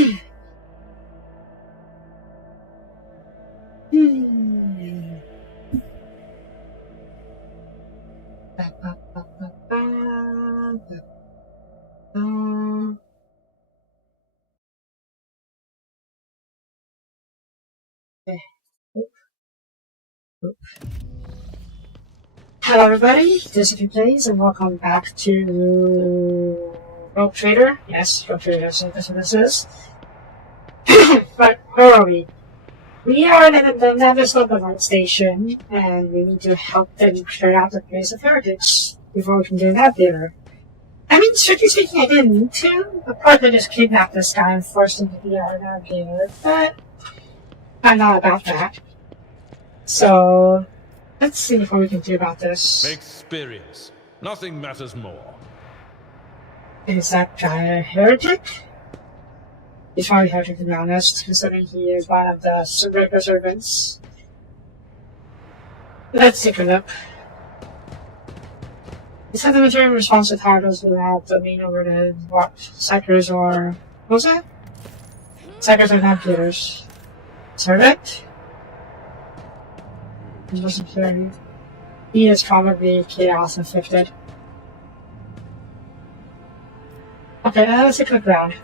Hello everybody, this is Soapie Plays and welcome back to Rogue Trader. Yes, Rogue Trader, that's what this is. But where are we? We are in the Nether Slumberland station and we need to help them clear out the place of heretics before we can get out there. I mean, strictly speaking, I didn't need to. The partner just kidnapped this guy and forced him to be our navigator, but I'm not about that. So let's see what we can do about this. Experience. Nothing matters more. Is that guy a heretic? He's probably a heretic, to be honest, considering he is one of the regular servants. Let's take a look. He said the material response to titles without domain over the what? Psychers or... what was that? Psychers or navigators. Servant? He wasn't clear. He is probably chaos inflicted. Okay, let's take a look around.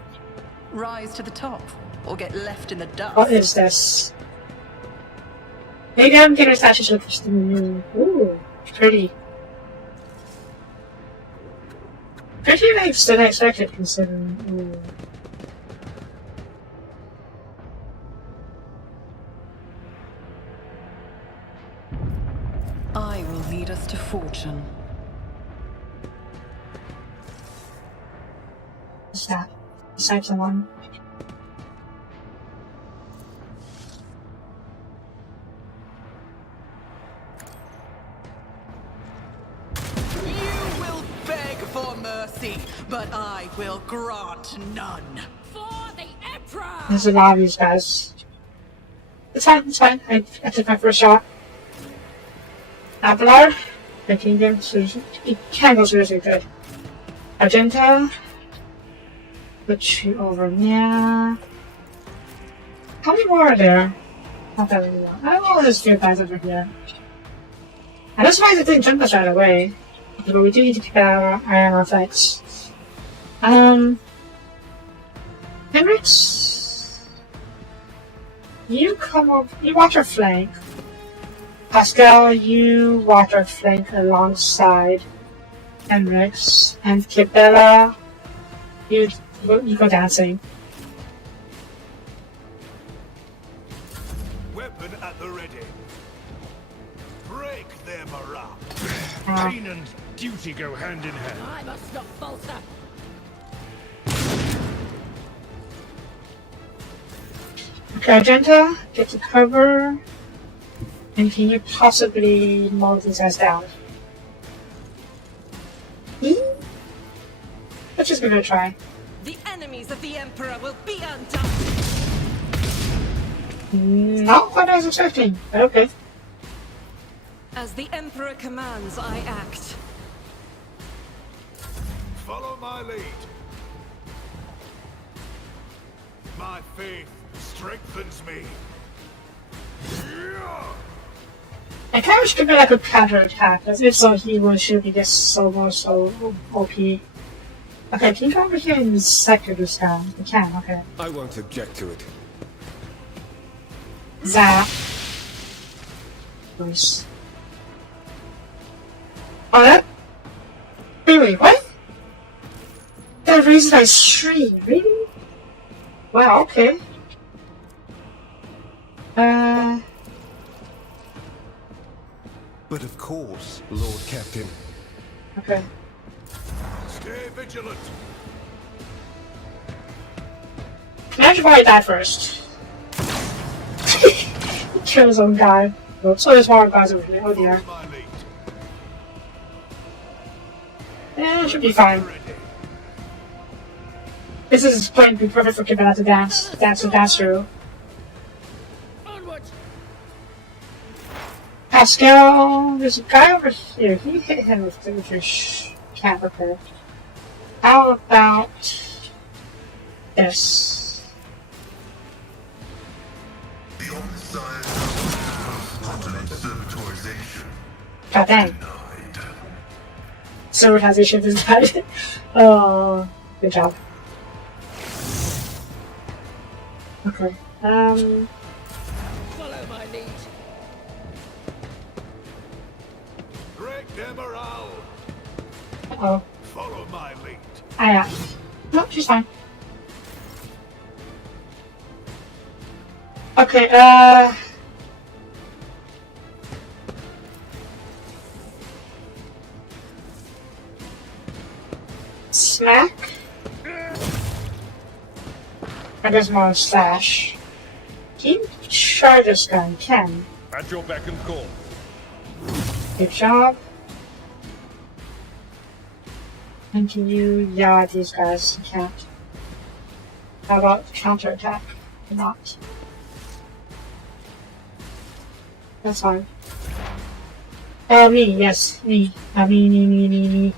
Rise to the top, or get left in the dust. What is this? Maybe I'm getting statues of Christine. Ooh, pretty. Pretty nice than I expected, considering. Ooh. I will lead us to fortune. What's that? Besides the one. You will beg for mercy, but I will grant none. For the Emperor! There's a lot of these guys. It's fine. I took my first shot. Abelard, the kingdom, it can go seriously good. Argenta, put you over there. How many more are there? Not that many more. I don't know, there's 2 guys over here. And that's why they didn't jump us right away. But we do need to keep our iron effects. Henrix, you come up, you watch our flank. Pascal, you watch our flank alongside Henrix, and Kibella, you go dancing. Weapon at the ready. Break them up. Pain and duty go hand in hand. I must not falter. Okay, Argenta, get to cover. And can you possibly mow these guys down? Let's just give it a try. The enemies of the Emperor will be undone. Not quite as expecting, but okay. As the Emperor commands, I act. Follow my lead. My faith strengthens me. I kind of wish Kibella could counter-attack, as if so he should be just so OP. Okay, can you come over here and sector this guy? You can, okay. I won't object to it. Zap. Nice. Oh, that? Wait, what? That raised by 3, really? Wow, okay. But of course, Lord Captain. Okay. Stay vigilant. Imagine why I died first. He killed his own guy. Oh, so there's more guys over here. Oh dear. Follow my lead. Yeah, it should be fine. This is going to be perfect for Kibella to dance through. Onwards! Pascal, there's a guy over here. He hit him with your camp repair. How about this? God dang. Sword has issues inside. Oh, good job. Okay. Follow my lead. Break their morale. Uh-oh. Follow my lead. No, she's fine. Okay, smack? I guess more slash. Can you charge this guy? You can. At your beck and call. Good job. And can you yell at these guys? You can't. How about counterattack? Not. That's fine. Me, yes, me. Me.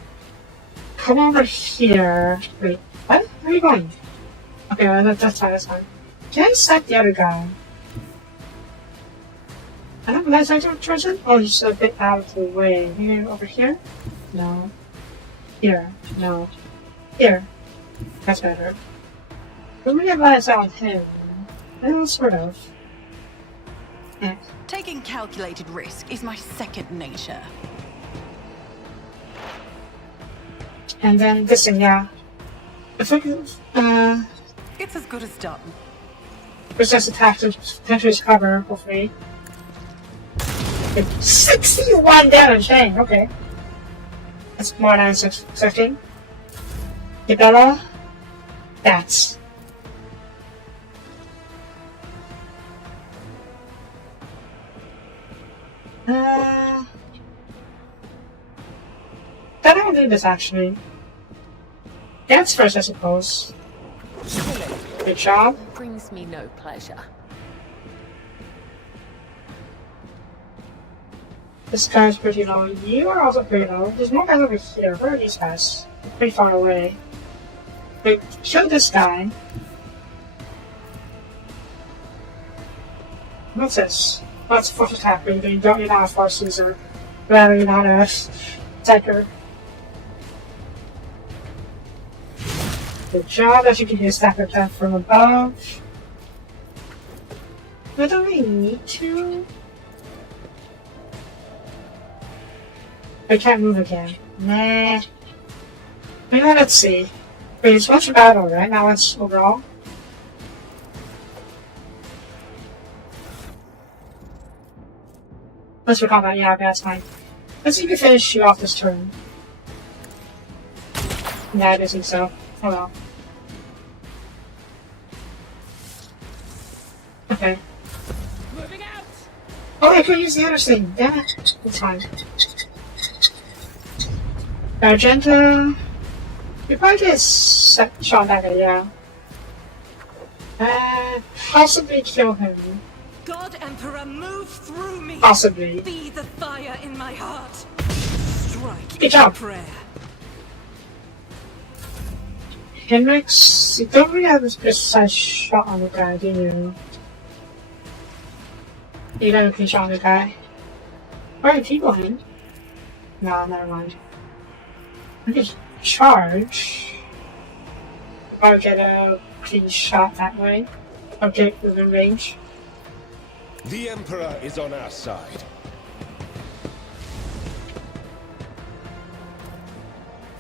Come over here. Wait, what? Where are you going? Okay, that's fine. Can I sack the other guy? I don't realize I don't trust him. Oh, he's a bit out of the way. Maybe over here? No. Here. No. Here. That's better. Let me realize on him. Well, sort of. Yeah. Taking calculated risk is my second nature. And then this thing, yeah. If we can, It's as good as done. resist attack to potentially cover, hopefully. 61 damage, dang, okay. That's more than 15. Ibella. That's. I don't do this actually. Dance first, I suppose. Good job. Brings me no pleasure. This guy's pretty low. You are also pretty low. There's more guys over here. Where are these guys? They're pretty far away. Wait, kill this guy. What's this? That's force attack. You're not a force user. Rather, you're not a attacker. Good job that you can do a stack attack from above. But don't we need to? I can't move again. Nah. Maybe let's see. Wait, it's much battle, right? Now it's overall. Let's recall that. Yeah, okay, that's fine. Let's see if we can finish you off this turn. Nah, I don't think so. Oh well. Okay. Moving out. Oh, I could use the other thing. Damn it. It's fine. Argenta. We probably get Sean Dagger, yeah. Possibly kill him. God Emperor, move through me. Possibly. Be the fire in my heart. Strike Good job. prayer. Henrix, you don't really have this precise shot on the guy, do you? You don't have a shot on the guy. Where are people in? No, never mind. I can charge. Or get a clean shot that way. Object within range. The Emperor is on our side.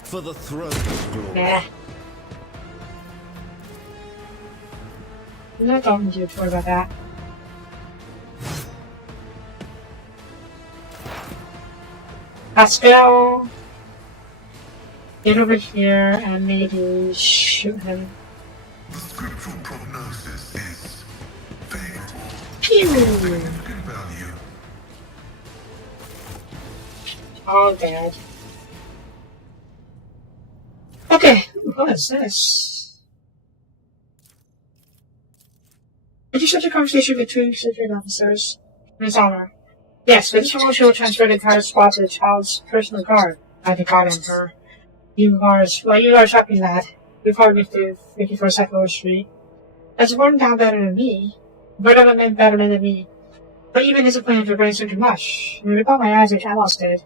For the throne's glory. Nah. No, don't need to worry about that. Pascal, get over here and maybe shoot him. The scriptural prognosis is favorable. Pew! Significant value. All dead. Okay, what is this? Did you set a conversation between civilian officers? Miss Honor. Yes, with this promotion will transfer the entire squad to the child's personal guard. I the God Emperor. You are a shopping lad. You've hardly lived 54th anniversary. That's one down better than me. Better than me. But even disappointed for getting too much. When we caught my eyes, which I lost it.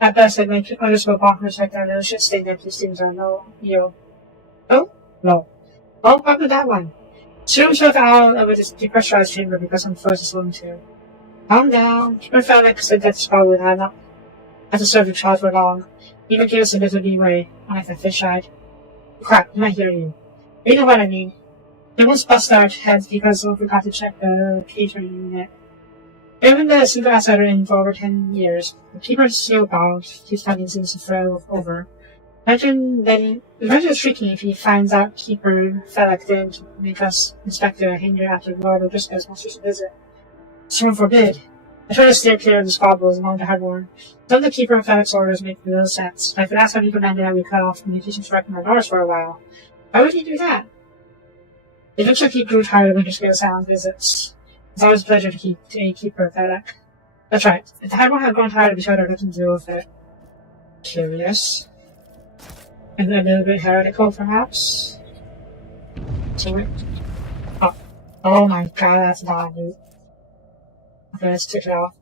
At best, I'd make underscore bonkers like that, and it should stay there, please students are no, Oh? No. Oh, probably that one. Soon took out of a depressurized chamber because I'm forced to swim too. Calm down. Keeper felt like said that spot would have not had to serve the child for long. Even gave us a little leeway, unlike the fish-eyed. Crap, I'm not hearing you. You know what I mean. They almost bust our heads because we forgot to check the catering unit. Even the single outsider in for over 10 years, the keeper's still bound, keeps finding things to throw over. Imagine shrieking if he finds out Keeper Felix didn't make us inspect the hangar after Lord O'Driscoll's monstrous visit. Someone forbid. I try to steer clear of the squabbles among the hardworn. Some of the Keeper and Felix orders make little sense. Like the last time he commanded that we cut off communications direct from our doors for a while. Why would he do that? It looks like he grew tired of Winterscale Sound visits. It's always a pleasure to keep a Keeper Felix. That's right. If the hardworn had grown tired of each other, nothing to do with it. Curious. And a little bit heretical, perhaps? Oh my god, that's not neat. Okay, let's check it out.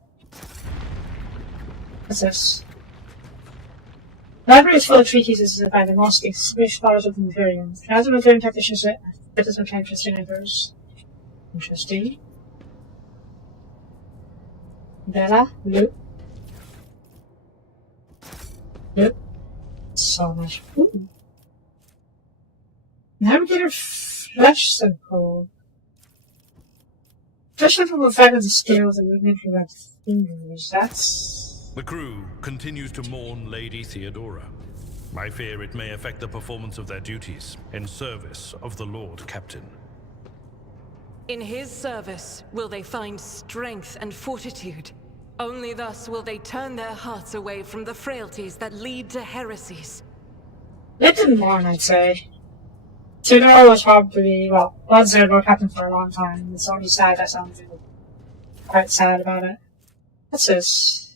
What's this? The library is full of treatises by the most distinguished scholars of the Imperium. As a Imperium tacticians, it is okay interesting neighbors. Interesting. Bella, Luke. So much food. Navigator flesh sample. Flesh sample will fragment the scales and movement from that fingers. That's. The crew continues to mourn Lady Theodora. I fear it may affect the performance of their duties in service of the Lord Captain. In his service will they find strength and fortitude. Only thus will they turn their hearts away from the frailties that lead to heresies. Let them mourn, I'd say. Theodora was probably, was their Lord Captain for a long time. It's only sad that something quite sad about it. What's this?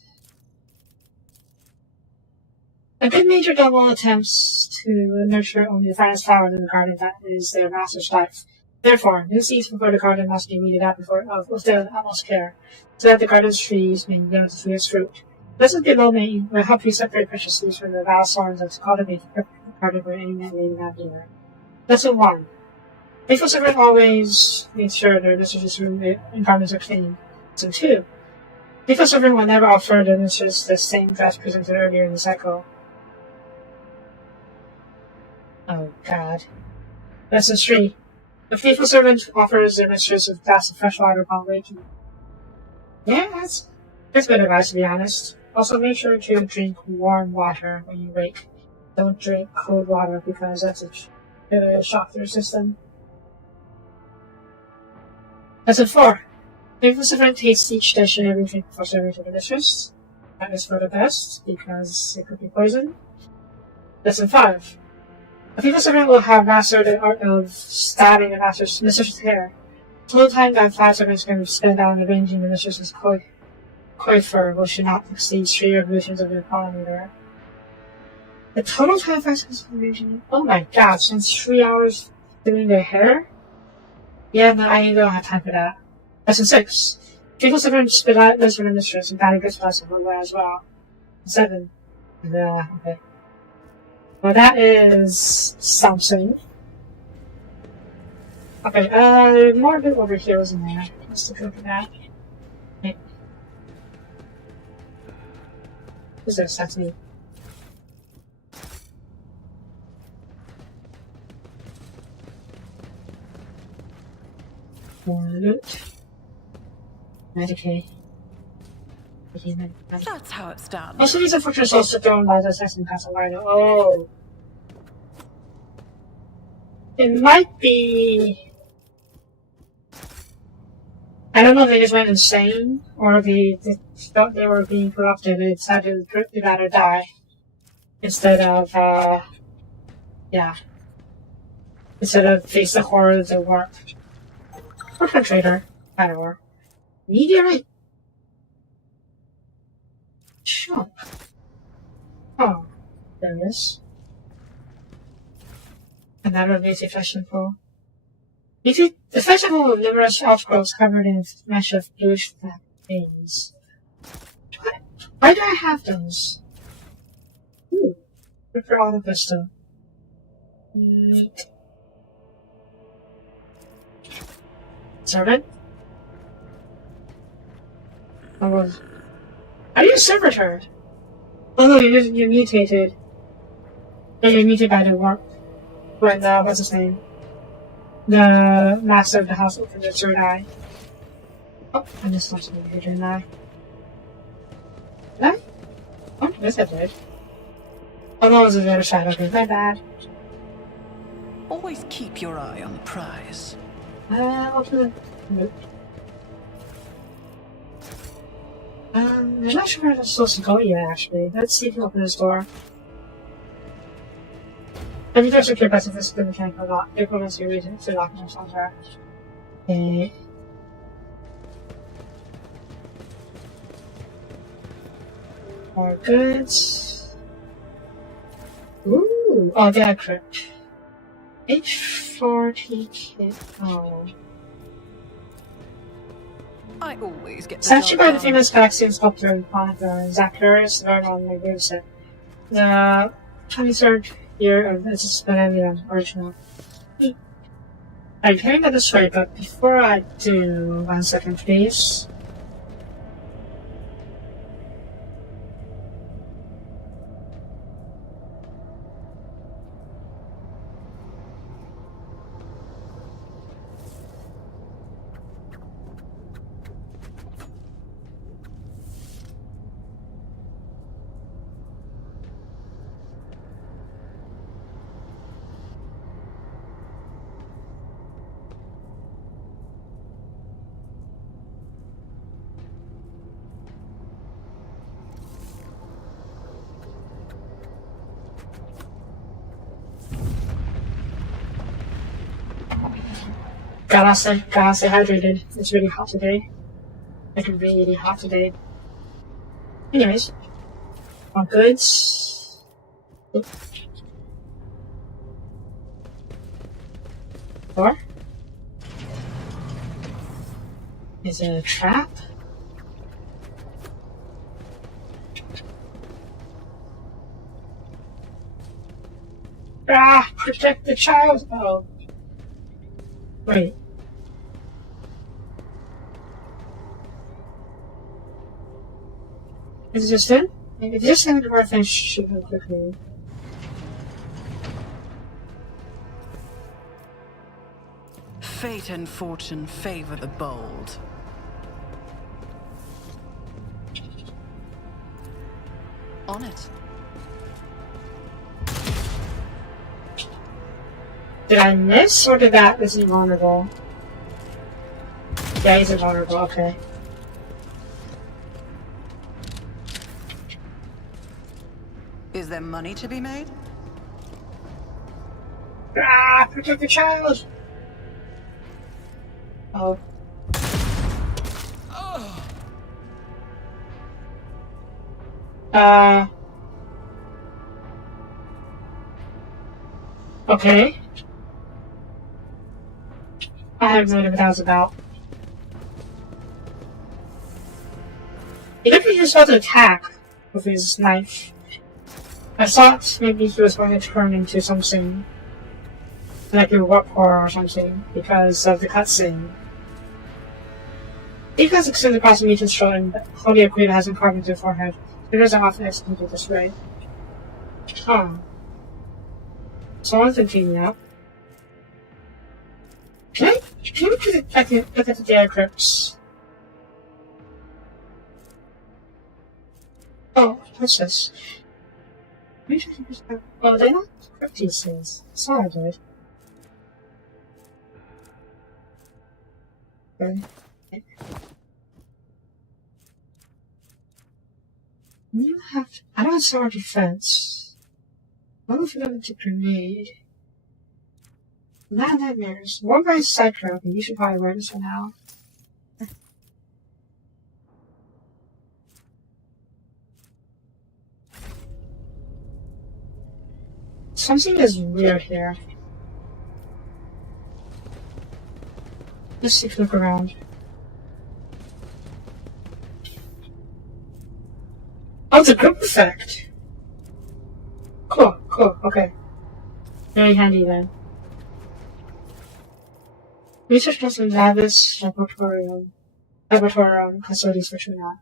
A good major double attempts to nurture only the finest flowers in the garden that is their master's life. Therefore, new seeds before the garden must be weeded out with the utmost care, so that the garden's trees may yield the sweetest fruit. Lessons below will help you separate precious seeds from the vast thorns that cultivate the perfect garden where any man may not be there. Lesson 1. Faithful servant always makes sure their mistresses' room and gardens are clean. Lesson 2. Faithful servant will never offer their mistress the same dress presented earlier in the cycle. Oh god. Lesson 3. The faithful servant offers their mistress a glass of fresh water upon waking. Yeah, that's good advice, to be honest. Also, make sure to drink warm water when you wake. Don't drink cold water because that's a shock to your system. Lesson 4. Faithful servant tastes each dish and everything before serving to the mistress. That is for the best, because it could be poison. Lesson 5. A faithful servant will have mastered the art of stabbing a mistress's hair. Total time that 5 seconds can be spent on arranging the mistress's coiffure should not exceed 3 revolutions of the chronometer. The total time 5 seconds of arranging. Oh my god, spend 3 hours doing their hair? Yeah, no, I don't have time for that. Lesson 6. Faithful servant lives for the mistress and got a good lesson for her as well. 7. Okay. Well, that is something. Okay, more of it over here was in there. Let's take a look at that. Okay. Who's this? That's me. More loot. Medicaid. That's how it's done. Also, these unfortunate souls took their own lives as Assassin Castle Rhino. Oh. It might be. I don't know if they just went insane or if they thought they were being corrupted and decided to rather die instead of, instead of face the horrors of work. Or traitor. I don't know. Meteorite. Chunk. Oh, there it is. Another basic fashion pool. The fashion pool with numerous outgrowths covered in mesh of bluish fat. things. Why do I have those? Ooh, good for all the pistol. Neat. Servant? Oh, was. Are you a servitor? Oh no, you mutated. Yeah, you mutated by the warp. When, what's his name? The master of the house opened the third eye. Oh, I just lost the computer now. Did I? Oh, yes I did. Oh no, it was the other side. Okay, my bad. Always keep your eye on the prize. Open the... Nope. I'm not sure where I'm supposed to go yet, actually. Let's see if we can open this door. If you don't secure best if this is the mechanical lock, it will be reason to lock themselves there. Okay. More goods. Ooh! Oh, they are crypt. WH40k. Oh. I always get the Statue job by the done. famous vaccine sculptor and Chronicle Zacharias learned on my gravestone. The 23rd year of its millennium original. I'm hearing that this way, but before I do, 1 second please. Gotta stay hydrated. It's really hot today. Like really hot today. Anyways, more goods. Oop. Door. Is it a trap? Ah! Protect the child! Oh. Wait. Is it just in? If this is the worth, I should go quickly. Fate and fortune favor the bold. On it. Did I miss, or is he vulnerable? Yeah, he's invulnerable, okay. Is there money to be made? Ah! Protect the child! Oh. Okay. I have no idea what that was about. He never used how to attack with his knife. I thought maybe he was going to turn into something like a warp horror or something because of the cutscene. Because it's in the cross mutant showing that Holy Aquila has been carved into the forehead, it doesn't often execute this way. Huh. Someone's thinking me up. Can you look at the data crypts? Oh, what's this? Oh, they're not crypt these things. Sorry, dude. Okay. You have to, I don't saw defense. What if you have a grenade? Not nightmares. One by Cyclone. You should probably wear this for now. Something is weird here. Let's see if we look around. Oh, it's a group effect. Cool, cool, okay. Very handy then. Research comes from Lavis Laboratorium Custodies Fortuna,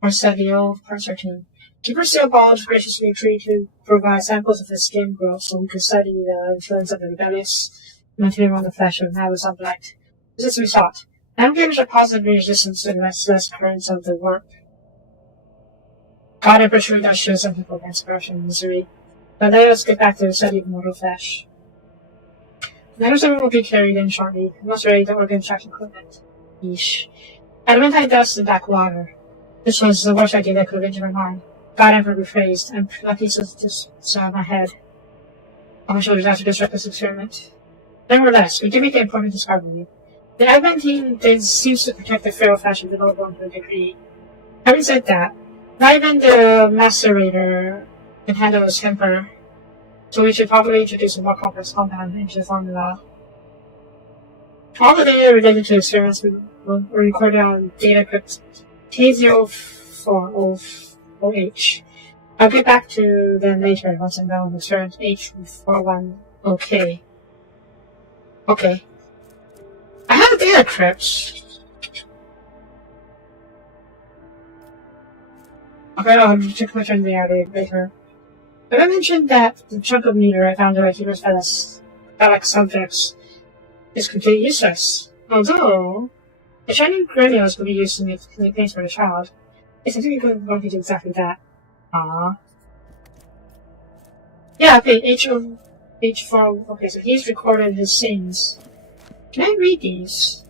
or Savio, Part 13. Keeper Seobald graciously agreed to provide samples of his skin growth so we could study the influence of the rebellious material on the flesh of Navis Light. This is we sought. Navigators are positively resistant to the restless currents of the warp. God, I pursued that shows some people against corruption and misery. But let us get back to the study of mortal flesh. Matters will be carried in shortly. I must ready the organ track equipment. Yeesh. Adamantine dust and black water. This was the worst idea that could have entered my mind. God ever rephrased. I'm lucky to have my head on my shoulders after this reckless experiment. Nevertheless, we do make the important discovery. The adamantine seems to protect the feral flesh of the nobleborn to a degree. Having said that, not even the macerator can handle his temper, so we should probably introduce a more complex compound into the formula. All the data related to experiments were recorded on data crypt K04OH. I'll get back to them later once I'm done with experiment H410K. Okay. I have data crypts. Okay, I'll check my turn there later. But I mentioned that the chunk of meter I found in my keeper's phallic subjects is completely useless. Although, the shining granules could be used to make paints for the child. It's something going to do exactly that. Aww. Yeah, okay, H4, okay, so he's recorded his scenes. Can I read these?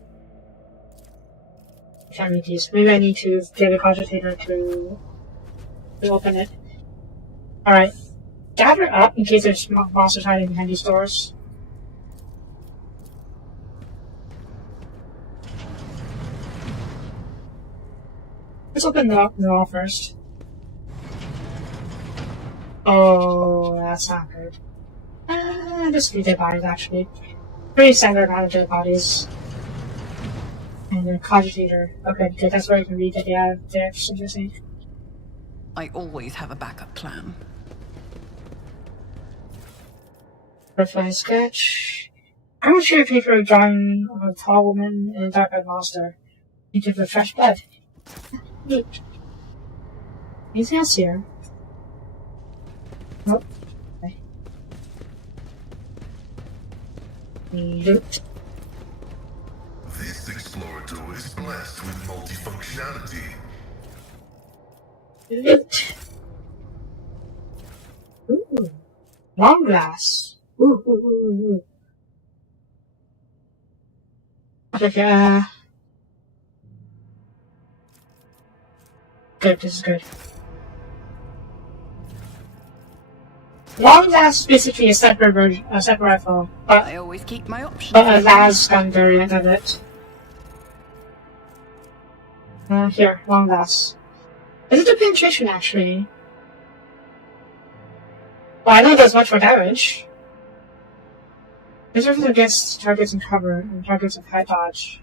I can't read these. Maybe I need to get a cogitator to open it. Alright. Gather up in case there's monsters hiding behind these doors. Let's open the door first. Oh, that's not good. Just dead bodies, actually. Pretty standard amount of dead bodies. And a cogitator. Okay, good. That's where you can read that they have their interesting. I always have a backup plan. Butterfly sketch. I want you to pay for a drawing of a tall woman and a dark-eyed monster. You give her fresh blood. Neat. Anything else here? Nope. Okay. Loot. This explorator is blessed with multifunctionality. Loot. Ooh. Long glass. Ooh. Okay, good, this is good. Long glass is basically a separate version, a separate rifle, but I always keep my options. a las gun variant of it. Here, long glass. Is it a penetration actually? Well, I know it does much more damage. Reserved against targets in cover and targets of high dodge.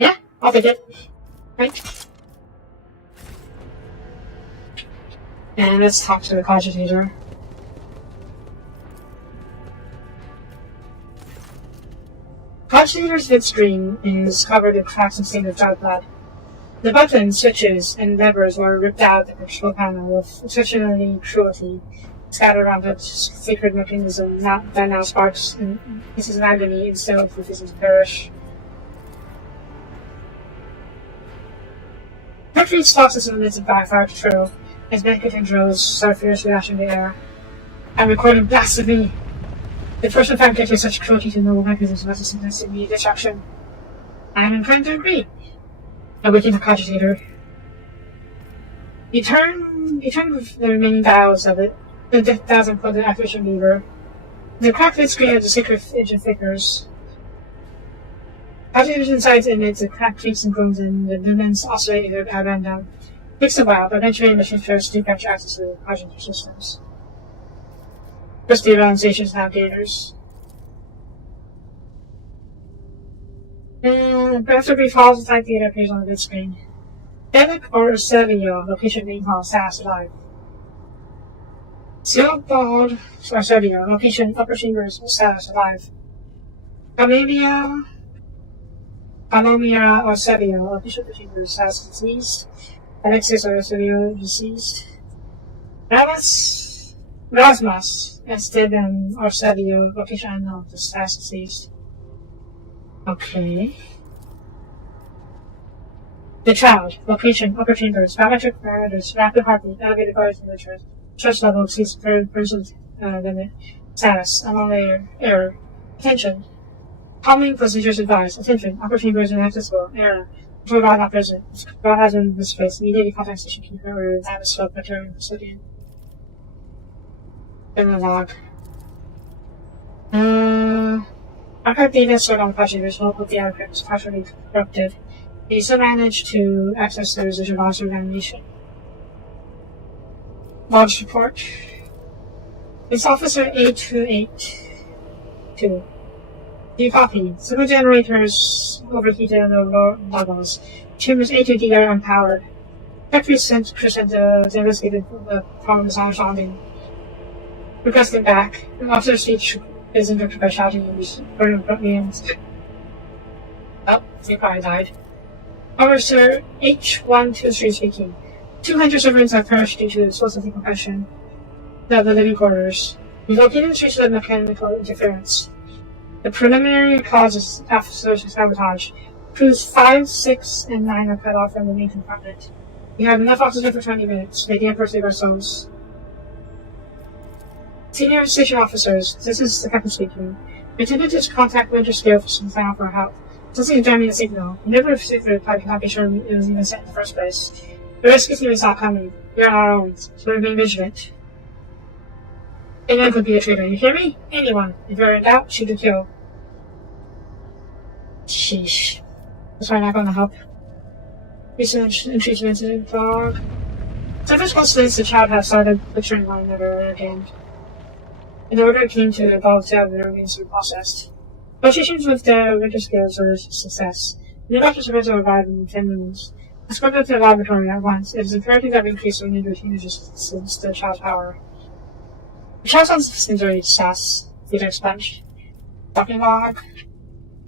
Yeah, I'll take it. Right. And let's talk to the cogitator. Cogitator's vid screen is covered in cracks and stained with dried blood. The buttons, switches, and levers were ripped out of the control panel with exceptionally cruelty, scattered around the sacred mechanism that now sparks in pieces of agony instead of refusing to perish. Mercury stalks us in the midst of backfire patrol as Mechaton drones start fiercely lashing the air. I'm recording blasphemy! The first time getting such cruelty to noble mechanisms must have sentence immediate destruction. I am inclined to agree. Awaken the cogitator. You turn the remaining dials of it, the dials and plug the activation lever. The cracked vid screen of the sacred engine flickers. Cogitator's insides emits the cracked creaks and groans and the lumens oscillate in their outbound down. Takes a while, but eventually the machine first do capture access to the cogitator systems. First the organization's navigators. And after a brief pause, the type data appears on the vid screen. Eric or Eusebio, location being called status alive. Sealbald or Eusebio, location upper chambers, status alive. Palomia or Eusebio, location upper chambers, status deceased. Alexis or Eusebio, deceased. Rasmus, Esteban or Eusebio, location unknown, status deceased. Okay. The child, location, upper chambers, biometric parameters, rapid heartbeat, elevated body temperature, stress level exceeds present limit, status, anomaly error, attention, calming procedures advised, attention, upper chambers inaccessible, error, before God not present, God has in this space, immediately contact station keeper or atmosphere bacterium custodian. In the log. Archive data stored on flash chambers will put the archives partially corrupted. He still managed to access the residual logs of animation. Logs report. It's Officer A282. Do you copy? Signal generators overheated in the logos. Chambers A2D are unpowered. Factory sent the investigated the problems on responding. Requesting back. The officer's speech is interrupted by shouting and burning. Oh, he probably died. Officer H123 speaking. 200 civilians have perished due to explosive decompression of the living quarters. We located the traces of mechanical interference. The preliminary causes after sabotage. Crews 5, 6, and 9 are cut off from the main compartment. We have enough oxygen for 20 minutes. May the Emperor save our souls. Senior station officers, this is the captain speaking. We attempted to contact Winter Scale for some sign for help. Something is jamming the signal. We never received the reply, cannot be sure it was even sent in the first place. The rescue team is not coming. We are on our own, so we're being vigilant. Anyone could be a traitor, you hear me? Anyone. If you're in doubt, shoot or kill. Sheesh. That's why I'm not going to help. Recent entries incident log. Several constants the child have started picturing one another again. In order it came to the above tab, the remains to be processed. Negotiations with the Winter Scales were a success. The doctor's supposed to arrive in 10 minutes. Escort them to the laboratory at once. It is imperative that we increase our need to since the child's power. The child sounds similar to SAS. Data expunged. Docking log.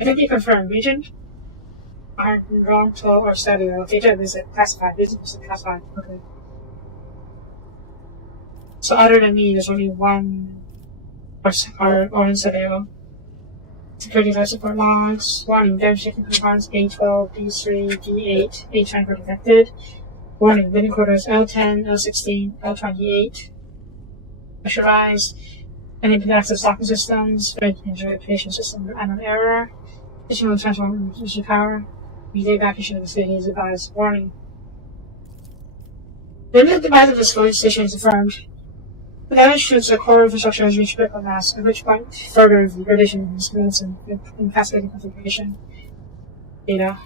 Identity confirmed. Region? Toronto or Stereo. Data visit. Classified. Visit classified. Okay. So other than me, there's only one or in Stereo. Security life support logs. Warning, damage to components A12, D3, D8, H9 were detected. Warning, living quarters L10, L16, L28. Pressurized. Enable access locking systems. Ventilation system unknown error. Additional transform power. Immediate evacuation of the city is advised. Warning. The new demise of the storage station is affirmed. The damage to its core infrastructure has reached critical mass, at which point further degradation is commenced in cascading configuration. Data.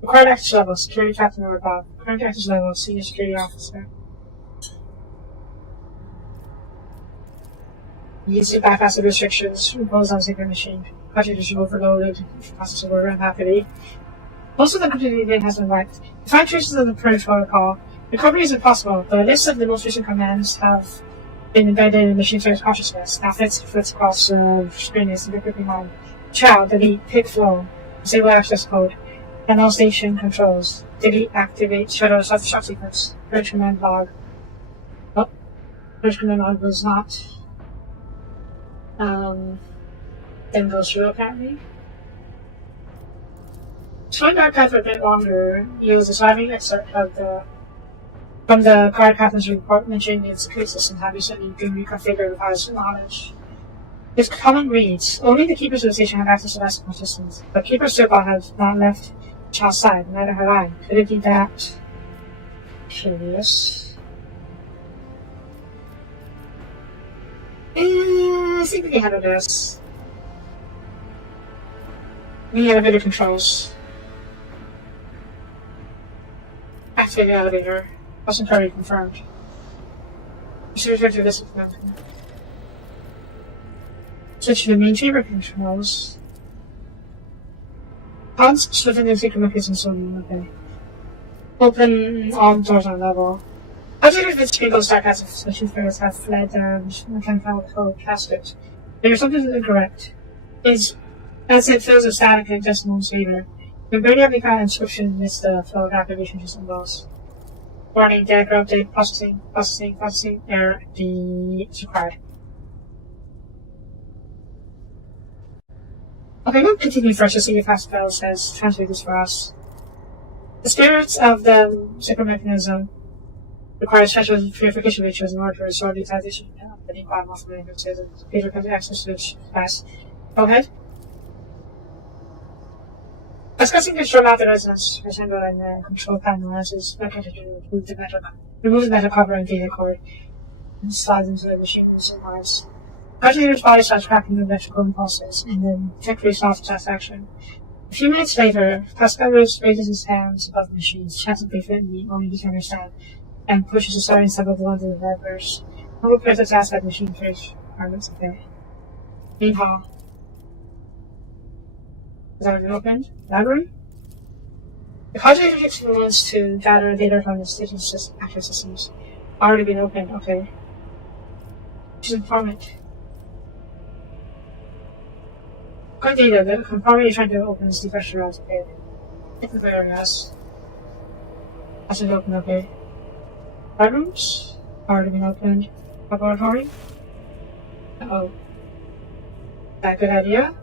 Required access level, security captain or above. Current access level, senior security officer. Needs to bypass the restrictions imposed on Secret Machine. Project is overloaded, processor will run rapidly. Most of the completed event has been wiped. To find traces of the purge protocol, recovery is impossible, but a list of the most recent commands have been embedded in the machine's consciousness. Now flits across the screen is the gripping on. Child, delete, pick flow, disable access code, and all station controls. Delete, activate, shadow shot sequence. Purge command log. Oh, purge command log was not. Then goes through apparently. Showing the archive for a bit longer yields a surviving excerpt from the card captain's report mentioning the security system have recently been reconfigured without his knowledge. His comment reads, only the keepers of the station have access to vesicle systems, but Keeper Serpal has not left the child's side, neither have I. Could it be that? Curious. I think we can handle this. We need elevator controls. Activate the elevator. Wasn't already confirmed. We should refer to this command. Switch to the main chamber controls. Odds within the secret mechanism so okay. Open all doors on level. After the Spiegel sarcasm, suspicious figures have fled their mechanical casket. There's something incorrect. As it fills with static and decimal favor. The barely have become inscription amidst the flow of activation to symbols. Warning, data update, processing, error, is required. Okay, we'll continue first to see if Haspel says translate this for us. The spirits of the sacred mechanism requires special purification rituals in order to restore the utilization of the equine muscle managers. Peter comes access to this class. Go ahead. Discussing control mount the resonance resemble in the control panel as is mechanism to remove the metal cover and data cord and slides into the machine with some lines. Cartier's body starts cracking the electrical impulses and then technically stops satisfaction. A few minutes later, Pascal raises his hands above the machine, chanting briefly only he can understand, and pushes the starting step of one of the levers. No repairs the task at machine fridge requirements okay. Meanwhile, is that opened? Library? The project takes moments to gather data from the station active systems. Already been opened, okay. She's informant. Good data, the compartment you're trying to open is depressurized, okay. Technical areas. Has it open, okay. Bedrooms? Already been opened. Laboratory? Uh-oh. Is that a good idea?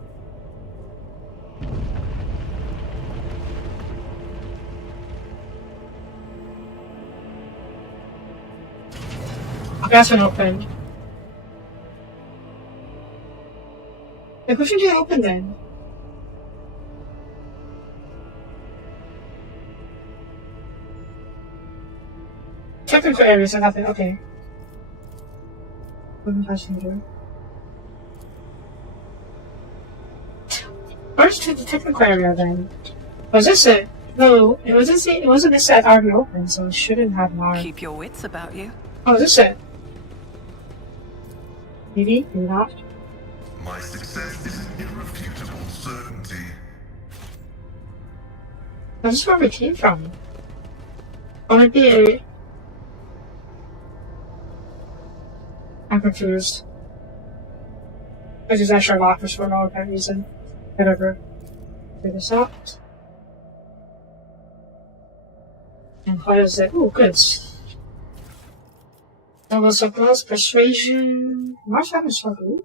That's been opened. Like, who should you open then? Technical areas are nothing, okay. Wooden passenger. Where's the technical area then? Was this it? No, it wasn't this set already open, so it shouldn't have an Keep your wits about you. Oh, is this it? Maybe, maybe not. My success is an irrefutable certainty. This is where we came from. Or maybe I'm confused. This is actually locked for no apparent reason. Whatever. Figure this out. And what is it? Ooh, goods. Double surplus, persuasion. March having struggle.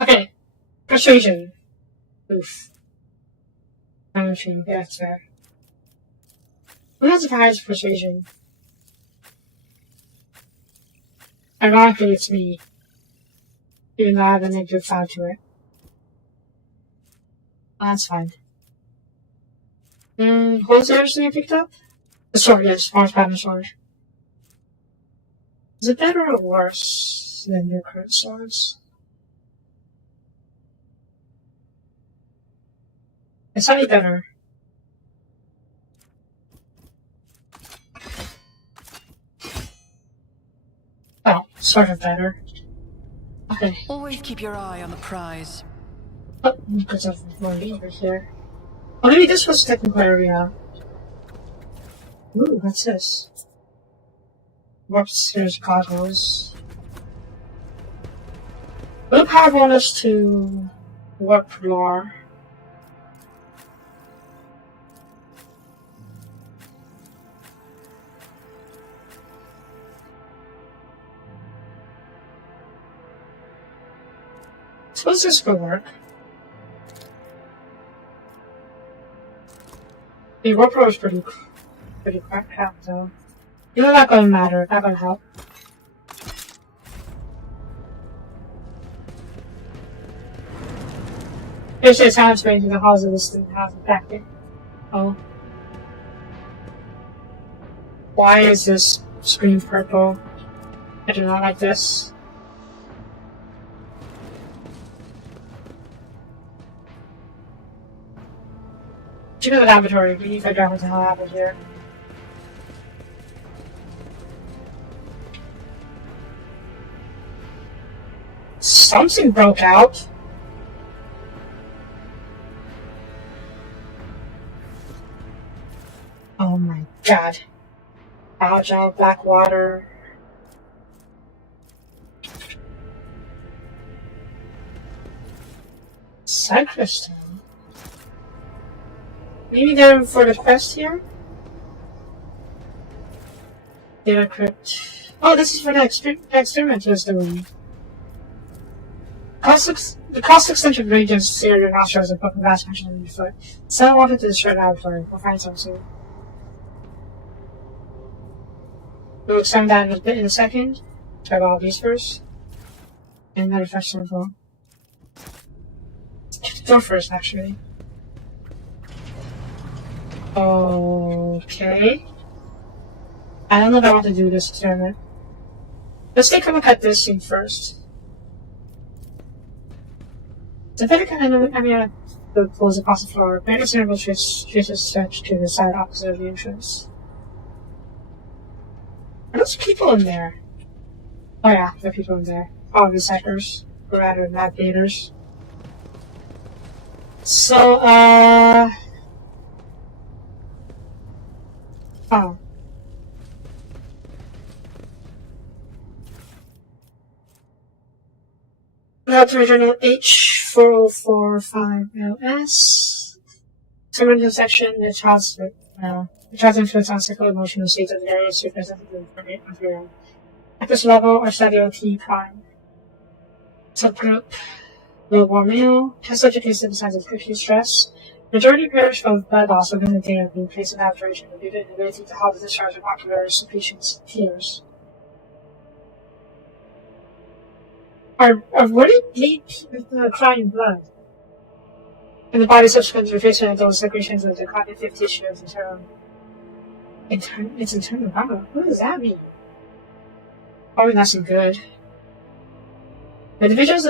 Okay. Persuasion. Oof. Managing, yeah, that's fair. Who has the highest persuasion? Ironically, it's me. Even though I have a negative side to it. Oh, that's fine. What was the other thing I picked up? The sword, yes, Mars Pattern Sword. Is it better or worse than your current swords? It's slightly better. Oh, sort of better. Okay. Always keep your eye on the prize. Oh, because of money over here. Oh, maybe this was technical area. Ooh, what's this? Warp Sphere's goggles. Will power bonus to warp lore. Suppose this will work. The warp lore is pretty crap though. You know, not gonna matter, not gonna help. There's a time space in the halls of this thing have back there. Oh. Why is this screen purple? I do not like this. You know the laboratory, we need to figure out what the hell happened here. Something broke out. Oh my god. Algae, black water. Sacristan. Maybe they're for the quest here? Data crypt. Oh, this is for the experimenters doing. The cost-eccentric regions sear your nostrils and put a vast pressure on your foot. Someone wanted to destroy the laboratory. We'll find some soon. We'll examine that in a second. Try all these first. And then refresh some info. Go first, actually. Okay. I don't know if I want to do this experiment. Let's take a look at this scene first. The Vatican and the pulls across the floor. Many cerebral traces stretch to the side opposite of the entrance. Are those people in there? Oh yeah, there are people in there. All the sectors, or rather navigators. So, oh. Laboratory Journal H4045LS. Experimental section, the child's influence on psycho emotional states of the various representative material. At this level, or study T prime. Subgroup, low-born male. Test subject is synthesized with acute stress. Majority perish of blood loss within the day of being placed in observation due to inability to halt the discharge of ocular secretions, tears. What did lead crying blood? And the body subsequent replacement of those secretions with the cognitive tissue of its internal power. What does that mean? Probably not so good. The individuals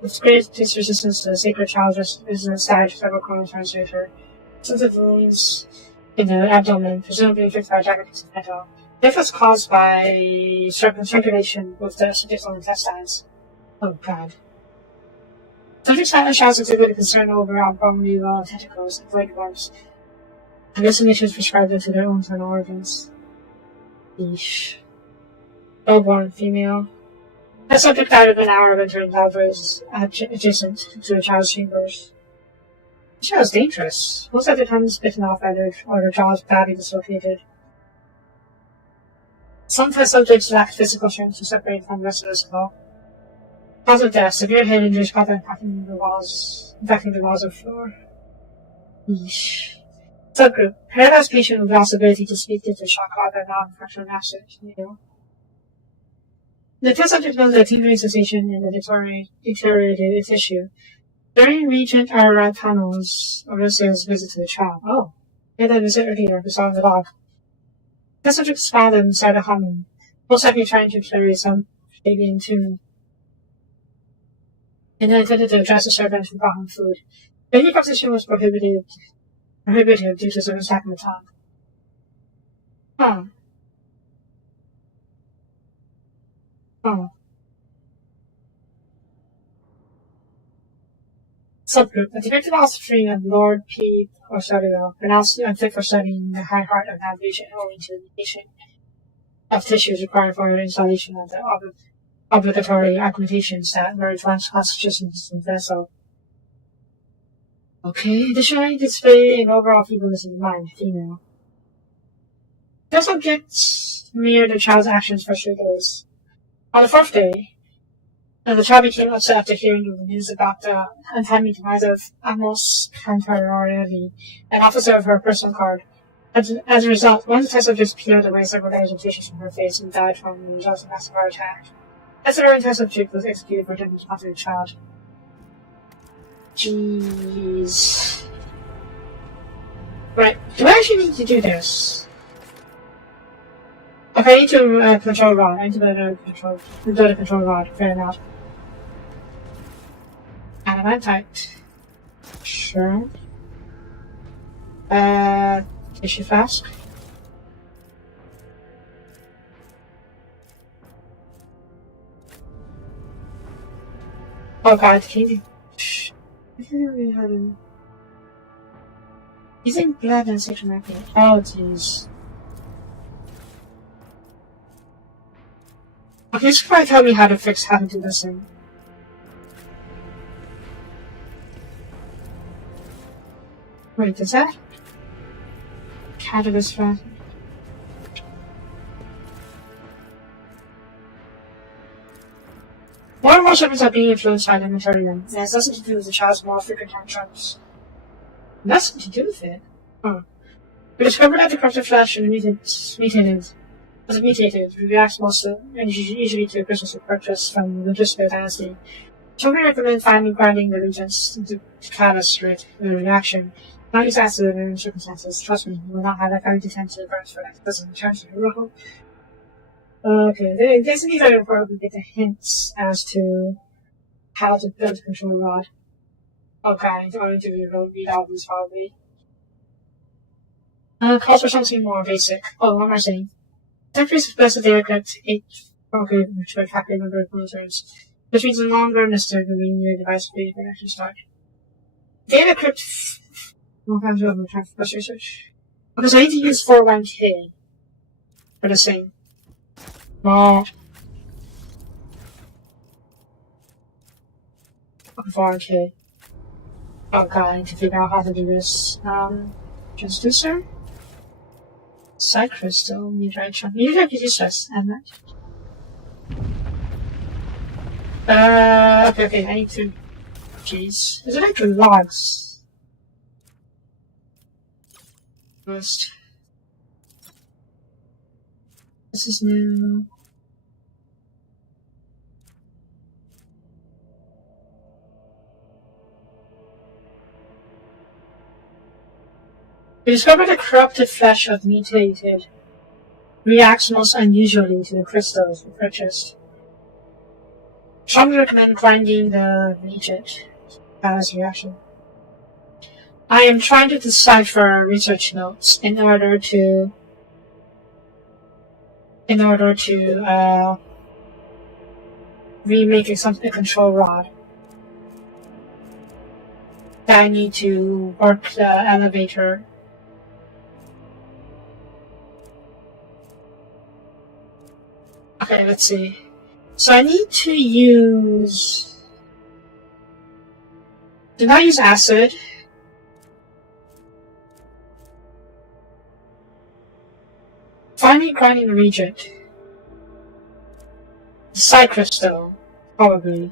with greatest resistance to the sacred child is a stage several colon translator. Sensitive wounds in the abdomen, presumably infected by jagged of metal. Death was caused by circulation with the subject's own intestines. Oh god. Subject's silent shouts exhibited concern over abdominally low tentacles and void worms. Hallucinations prescribed them to their own internal organs. Yeesh. Low-born female. The subject died within an hour of entering laboratories adjacent to the child's chambers. The child is dangerous. Most of the time is bitten off or the jaw is badly dislocated. Some test subjects lack physical strength to separate from the rest of the skull. Cause of death, severe head injuries caused by impacting the walls of the floor. Yeesh. Subgroup. Paralyzed patient with lost ability to speak due to shock caused by non-fractured master. The test subject knows that tingling sensation in the deteriorated tissue. During Regent Ararat panels, Orosia's visit to the child. Oh, he had that visit earlier, we saw in the log. The test subject smiled and started humming, most likely trying to carry some Fabian tune. And then intended to address the servant who brought him food. Any proposition was prohibitive due to some attack on the tongue. Subgroup. A defective offspring of Lord P. Osorio, pronounced unfit for studying the high heart of navigation owing to the mutation of tissues required for installation of the obligatory acclimatations that merge one's consciousness and vessel. Okay, additionally, display an overall feebleness of the mind, female. The subjects mirror the child's actions for 3 days. On the 4th day, the child became upset after hearing the news about the untimely demise of Amos Cantarelli, an officer of her personal guard. As a result, one of the test subjects peeled away several layers of tissue from her face and died from the result of a massive heart attack. The third test subject was executed for attempting to sponsor the child. Jeez. Right, do I actually need to do this? Okay, I need to control rod. I need to build a control rod. Fair enough. Adamantite. Sure. Tissue flask. Oh god, can you... I didn't really have him. Using blood and sexual acting. Oh jeez. Okay, just probably tell me how to do this thing. Wait, is that? Catalyst fast. More and more shipments are being influenced by the Materium, and it has nothing to do with the child's more frequent tantrums. Nothing to do with it? Huh. We discovered that the corrupted flesh and mutated, reacts mostly and usually to crystals purchased from the Disco dynasty. So we recommend finally grinding the regions to catalyst the reaction. Not use acid in any circumstances. Trust me, you will not have that kind of defensive burns for that. Doesn't return to your role. Okay, this is very important to get the hints as to how to build a control rod. Okay, I'm going to read all these probably. Calls for something more basic. Oh, what am I saying? Temporary specific data crypt 8. Okay, which would calculate number of monitors. Which means the longer necessary to mean your device will be actually start. Data crypt. Okay, I'm doing time for research. Okay, so I need to use 41k for the same. No. 41k. Okay, I need to figure out how to do this. Transducer? Side crystal, meteorite chunk. Meteorite is useless, and that. Okay, I need to. Jeez. Is it like logs? First. This is new. We discovered the corrupted flesh of mutated reacts most unusually to the crystals we purchased. Strongly recommend grinding the reagent as a reaction. I am trying to decipher research notes in order to remake a control rod. I need to work the elevator. Okay, let's see. So I need to use... Do not use acid. Finally grinding the reagent. Side crystal, probably.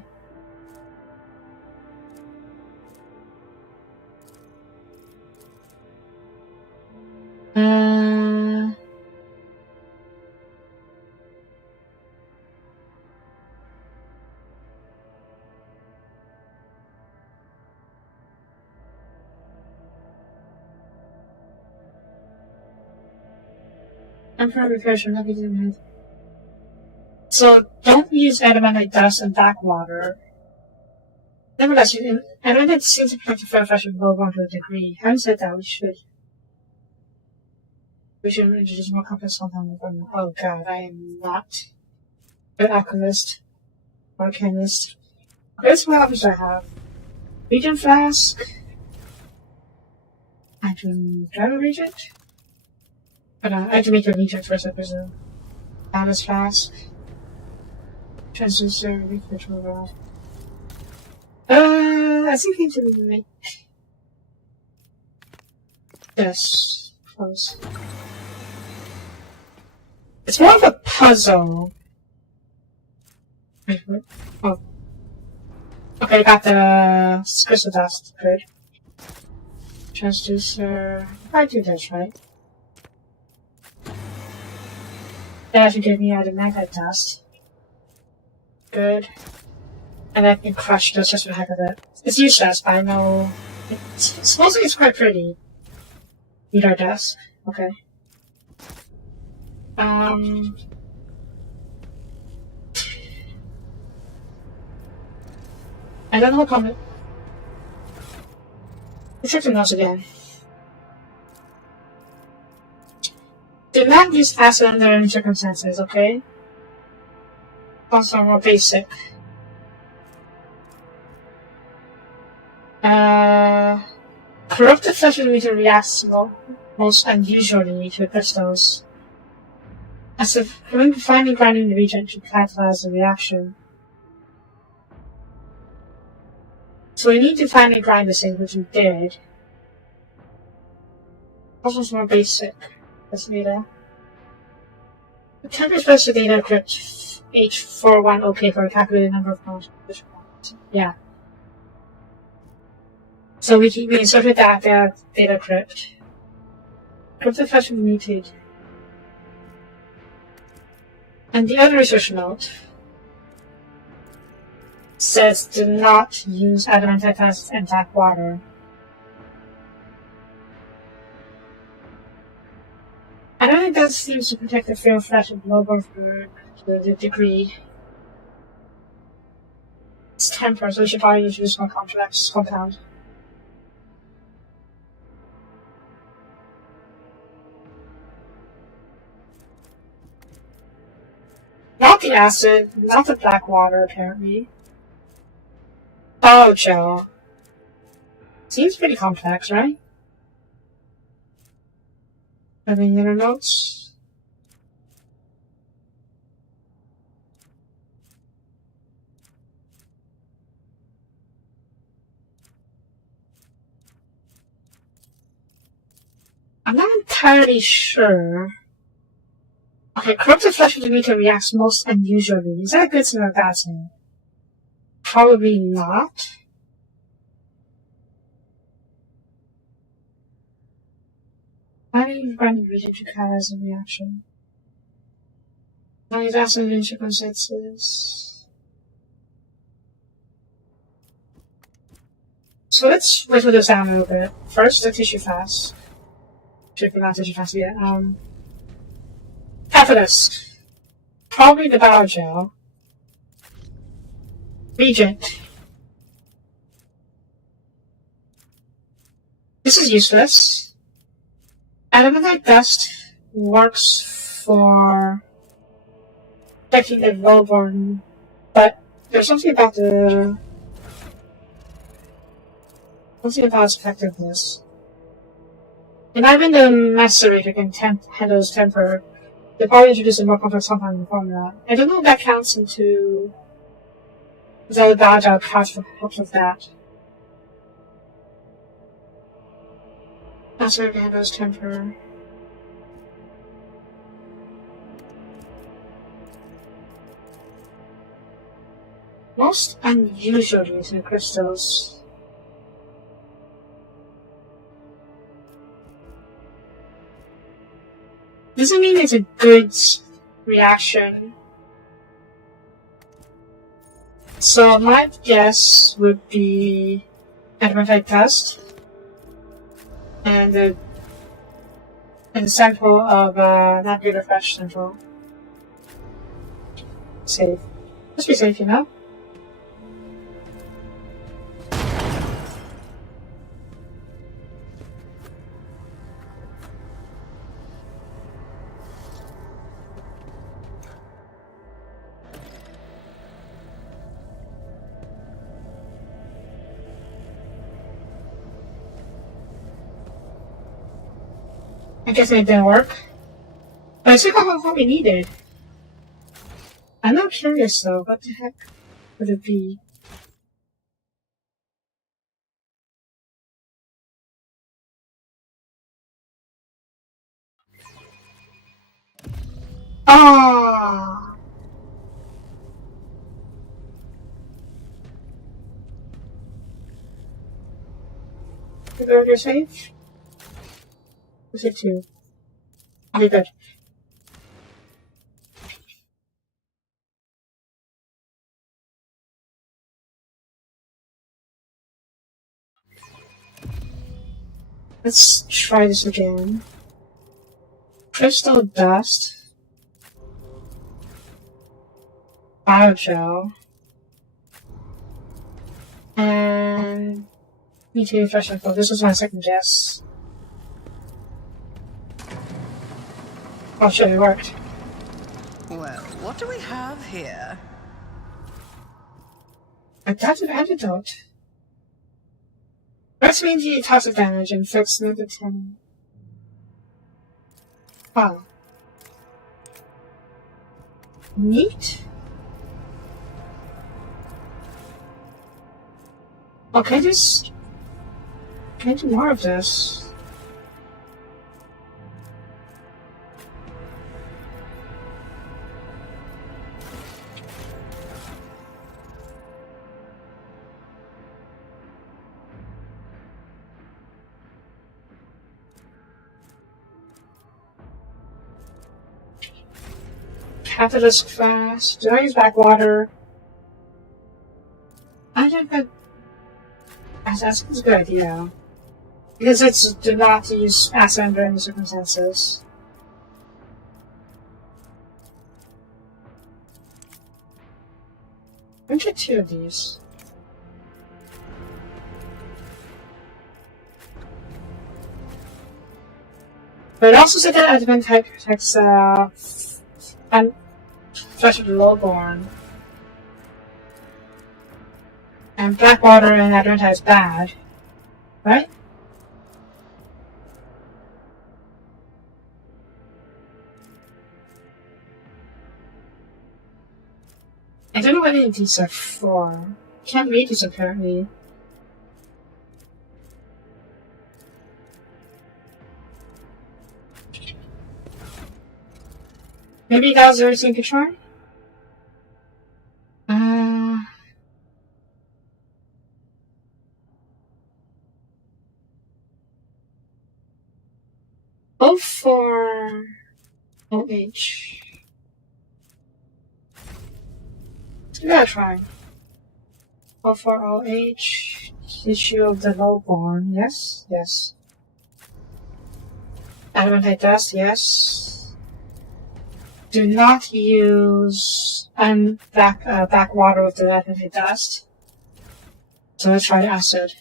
I'm probably refreshing everything. So don't use adamantite dust and dark water. Nevertheless, adamantite seems to protect the fair fashion low one to a degree. Having said that, we should introduce more complex compound. Oh god, I am not an alchemist or a chemist. Here's what options I have. Region flask. I can grab a regent. But I have to make a regent first, I presume. Balance flask. Transducer, refrigerator rod. I think we need to make this close. It's more of a puzzle. Wait, what? Oh. Okay, I got the crystal dust. Good. Transducer. I do this, right? That should give me adamantite dust. Good. And I can crush this just for the heck of it. It's useless, but I know... Supposedly it's quite pretty. Need our dust. Okay. I don't know what comment. Let's check the notes again. Do not use acid under any circumstances, okay? Also more basic. Corrupted flesh of the mutant reacts most unusually to crystals. As if finally grinding the region to catalyze the reaction. So we need to finally grind this thing, which we did. This was more basic. This data. The temperature special data crypt H41OK for a calculated number of pounds. Yeah. So we inserted that data crypt. Cryptic flash was muted. And the other research note says do not use adamantite acid and black water. I don't think that seems to protect the frail flesh of lower to the degree. It's temper, so we should probably use more complex compound. Not the acid, not the black water, apparently. Oh, gel. Seems pretty complex, right? Any other notes? I'm not entirely sure. Okay, corrupted flesh of the mutant reacts most unusually. Is that a good thing or a bad thing? Probably not. Why do you find the region to catalyze a reaction? Only that's in circumstances. So let's whittle this down a little bit. First, the tissue fast. Should be not tissue fast yet. Catalyst. Probably the biogel. Regent. This is useless. Adamantite dust works for protecting the lowborn, but there's something about its effectiveness. And even the macerator can handle its temper. They probably introduce a more complex compound in the formula. I don't know if that counts into the biogel helps with that. Macerator can handle its temper. Most unusual using crystals. Doesn't mean it's a good reaction. So my guess would be adamantite dust and a sample of not good or fresh sample. Safe. Let's be safe, you know? I guess it didn't work. But I still got what we needed. I'm not curious though, what the heck would it be? Ah! Did I already save? Was it 2? Okay, good. Let's try this again. Crystal dust. Biogel. And mutated fresh info. This was my second guess. Oh shit, it worked. Well, what do we have here? Adaptive antidote. Let's mean the toxic damage and fix -10. Wow. Neat. Okay, can I do more of this? Catalyst fast. Do I use backwater? I don't know. That's a good idea. Because it's do not use acid under any circumstances. Let me get 2 of these. But it also said that advent type protects and flesh of the lowborn. And Blackwater and Advent is bad. Right? I don't know what any of these are for. Can't read these apparently. Maybe that was everything to try? Oh, for OH. Let's give that a try. Oh, for OH. Issue of the lowborn. Yes, yes. Adamantite dust, yes. Do not use backwater with the adamantite dust. So let's try acid.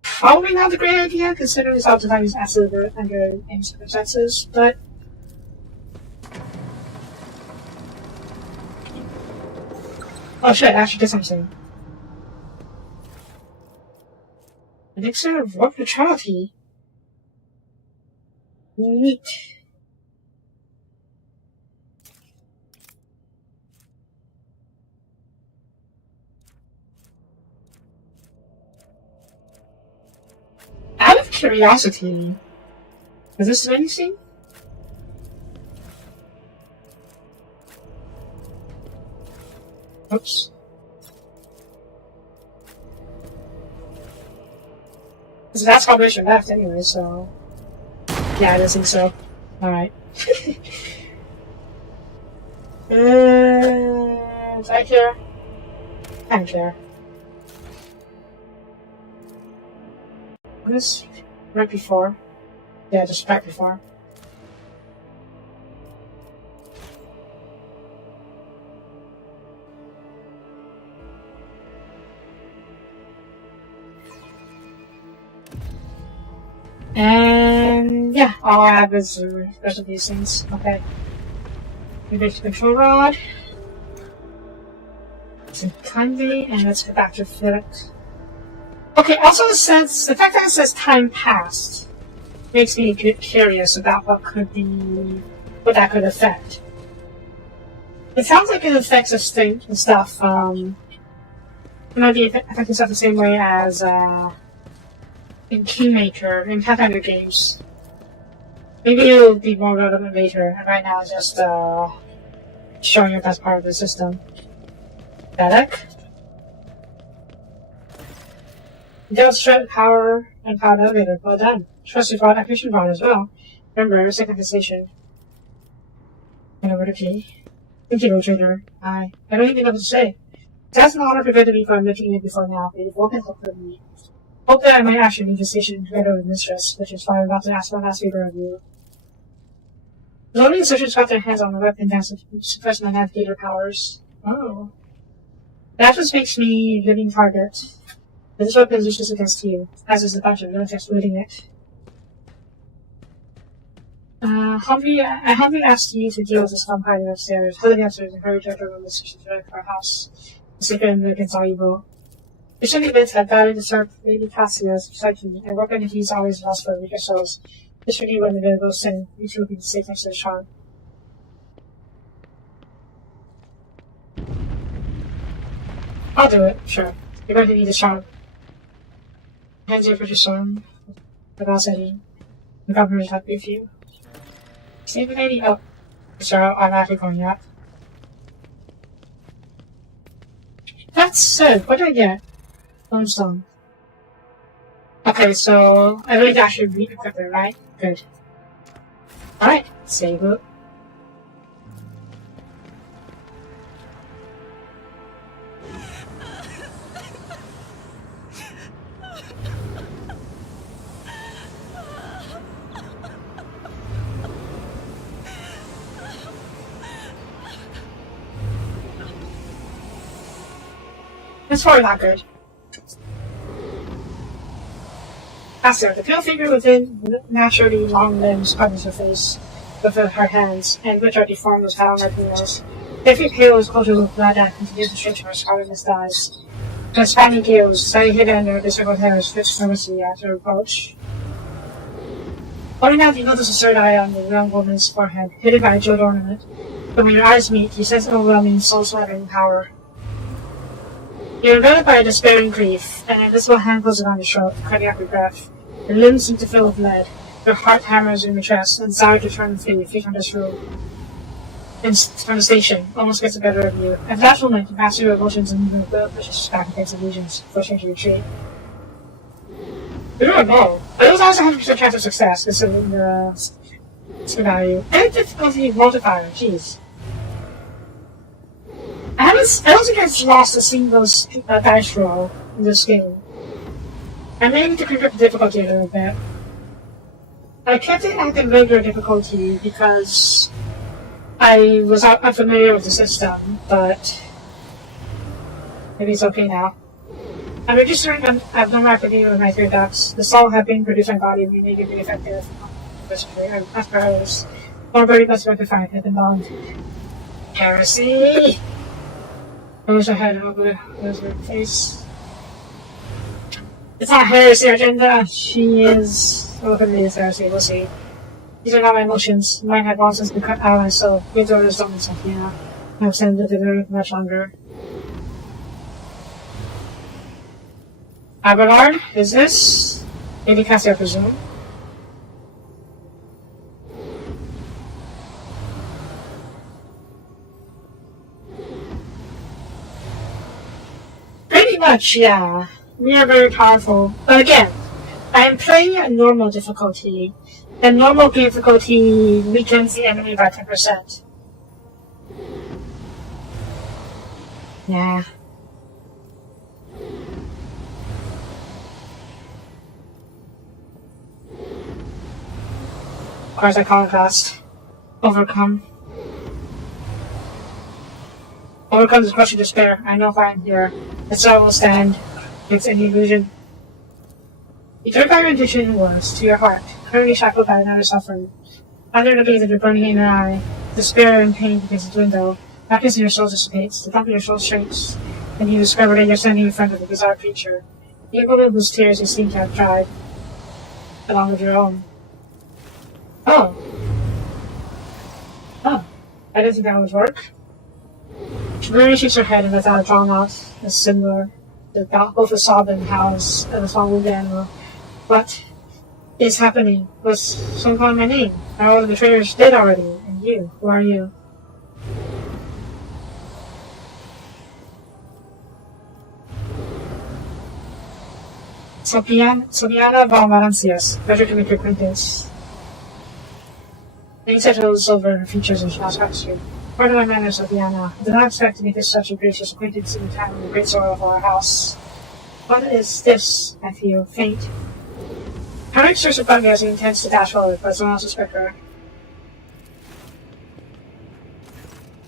Probably not a great idea, considering it's often use acid under any circumstances, but oh shit, I actually did something. Elixir of warp neutrality. Neat. Out of curiosity, does this do anything? Oops. So that's combination left anyway, so yeah, I don't think so. Alright. Do I care? I don't care. What is right before? Yeah, just right before. And yeah, all I have is the rest of these things. Okay. Maybe the control rod. Some candy, and let's go back to Felix. Okay, also the fact that it says time passed makes me curious about what that could affect. It sounds like it affects the stuff, it might be affecting stuff the same way as, in Kingmaker, in Pathfinder games. Maybe it'll be more relevant later, and right now it's just, showing if that's part of the system. Pathetic. Demonstrate power and power elevator. Well done. Trusted rod activation rod as well. Remember, second station. And over to key. Thank you, Trader. I don't even know what to say. That's an honor prevented me from making it before now. It woke up for me. Hope that I might actually leave the station together with Mistress, which is why I'm about to ask one last favor of you. The loading insertions got their hands on the weapon down to suppress my navigator powers. Oh. That just makes me living target. This weapon is useless against you, as is a bunch of lunatics looting it. I humbly asked you to deal with this scum hiding upstairs. Holding upstairs and hurry to everyone in the station to our house. The secret and against all evil. It should be admit that value deserved Lady Cassia's psyche, and weapon he's always lost for weaker souls. This should be when the available sin, which will be the safe next to the charm. I'll do it, sure. You're going to need a charm. Hands you for your son. The boss Eddie. The governor is happy with you. Save the lady. Oh. So I'm actually going up. That's so. What do I get? Lone stone. Okay, so I really actually re-equip it, right? Good. Alright, save it. It's probably not good. Cassia, the pale figure within naturally long limbs covers her face with her hands, and which are deformed as pattern like wheels. Every pale is coated with blood and continues to stretch her scarlet eyes. Her spiny gills, slightly hidden under the circled hairs, twitch nervously at her approach. Pointing out, you notice a third eye on the young woman's forehead, hidden by a jeweled ornament. But when your eyes meet, you sense overwhelming, soul-smothering power. You're enveloped by a despairing grief, and an invisible hand closes on your throat, cutting off your breath. Your limbs seem to fill with lead. Your heart hammers in your chest, and desire to turn flee from this room. From the station, almost gets the better of you. At that moment, you master your emotions and your will pushes back against illusions, forcing you to retreat. You're doing well. I don't have a 100% chance of success, considering the skill value. And difficulty multiplier, jeez. I don't think I've lost a single dice roll in this game. I may need to creep up the difficulty a little bit. I kept it at the regular difficulty because I was unfamiliar with the system, but maybe it's okay now. I'm registering abnormal activity with my 3 ducts. The salt have been produced in my body and may be effective. As per others, more body must rectify it and bond. Heresy! I wish I had an over her face. It's not heresy agenda. She is. Well, it is heresy. We'll see. These are not my emotions. Mine had long since been cut out of my soul. Good orders don't mean something now. I've sent it very much longer. Abelard, is this? Lady Cassia, I presume. Pretty much, yeah. We are very powerful. But again, I am playing at normal difficulty, and normal difficulty weakens the enemy by 10%. Yeah. Of course, I call it fast. Overcome. Overcome this crushing despair. I know if I am here, the soul will stand against any illusion. You turn back your intention inwards to your heart, currently shackled by another suffering. Under the gaze of your burning inner eye, despair and pain begins to dwindle. Darkness in your soul dissipates, the thump in your soul shrinks, and you discover that you're standing in front of a bizarre creature. The woman whose tears you seem to have dried, along with your own. Oh. Oh. I didn't think that would work. She really shakes her head and lets out a drawn out, as similar to both the sob and howls of a small wounded animal. What is happening? Was someone calling my name? Are all the betrayers dead already? And you? Who are you? Sopiana von Valencias. Pleasure to make your acquaintance. Any settles over her features and smiles across you. Pardon my manners, Sopiana. I did not expect to make such a gracious acquaintance in the time of the great sorrow of our house. What is this, I feel, faint? Henrik stirs above me as he intends to dash forward, but someone else is quicker.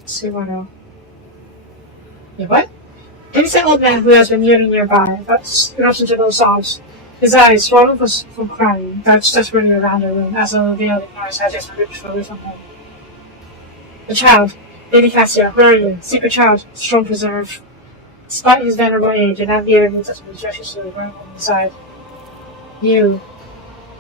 Suwano. Yeah, what? He's the old man who has been kneeling nearby, but erupts into those sobs. His eyes, swollen from crying, darts desperately around the room, as though the veil of noise had just ripped away from him. The child, Lady Cassia, where are you? Secret child, strong preserve. Despite his venerable age, and navigator moved up to the gestures to the ground on the side. You.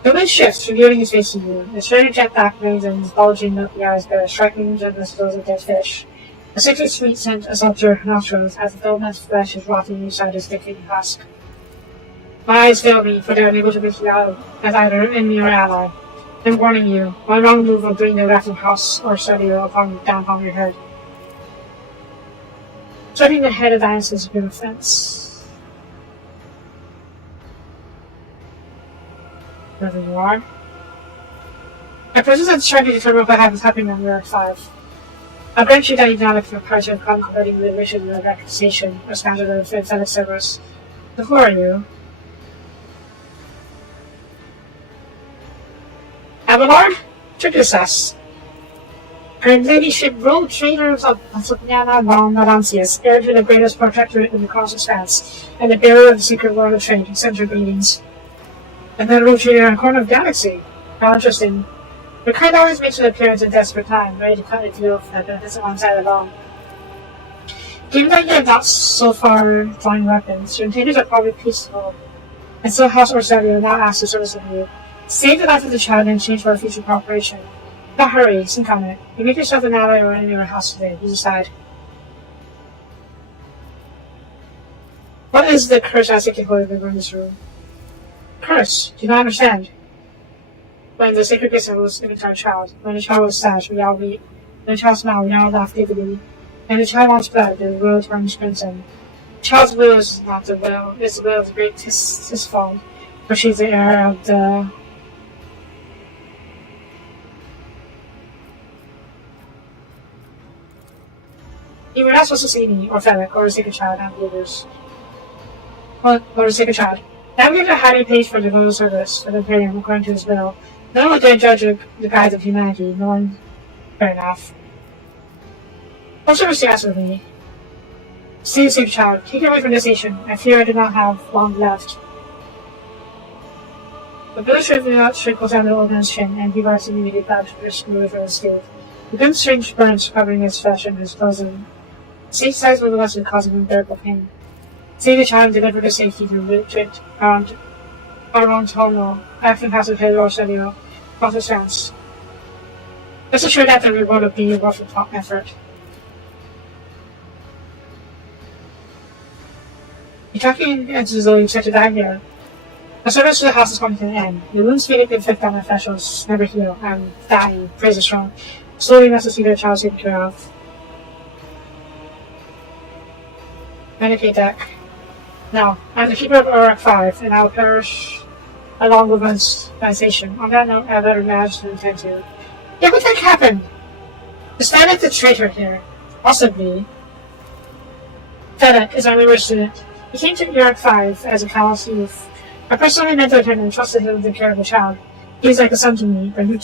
The wind shifts, revealing his face to you. The shiny jetpack rings and his bulging milky eyes bear a striking resemblance to those of dead fish. A sickly sweet scent assaults your nostrils as the dull man's flesh is rotting inside his decaying husk. My eyes fail me, for they are unable to make you out as either enemy or ally. I'm warning you, one wrong move will bring the wrath of house or studio down upon your head. Striking the head of Dionysus has been offense. Wherever you are. I possess a strike to determine what happens happening on Earth 5. I'll grant you that you do not look part of contemplating the mission of accusation or scandal of Felix Cerberus. But who are you? Abelard? Introduce us. Her ladyship ruled traders of Soapie von Nadancius, heir to the greatest protectorate in the cause of France, and the bearer of the secret world of trade, sent her greetings. And then ruled trader in a corner of galaxy. How interesting. Your kind always makes an appearance in desperate time, ready to cut a deal that benefits alongside along. Given that you have not so far drawing weapons, your intentions are probably peaceful, and so House Orsavia will now ask the service of you. Save the life of the child in exchange for our future cooperation. Don't hurry, think on it. You make yourself an ally or enemy of our house today, you decide. What is the curse I think you hold in this room? Curse? Do you not understand? When the sacred gifts was given to our child, when the child was sad, we all weep. When the child smiled, we all laughed vividly. When the child wants blood, the will turns crimson. The child's will is not the will, it's the will of the great Tisfald, for she's the heir of the... You were not supposed to see me, or Fennec, or a sacred child, navigators. Or a sacred child. Navigator had a page for the royal service, for the Imperium, according to his will. No one would dare judge the guides of humanity, no one... Fair enough. What service do you ask of me? See the sacred child. Take it away from this station. I fear I do not have long left. The blue shirt goes down the old man's chin, and he rises immediately back to the screw with his steel. The dim strange burns covering his flesh and his clothing. Safe size will less cause him unbearable pain. Save the child and deliver to safety to retreat around Tono, after the house of Pedro Celio, Father France. Rest assured that the reward will be worth the effort. You're talking as though you set to die here. The service to the house is coming to an end. The wounds faded inflict on my officials never heal. I'm dying. Praise the strong. Slowly must see their child taken care of. Medicate deck. Now, I'm the keeper of Uruk 5, and I will perish along with my civilization. On that note, I have better manage to intend to. Yeah, what the heck happened? The Fennec the traitor here. Possibly. Fennec is our newest student. He came to Uruk 5 as a callous youth. I personally mentored him and trusted him with the care of the child. He was like a son to me, but he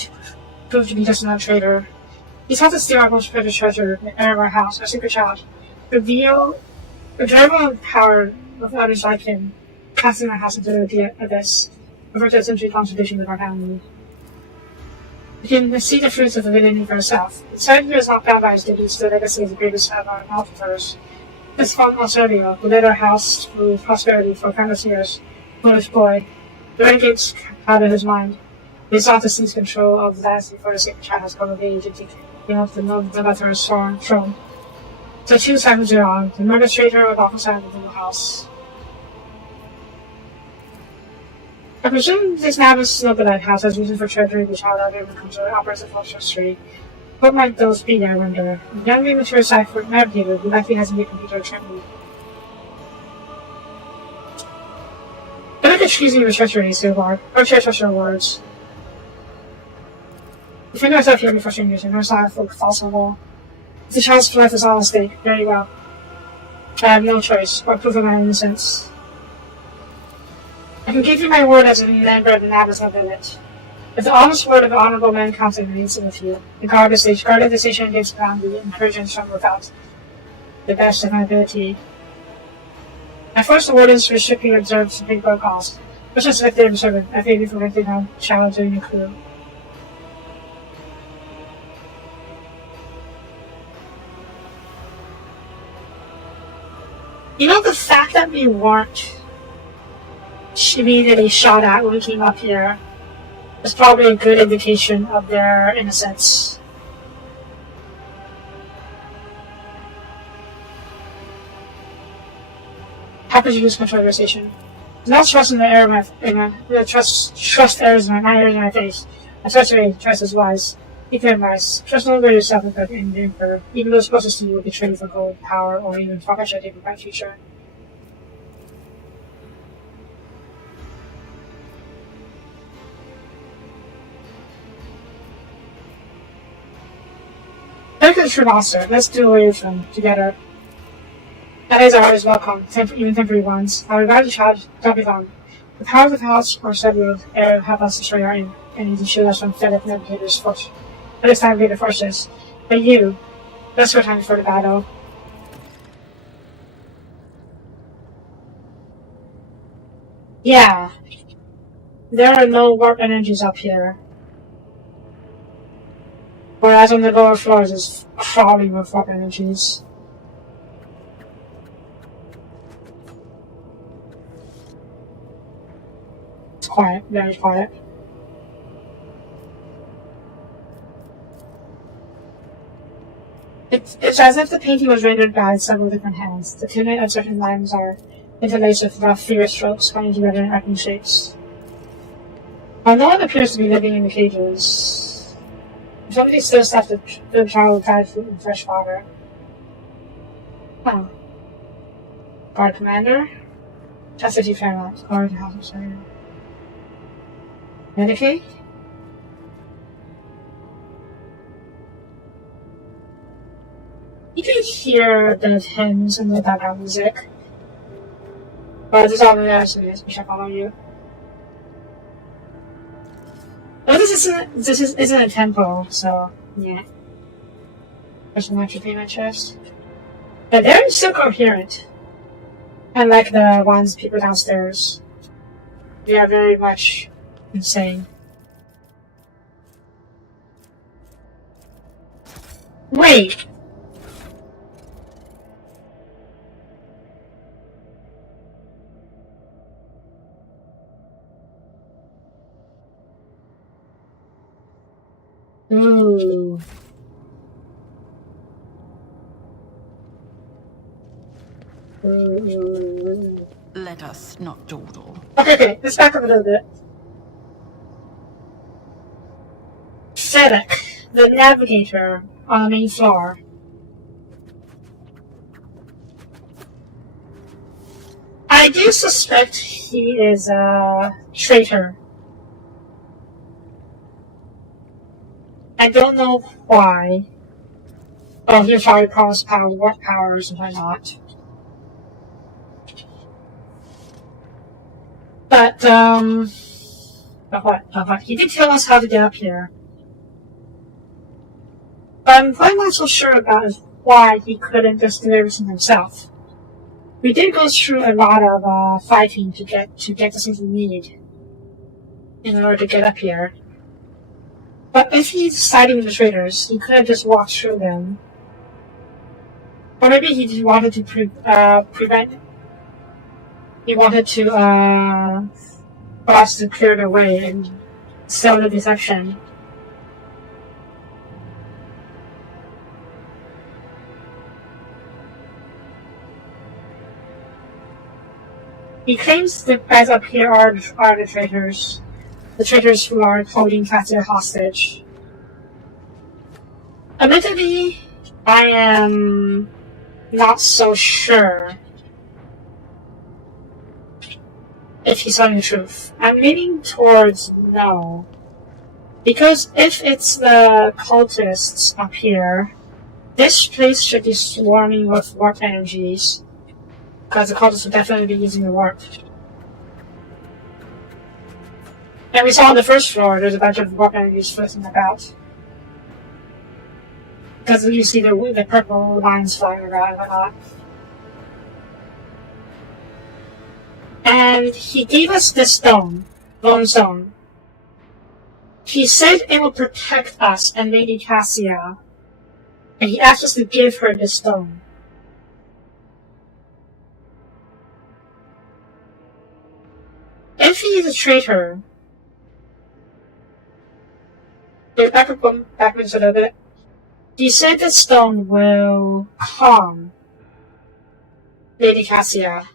proved to be just another traitor. He's helped to steal our most precious treasure, the heir of our house, our secret child. The driver of power of others like him, casting our house into the abyss, referred to a century-long tradition of our family. You can see the fruits of the villainy for yourself. The side is not bound by his duties to the legacy of the greatest of our officers. This fond Australia, who led our house through prosperity for countless years, foolish boy. The renegades clouded his mind. They sought to seize control of the dynasty before the sacred child has come of age and taken up the Novator's throne. So choose side with Gerard, the murder traitor of awful side of the house. I presume this Navis Nobilite house has reason for treasury the child out of comes to operates a false history. What might those be, I wonder? The young immature cipher navigator who likely hasn't been computer training. I don't excuse me with treachery, Silvar. Or trust your words. I find myself here before strangers and notice I have false on wall. If the child's life is all at stake, very well. I have no choice, or proof of my innocence. I can give you my word as a member of the Navis village. If the honest word of the honorable man counts in with you, the guard of the station against boundary, encouragement from without the best of my ability. I forced the wardens to restrict your observed big protocols. Which is if they were servant, I paid you for renting on challenging the crew. You know, the fact that we weren't immediately shot at when we came up here is probably a good indication of their innocence. How could you lose control of your station? Not trust in the air of my trust areas in my face. I trust your aid, trust is wise. Be fair, advice. Trust no longer yourself in the Emperor. Even those closest to you will betray you for gold, power, or even financial for my future. Thank you, the true monster. Let's do away with them together. Allies are always welcome, even temporary ones. Our revived child don't be found. The powers of house or subworld air help us destroy our enemies and shield us from Fedec Navigator's force. Others navigate the forces. But you, let's go time for the battle. Yeah. There are no warp energies up here. Whereas on the lower floors is crawling with warp energies. It's quiet, very quiet. It's as if the painting was rendered by several different hands. The timid, uncertain lines are interlaced with rough, fierce strokes coming together in arcing shapes. While no one appears to be living in the cages, somebody still left the child guide food and fresh water. Huh. Guard Commander? Chastity Fairmont. Guard House of Surgery. Medicaid? You can hear the hymns and the background music. But there's all the others, we should follow you. Well, this isn't a temple, so yeah. There's some extra payment chest. But they're still coherent. Unlike the ones people downstairs. They are very much insane. Wait! Ooh. Let us not dawdle. Okay, let's back up a little bit. Fedec, the navigator on the main floor. I do suspect he is a traitor. I don't know why. Oh, he probably promised warp powers and whatnot. But what? He did tell us how to get up here. But I'm not so sure about why he couldn't just do everything himself. We did go through a lot of fighting to get the things we need in order to get up here. But if he's siding with the traitors, he could have just walked through them. Or maybe he just wanted to prevent. He wanted to for us to clear the way and sell the deception. He claims the guys up here are the traitors. The traitors who are holding Katya hostage. Admittedly, I am not so sure if he's telling the truth. I'm leaning towards no. Because if it's the cultists up here, this place should be swarming with warp energies. Because the cultists would definitely be using the warp. And we saw on the first floor, there's a bunch of warp energies floating about. Because you see the purple lines flying around and whatnot. And he gave us this stone, Lone Stone. He said it will protect us and Lady Cassia. And he asked us to give her this stone. if he is a traitor? Yeah, back a little bit. You said that stone will calm Lady Cassia.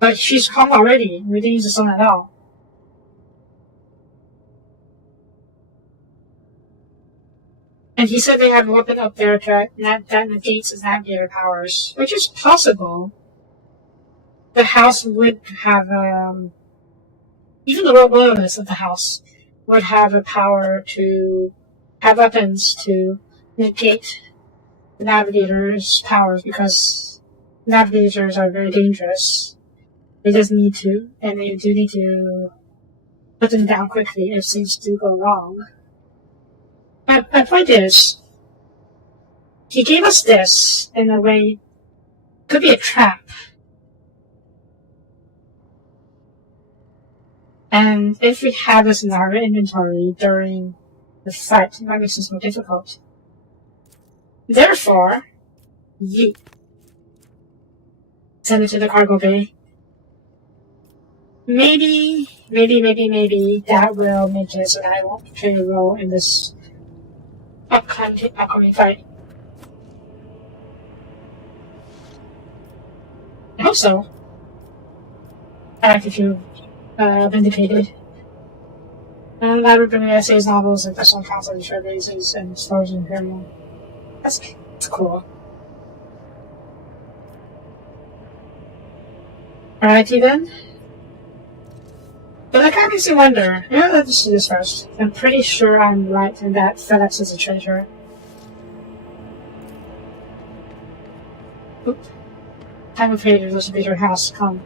But she's calm already. We didn't use the stone at all. And he said they have a weapon up there that negates his navigator powers, which is possible. The house would have, even the royalness of the house would have a power to have weapons to negate the navigator's powers, because navigators are very dangerous. They just need to, and they do need to put them down quickly if things do go wrong. My point is, he gave us this in a way, could be a trap. And if we have this in our inventory during the fight, it might make things more difficult. Therefore, you send it to the cargo bay. Maybe that will make it so that I won't play a role in this upcoming fight. I hope so. I like to feel vindicated. And I would bring essays, novels, and personal accounts of the short races and stories of Imperium. That's cool. Alrighty then. But that kind of makes me wonder. Yeah, let's do this first. I'm pretty sure I'm right in that Felix is a traitor. Oop. Time of failure, this will be your house. Come.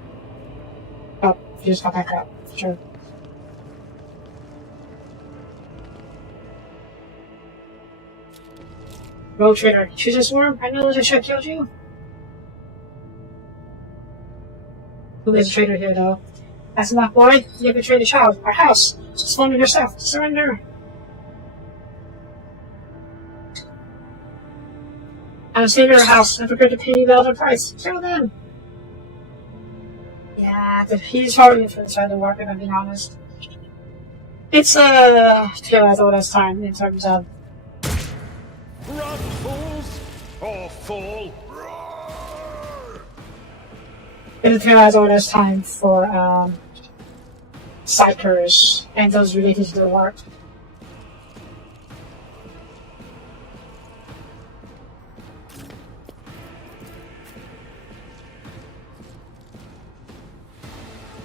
Oh, you just got back up. Sure. Rogue trader. Choose a swarm? I know I should have killed you. Who is a traitor here, though? That's enough, boy. You betrayed a child. Our house. Just surrender yourself. Surrender. I'm a savior of our house. I'm prepared to pay you the ultimate price. Kill them. Yeah, but he's probably for the side of the work, if I'm being honest. It's tale as old as time in terms of. Run, fools! Or fall! It's a tale as old as time for psychers and those related to the work.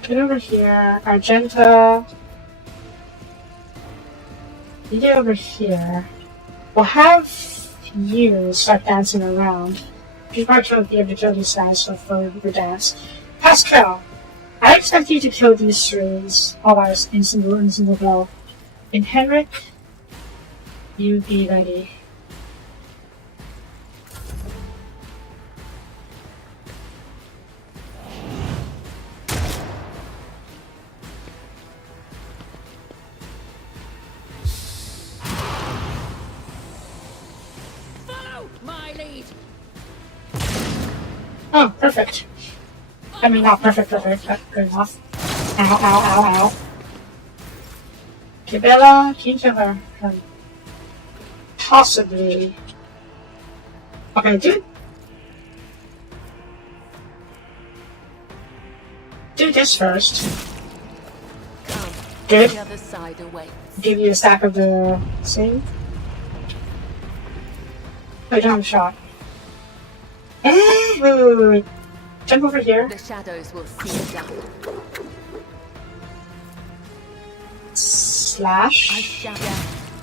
Get over here, Argenta. You get over here. We'll have you start dancing around. You might try to be able to kill these guys for the dance. Pascal, I expect you to kill these threes all ours in single blow. And Henrik, you be ready. Follow my lead. Oh, perfect. I mean, not perfect, but good enough. Ow, ow, ow, ow. Okay, Bella, can you kill her? Possibly. Okay, do this first. Come. Good. The other side awaits. Give you a stack of the thing. Oh, you don't have a shot. Wait. Jump over here. The shadows will see it down. Slash. Shadow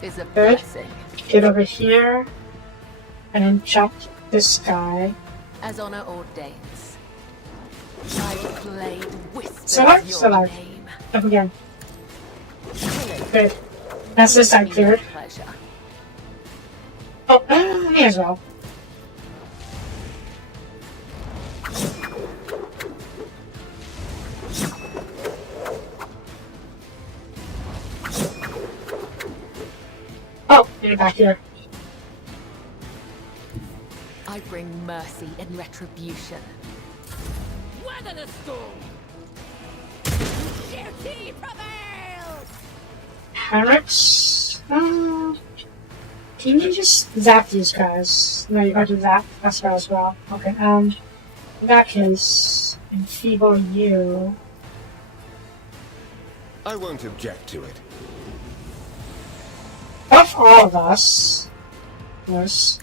is a Good. blessing. Get over here. And then jump this guy. As honor ordains. My blade whispers Alive? your Still alive. name. Jump again. Killing Good. That's this side cleared. pleasure. Oh, me as well. Oh, you're back here. I bring mercy and retribution. to the storm. Duty prevails. Henrix? Can you just zap these guys? No, you got to zap us as well. Okay, in that case, enfeeble you. I won't object to it. Buff all of us. Yes.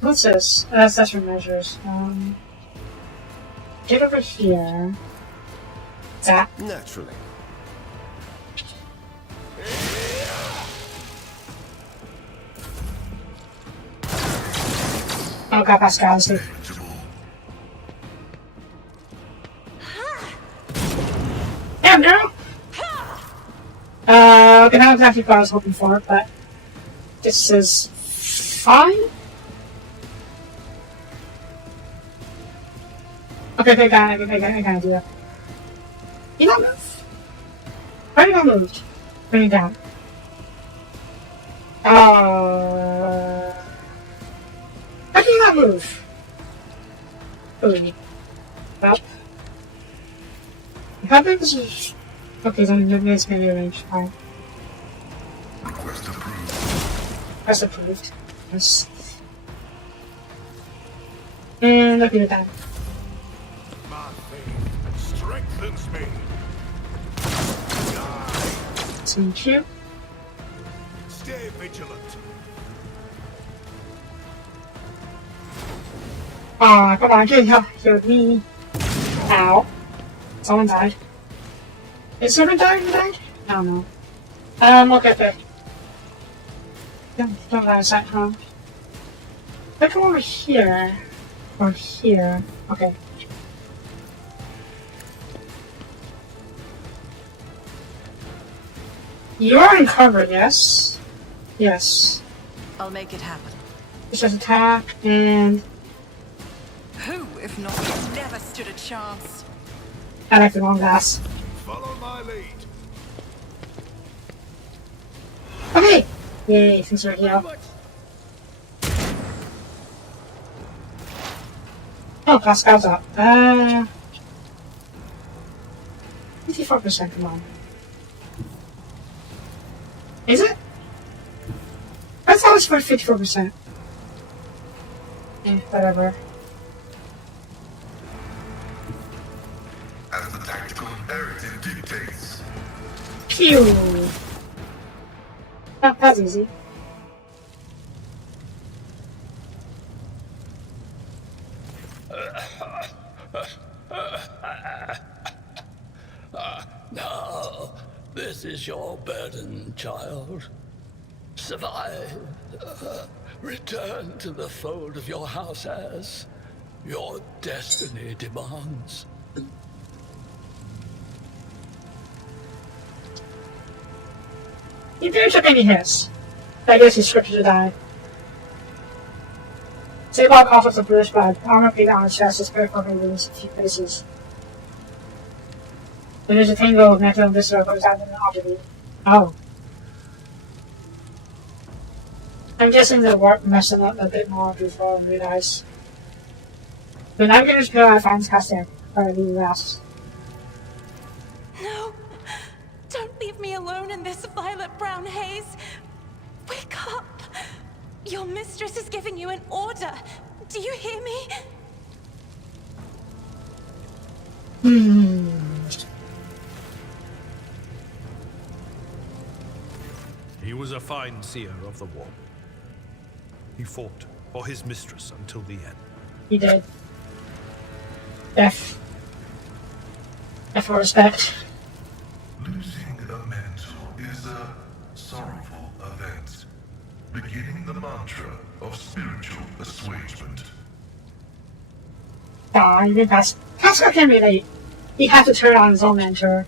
What's this? That's for measures. Get over here. Zap. Naturally. Oh god, Pascal, asleep. Damn, girl! Okay, not exactly what I was hoping for, but this is fine. Okay, I gotta do that. You don't move. Why did I move? Bring it down. How do you not move? Ooh. Up. How big is this? Okay, then it's maybe arranged. Fine. Request approved. That's approved. Yes. And look at that. My faith strengthens me. Thank you. Stay vigilant. Aw, come on, get me. Ow. Someone died. Is someone died? I don't know. Okay. Don't let us at home. Let's go over here. Or here. Okay. You're uncovered, yes? Yes. I'll make it happen. It's just attack and Who, if not you, never stood a chance? I like the long glass. Follow my lead. Okay! Yay, things are here. Oh, Pascal's up. 54%, come on. Is it? I thought it was for 54%. Whatever. As the tactical imperative dictates. Pew! Oh, that's easy. Now, this is your burden, child. Survive. Return to the fold of your house as your destiny demands. He barely took any hits. I guess he's scripted to die. Save all conflicts of British blood. Armor beat on his chest is critical in a few places. There's a tangle of metal and viscera goes out in the object. Oh. I'm guessing the warp messing up a bit more before I realize. But I'm gonna just go out and find this costume. Or the last. No! Don't leave me alone in this violet-brown haze! Wake up! Your mistress is giving you an order! Do you hear me? He was a fine seer of the war. He fought for his mistress until the end. He did. F for respect. Losing a mentor is a sorrowful event, beginning the mantra of spiritual assuagement. Ah, you did pass. Pascal can relate. He had to turn on his own mentor.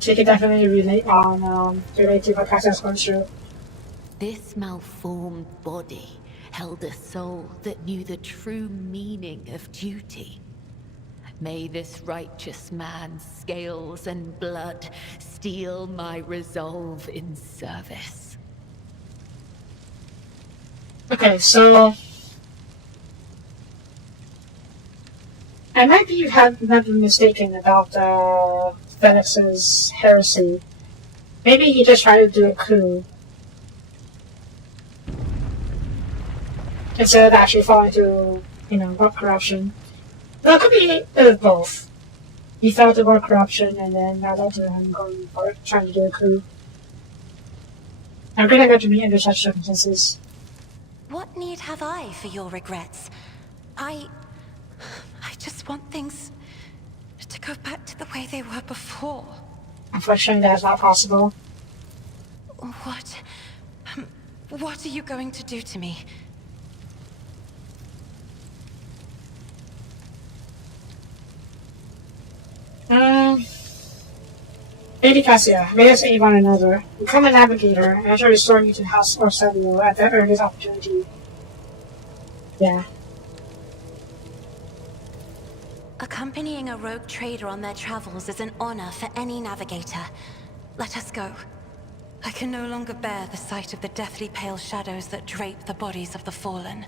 So he can definitely relate to what Pascal's going through. This malformed body held a soul that knew the true meaning of duty. May this righteous man's scales and blood steel my resolve in service. Okay, so I might have been mistaken about Felix's heresy. Maybe he just tried to do a coup instead of actually falling into, work corruption. Well, it could be both. He fell to work corruption, and then that led to him going for trying to do a coup. I'm gonna go to meet under such circumstances. What need have I for your regrets? I just want things to go back to the way they were before. Unfortunately, that is not possible. What are you going to do to me? Lady Cassia, may us aid one another. Become a navigator, and I shall restore you to House Orsavio at the earliest opportunity. Yeah. Accompanying a rogue trader on their travels is an honor for any navigator. Let us go. I can no longer bear the sight of the deathly pale shadows that drape the bodies of the fallen.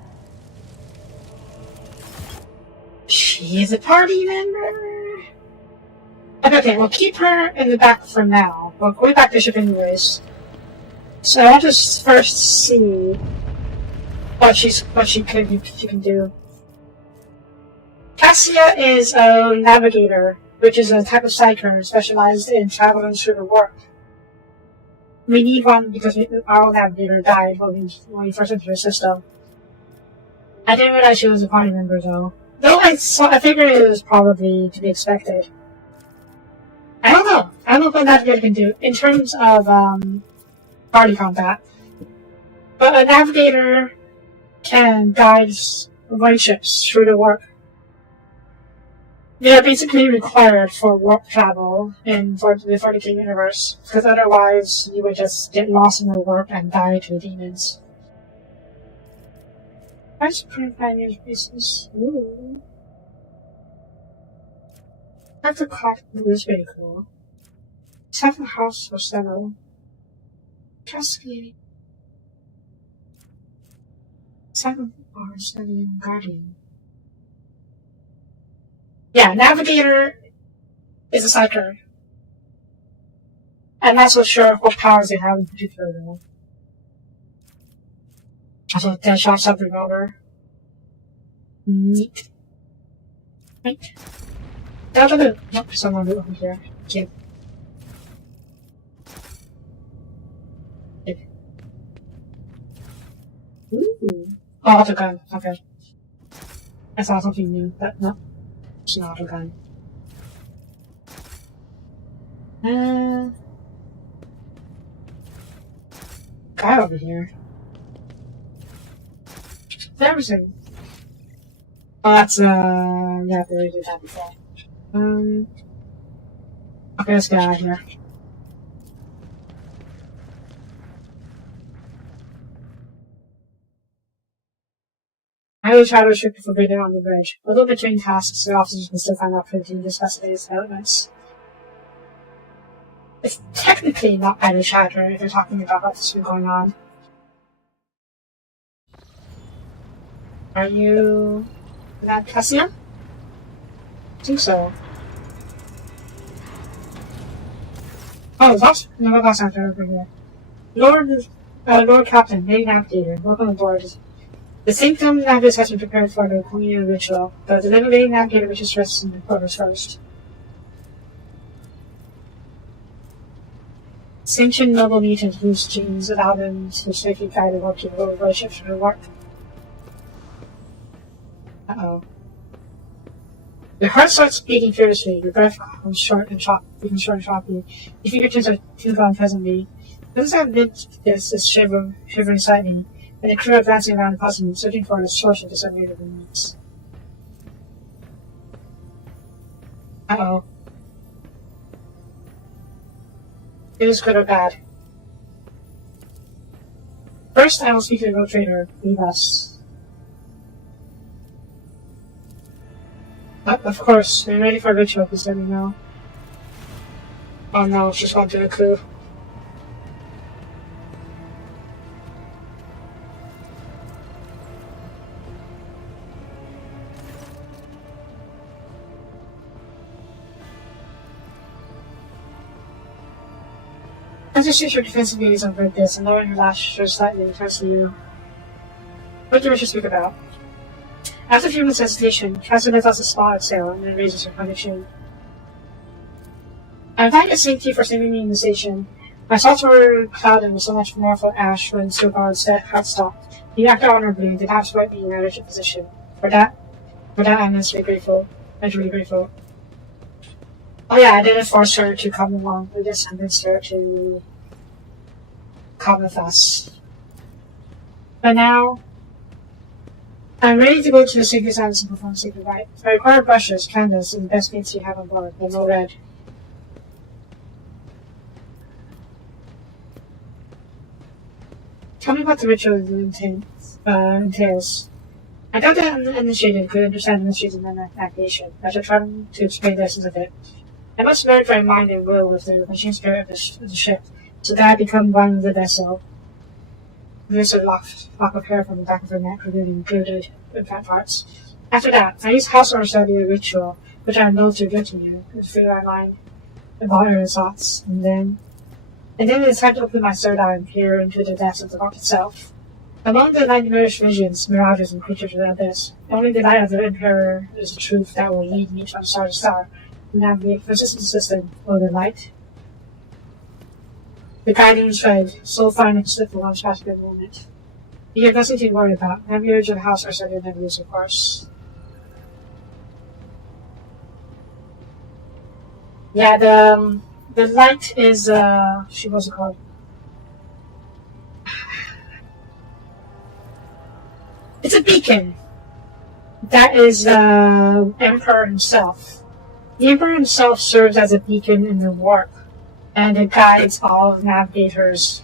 She is a party member. Okay, we'll keep her in the back for now. We'll go back to the ship anyways. So I want to first see what she can do. Cassia is a navigator, which is a type of psyker specialized in traveling through the warp. We need one because our navigator died when we first entered the system. I didn't realize she was a party member though. Though I figured it was probably to be expected. I don't know what a navigator can do in terms of party combat. But a navigator can guide void ships through the warp. They are basically required for warp travel in the 40k universe, because otherwise you would just get lost in the warp and die to demons. Nice pioneer pieces. Ooh. That's a clock. This is pretty cool. Seven house for settle. Cascade. 7 hours, 7 guardian. Yeah, navigator is a psyker. I'm not so sure what powers they have in particular though. Also, Deadshot sub-revolver. Neat. Right. Nope, someone over here. Cute. Yep. Ooh. Oh, autogun. Okay. I saw something new, but no. It's an autogun. Guy over here. Everything. Oh, that's, yeah, we already did that before. Okay, let's get out of here. I will try to restrict the forbidden on the bridge. Although between tasks, the officers can still find opportunity to discuss these elements. It's technically not idle chatter if you're talking about what's been going on. Are you that Cassia? I think so. Oh, that's no, that's not over here. Lord Captain, Lady Navigator, welcome aboard. The Sanctum Navigator has been prepared for the communion ritual, but the little Lady Navigator wishes rests in the quarters first. Sanctum noble mutant whose genes allow them to safely guide the warp over ship through the warp. Uh-oh. Your heart starts beating furiously, your breath becomes short and choppy. Your fingertips are tingle unpleasantly. Those that lived this shivering slightly, and the crew are glancing around puzzled, searching for a source of this unreadable needs. Uh-oh. It is good or bad. First, I will speak to the road trader, leave us. Of course, we're ready for a ritual, please let me know. Oh no, it's just gone to the coup. As you shoot your defensive gaze over this and lowering your lashes slightly towards you, what do you wish to speak about? After a few minutes hesitation, Caster lets out a small exhale and then raises her pointed chin. I invite your safety for saving me in the station. My thoughts were clouded with so much mournful ash when Soapie's heart stopped. You acted honorably and did not sweat me in my wretched position. For that I'm immensely grateful. I'm truly grateful. Oh yeah, I didn't force her to come along. We just convinced her to come with us. But now, I'm ready to go to the sacred silence and perform sacred rite. I require brushes, candles, and the best paints you have on board, but no red. Tell me what the ritual entails. I doubt that an initiated could understand the mysteries of navigation. I shall try to explain the essence of it. I must merge my mind and will with the machine spirit of the ship, so that I become one with the vessel. There's a lock of hair from the back of her neck, revealing bearded fat parts. After that, I use house or study a ritual, which I know to get to you, to free my mind about her thoughts, and then it is time to open my third eye and peer into the depths of the rock itself. Among the nightmarish visions, mirages, and creatures of the abyss, only the light of the Emperor is the truth that will lead me from star to star, and navigate the persistent system of the light. The guiding thread, so fine and swift along past the moment. You have nothing to worry about. Navigators of the house are studying nebulous, of course. Yeah, the light is, what's it called? It's a beacon. That is the Emperor himself. The Emperor himself serves as a beacon in the warp, and it guides all navigators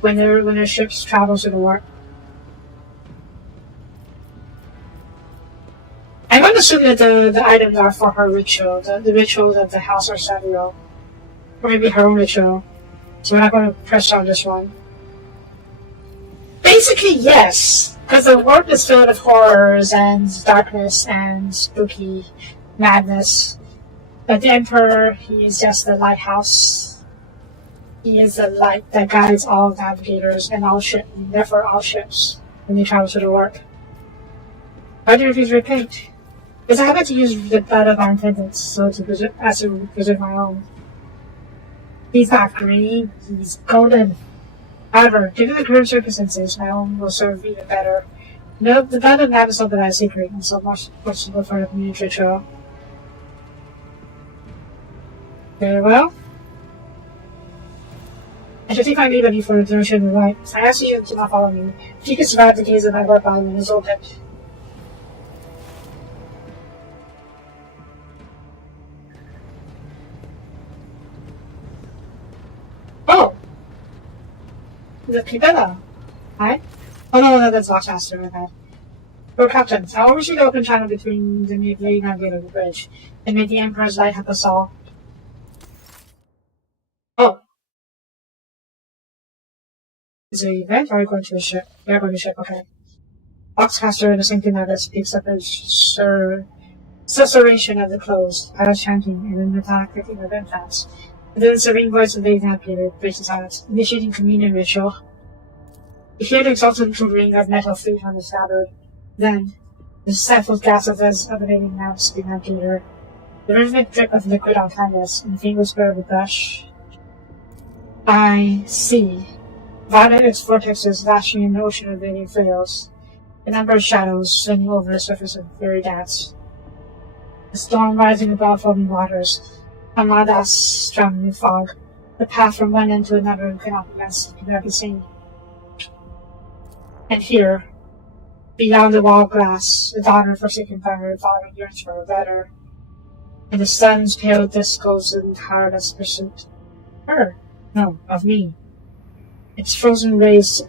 when their ships travel through the warp. I'm going to assume that the items are for her ritual, the rituals of the House or Savio, or maybe her own ritual. So we're not going to press on this one. Basically, yes, because the warp is filled with horrors and darkness and spooky madness. But the Emperor, he is just the lighthouse. He is the light that guides all navigators and all ships, and therefore all ships, when they travel through the warp. Why do you refuse to repaint? Because I happen to use the blood of our attendants, so to preserve my own. He's not green, he's golden. However, given the current circumstances, my own will serve even better. No, the blood of Nav is something that is sacred, and so much possible for the community ritual. Very well. I should take my leave of you for the notion of the right. I ask you to not follow me. If you can survive the gaze of my warp element is open. Oh! The Pibella. Hi? Oh no, that's Lockmaster, my bad. Lord Captain, I will oversee the open channel between the Lady Navigator and the bridge, and may the Emperor's light help us all. Oh. Is it an event, or are we going to the ship? We are going to the ship, okay. Oxcaster, the same thing that picks up a susurration of the clothes, pious chanting, and then metallic clicking of implants. And then the serene voice of the Lady Navigator breaks the silence, initiating communion ritual. You hear the exultant ring of metal fleet on the scabbard. Then, the stifled gas of the Lady Navigator, the rhythmic drip of liquid on canvas, and the faint whisper of a brush. I see. Violet its vortexes lashing in the ocean of radiant flails. A number of shadows swinging over the surface of fairy dance. The storm rising above foaming waters. A Madas strung in fog. The path from one end to another cannot be seen. And here, beyond the wall glass, the daughter forsaken by her father yearns for a better. And the sun's pale disk goes in tireless pursuit. Her? No, of me. Its frozen rays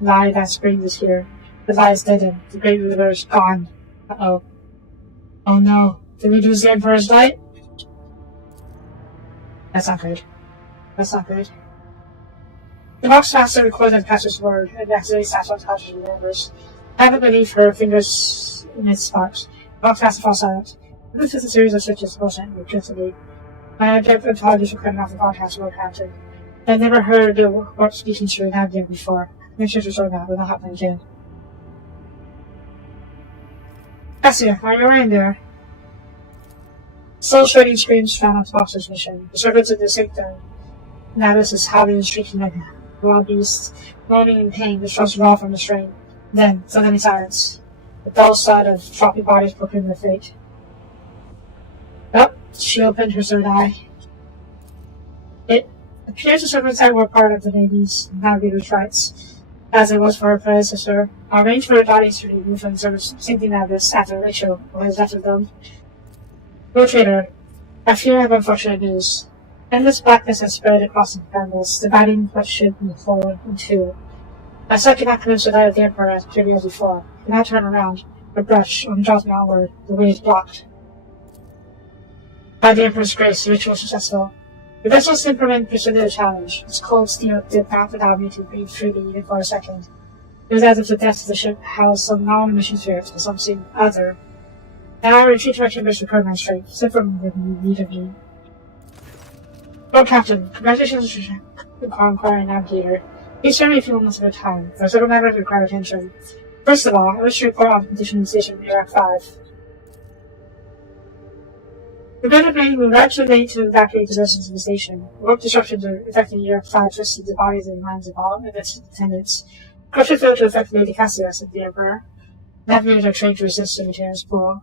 lie that spring is here. The light is deadened. The great river is gone. Uh-oh. Oh no. Did we lose the Emperor's light? That's not good. That's not good. The box master records the pastor's word and accidentally snaps on touches and remembers. I haven't beneath her fingers in its sparks. The box master falls silent. This is a series of switches motion electricity. My object apologies for cutting off the broadcast Lord Captain. I've never heard the warp speaking to an Abdian before. Make sure to show that will not happen again. Cassia, are you in there? Still shredding screams found on Fox's mission. The servants of the sanctum. Navis is howling and shrieking like a wild beast, moaning in pain, the trust raw from the strain. Then, suddenly silence. The dull thud of floppy bodies proclaimed their fate. Oh, she opened her third eye. It appears the servants that were part of the lady's navigator's rights, as it was for her predecessor. Arranged for her bodies to be removed from the servants, sinking Navis after Rachel was left of them. Road Trader, I fear I have unfortunate news. Endless blackness has spread across the brambles, dividing what should be four in two. My son cannot convince the light of the Emperor as clearly as before. Cannot turn around, or brush, or draws me outward. The way is blocked. By the Emperor's grace, the ritual was successful. The vessel's temperament presented a challenge. Its cold steel did not allow me to breathe freely even for a second. It was as if the depths of the ship housed some non-emission spirits for something other. Now I retreat to my chambers to recover my strength, except for the need of me. Lord Captain, congratulations on acquiring Navigator. Please spare me a few moments of your time. There are several matters that require attention. First of all, I wish to report on the condition of the station Iraq 5. The men of Maine moved right to the lane to evacuate the residents of the station. Warp disruptions are affecting Iraq 5 twisted the bodies and minds of all of its attendants. Corruption failed to affect Lady Cassia, said the Emperor. Navigators are trained to resist the material's pull.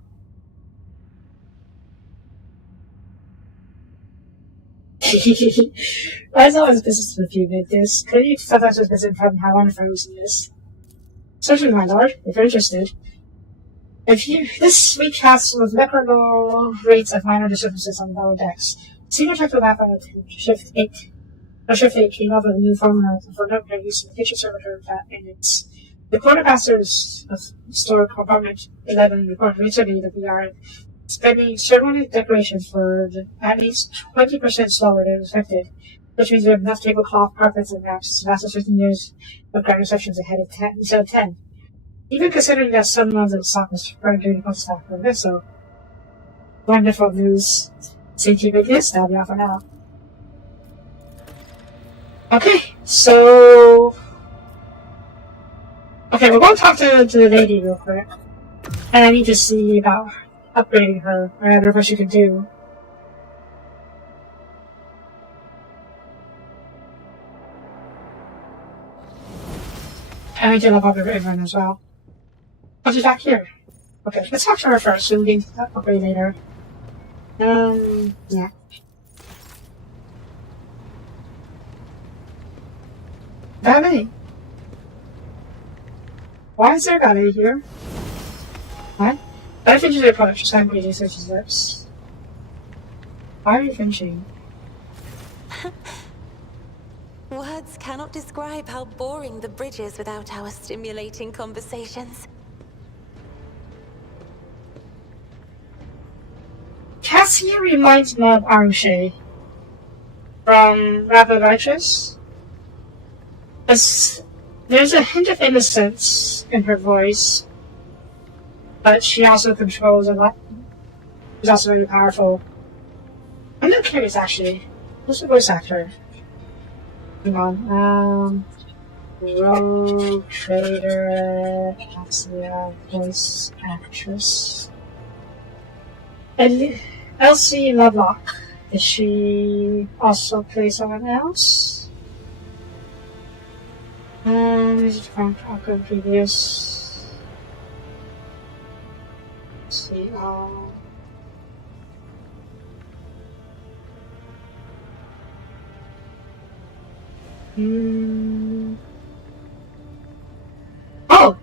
Why is always business with you, Victus? Could you sometimes just visit and how wonderful everything is? Certainly, my lord, if you're interested. This week has with measurable rates of minor disturbances on the lower decks. Senior technical map on Shift 8. Shift 8 came up with a new formula for nuclear use in the kitchen servitor in its. The quartermaster's store compartment 11 reported recently that we are spending ceremony decorations for at least 20% slower than expected, which means we have enough tablecloth, carpets, and maps to last us 15 years of grand receptions ahead of 10, instead of 10. Even considering that some of the stock was burned during the post-stock for this, so wonderful news. Thank you, Biggest. That'll be all for now. Okay, so okay, we're going to talk to the lady real quick, and I need to see about upgrading her, or whatever she can do. And I did level up everyone as well. Oh, she's back here. Okay, let's talk to her first, so we can upgrade later. Yeah. Valet! Why is there a valet here? What? I finished the product, just haven't really searched his lips. Why are you finishing? Words cannot describe how boring the bridge is without our stimulating conversations. Cassia reminds me of Arushe from Rather Righteous. There's a hint of innocence in her voice, but she also controls a lot. She's also very powerful. I'm not curious, actually. Who's the voice actor? Hang on. Rogue Trader, Cassia, voice actress. And Elsie Lovelock. Did she also play someone else? Is it from Proper Previous? Let's see, Oh!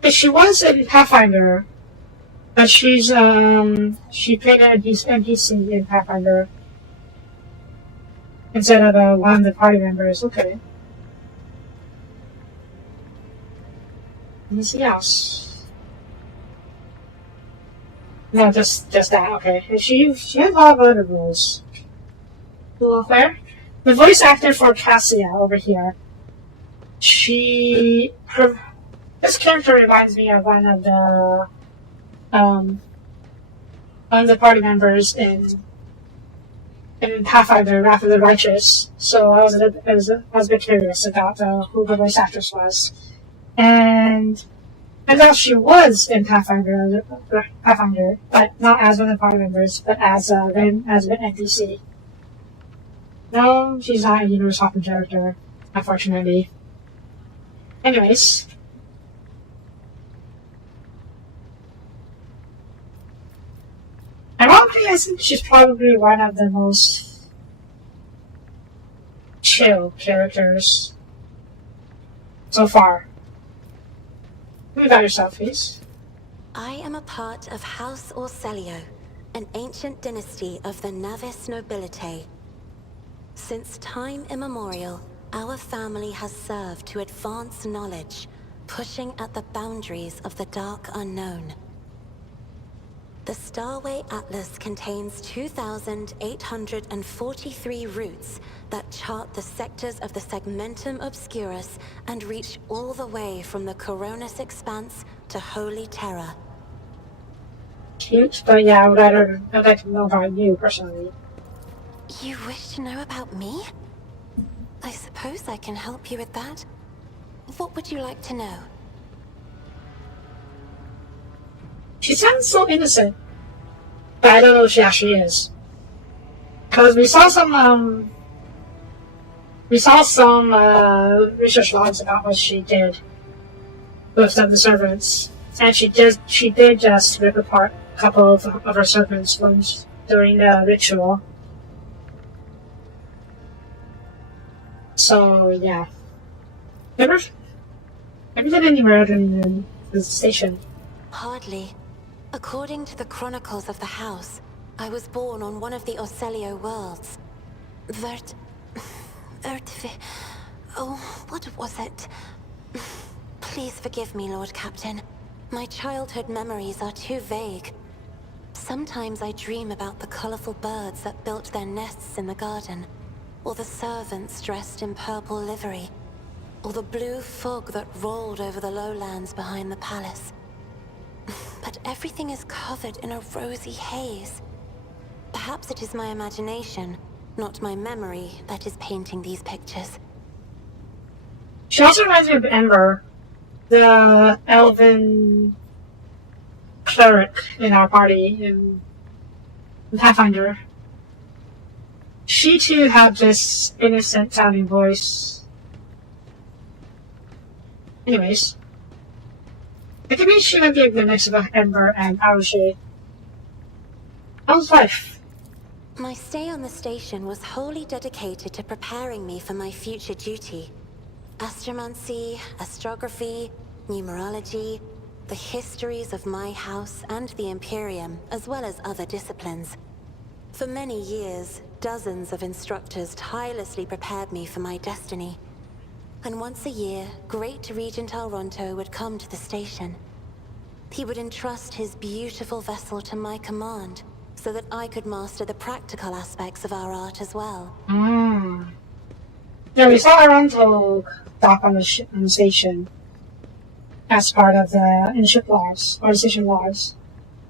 But she was in Pathfinder. But she's, she played an NPC in Pathfinder. Instead of one of the party members. Okay. Anything else? No, just that, okay. She has a lot of other roles. Cool, fair? The voice actor for Cassia over here. This character reminds me of one of the party members in in Pathfinder, Wrath of the Righteous. So I was a bit curious about who the voice actress was, and out she was in Pathfinder, but not as one of the party members, but as an NPC. No, she's not a universe hopping character, unfortunately. Anyways. Ironically, I think she's probably one of the most chill characters so far. What about yourself, please? I am a part of House Orselio, an ancient dynasty of the Navis nobility. Since time immemorial, our family has served to advance knowledge, pushing at the boundaries of the dark unknown. The Starway Atlas contains 2,843 routes that chart the sectors of the Segmentum Obscurus and reach all the way from the Coronis Expanse to Holy Terra. Cute, but yeah, I'd like to know about you personally. You wish to know about me? I suppose I can help you with that. What would you like to know? She sounds so innocent, but I don't know if she actually is. Because we saw some research logs about what she did with the servants, and she did just rip apart a couple of her servants once during the ritual. So yeah, never did any murder in the station. Hardly. According to the chronicles of the house, I was born on one of the Orselio worlds. Oh, what was it? Please forgive me, Lord Captain. My childhood memories are too vague. Sometimes I dream about the colorful birds that built their nests in the garden, or the servants dressed in purple livery, or the blue fog that rolled over the lowlands behind the palace. But everything is covered in a rosy haze. Perhaps it is my imagination, not my memory, that is painting these pictures. She also reminds me of Ember, the elven cleric in our party in Pathfinder. She too had this innocent sounding voice. Anyways. I think she might be a good mix of Ember and Arushi. How's life? My stay on the station was wholly dedicated to preparing me for my future duty. Astromancy, astrography, numerology, the histories of my house and the Imperium, as well as other disciplines. For many years, dozens of instructors tirelessly prepared me for my destiny. And once a year, Great Regent Alronto would come to the station. He would entrust his beautiful vessel to my command, so that I could master the practical aspects of our art as well. Yeah, we saw Alronto dock on the station as part of the in-ship logs, or the station logs.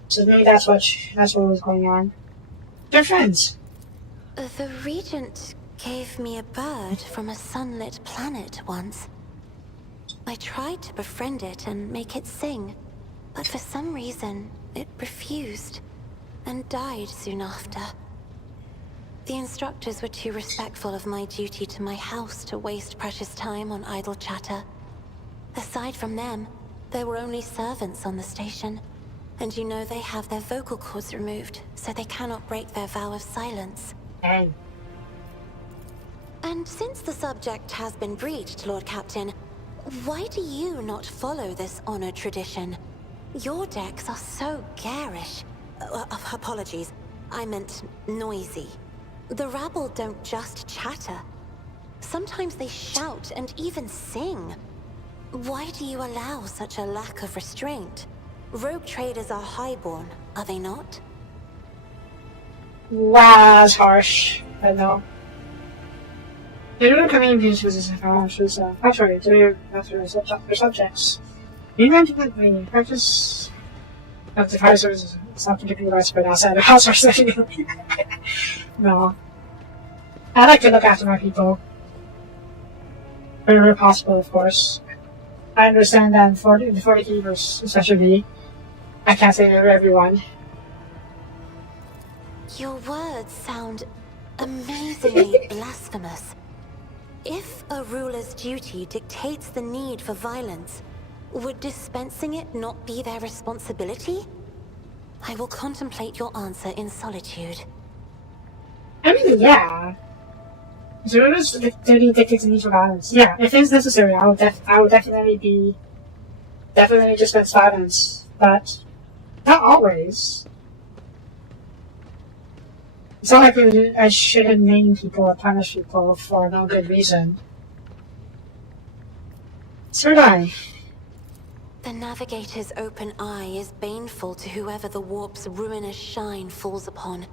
So maybe that's what was going on. They're friends. The Regent gave me a bird from a sunlit planet once. I tried to befriend it and make it sing, but for some reason, it refused, and died soon after. The instructors were too respectful of my duty to my house to waste precious time on idle chatter. Aside from them, there were only servants on the station, and you know they have their vocal cords removed, so they cannot break their vow of silence. Hey. And since the subject has been breached, Lord Captain, why do you not follow this honored tradition? Your decks are so garish. Apologies, I meant noisy. The rabble don't just chatter. Sometimes they shout and even sing. Why do you allow such a lack of restraint? Rogue traders are highborn, are they not? Wow, that's harsh. I know. The new communities was actually to their subjects. You mentioned that the practice of the fire service is not particularly widespread outside of house or setting. No. I like to look after my people. Wherever possible, of course. I understand that for the keepers, especially, I can't say that for everyone. Your words sound amazingly blasphemous. If a ruler's duty dictates the need for violence, would dispensing it not be their responsibility? I will contemplate your answer in solitude. I mean, yeah. Rulers dictating the need for violence. Yeah, if it's necessary, I would definitely dispense violence, but not always. It's not like I shouldn't name people or punish people for no good reason. So did I. The Navigator's open eye is baneful to whoever the warp's ruinous shine falls upon,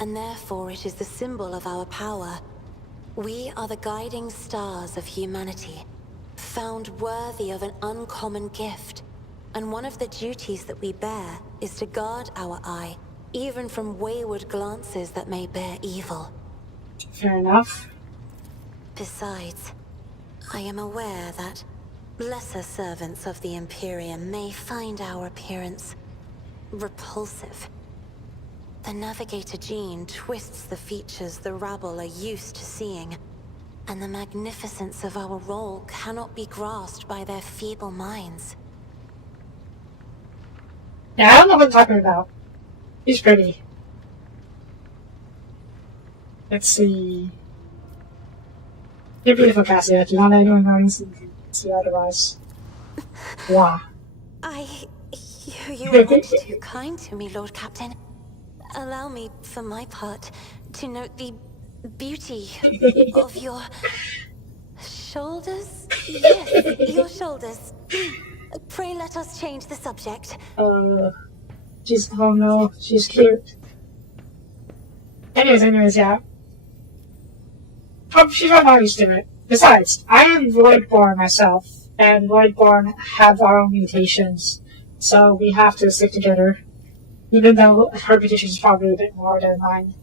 and therefore it is the symbol of our power. We are the guiding stars of humanity, found worthy of an uncommon gift, and one of the duties that we bear is to guard our eye, even from wayward glances that may bear evil. Fair enough. Besides, I am aware that lesser servants of the Imperium may find our appearance repulsive. The Navigator gene twists the features the rabble are used to seeing, and the magnificence of our role cannot be grasped by their feeble minds. Yeah, I don't know what I'm talking about. She's pretty. Let's see. You're beautiful, Cassia. Do not anyone notice see otherwise. Wow. You are too kind to me, Lord Captain. Allow me, for my part, to note the beauty of your shoulders? Yes, your shoulders. Pray let us change the subject. Oh no, she's cute. Anyways, yeah. She's not used to it. Besides, I am Voidborn myself, and Voidborn have our own mutations, so we have to stick together. Even though her mutation is probably a bit more than mine.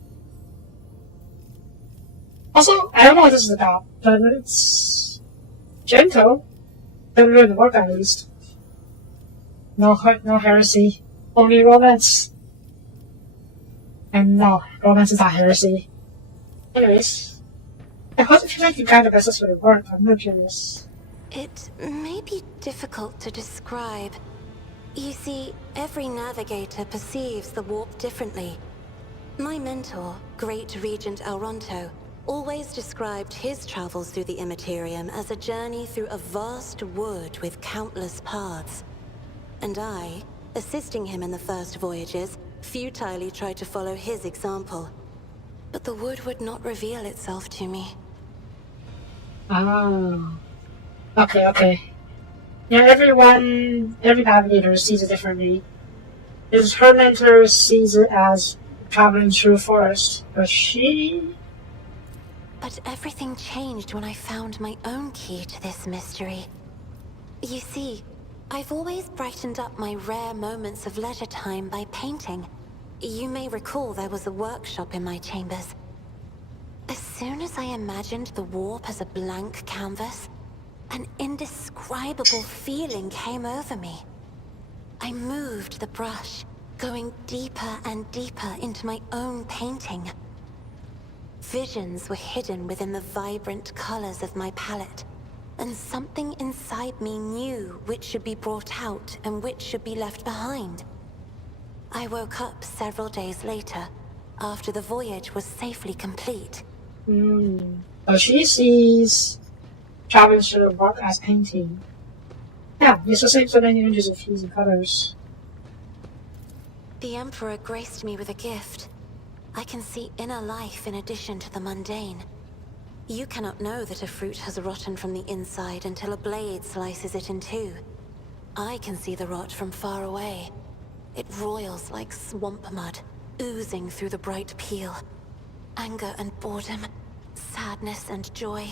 Also, I don't know what this is about, but it's gentle. Better than the work, at least. No heresy, only romance. And no, romance is not heresy. Anyways, I thought if you like the kind of business would work, I'm not curious. It may be difficult to describe. You see, every navigator perceives the warp differently. My mentor, Great Regent Elronto, always described his travels through the Immaterium as a journey through a vast wood with countless paths. And I, assisting him in the first voyages, futilely tried to follow his example. But the wood would not reveal itself to me. Oh. Okay. Yeah, every navigator sees it differently. Her mentor sees it as traveling through a forest, but she... But everything changed when I found my own key to this mystery. You see, I've always brightened up my rare moments of leisure time by painting. You may recall there was a workshop in my chambers. As soon as I imagined the warp as a blank canvas, an indescribable feeling came over me. I moved the brush, going deeper and deeper into my own painting. Visions were hidden within the vibrant colors of my palette, and something inside me knew which should be brought out and which should be left behind. I woke up several days later, after the voyage was safely complete. So she sees traveling through the work as painting. Yeah, it's the same so many images of hues and colors. The Emperor graced me with a gift. I can see inner life in addition to the mundane. You cannot know that a fruit has rotten from the inside until a blade slices it in two. I can see the rot from far away. It roils like swamp mud, oozing through the bright peel. Anger and boredom, sadness and joy.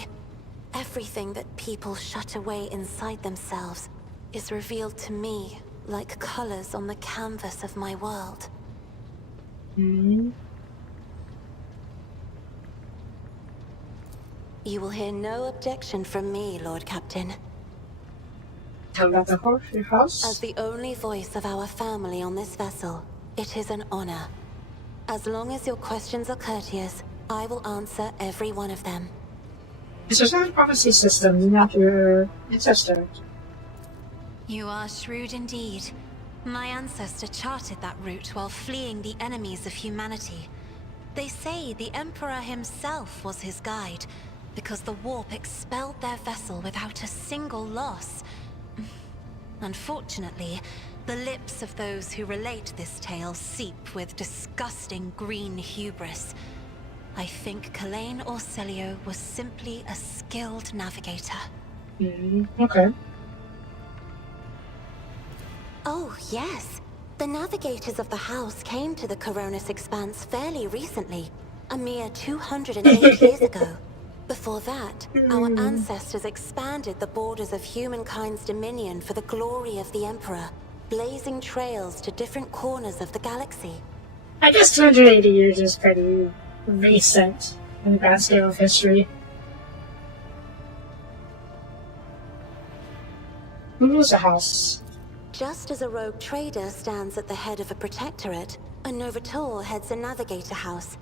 Everything that people shut away inside themselves is revealed to me like colors on the canvas of my world. You will hear no objection from me, Lord Captain. Tell about the horse, your house? As the only voice of our family on this vessel, it is an honor. As long as your questions are courteous, I will answer every one of them. Is there a prophecy system named after your ancestor? You are shrewd indeed. My ancestor charted that route while fleeing the enemies of humanity. They say the Emperor himself was his guide, because the warp expelled their vessel without a single loss. Unfortunately, the lips of those who relate this tale seep with disgusting green hubris. I think Kalain Orselio was simply a skilled navigator. Okay. Oh, yes. The navigators of the house came to the Coronis Expanse fairly recently, a mere 208 years ago. Before that, our ancestors expanded the borders of humankind's dominion for the glory of the Emperor, blazing trails to different corners of the galaxy. I guess 280 years is pretty recent in the grand scale of history. Who rules the house? Just as a rogue trader stands at the head of a protectorate, a Novator heads a navigator house.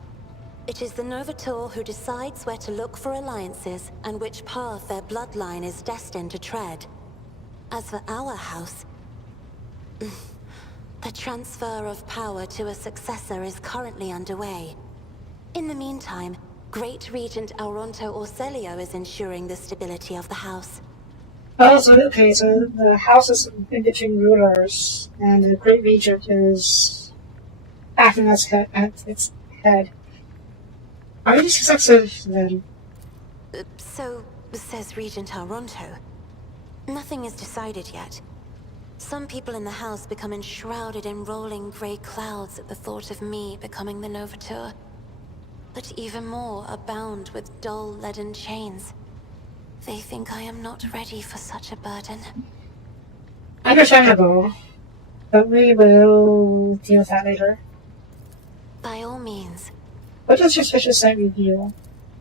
It is the Novator who decides where to look for alliances and which path their bloodline is destined to tread. As for our house, the transfer of power to a successor is currently underway. In the meantime, Great Regent Auronto Orselio is ensuring the stability of the house. Oh, so okay, so the house is in between rulers, and the Great Regent is acting as at its head. Are you successive then? So says Regent Auronto. Nothing is decided yet. Some people in the house become enshrouded in rolling grey clouds at the thought of me becoming the Novator. But even more are bound with dull leaden chains. They think I am not ready for such a burden. Understandable. But we will deal with that later. By all means. What does your special sight reveal?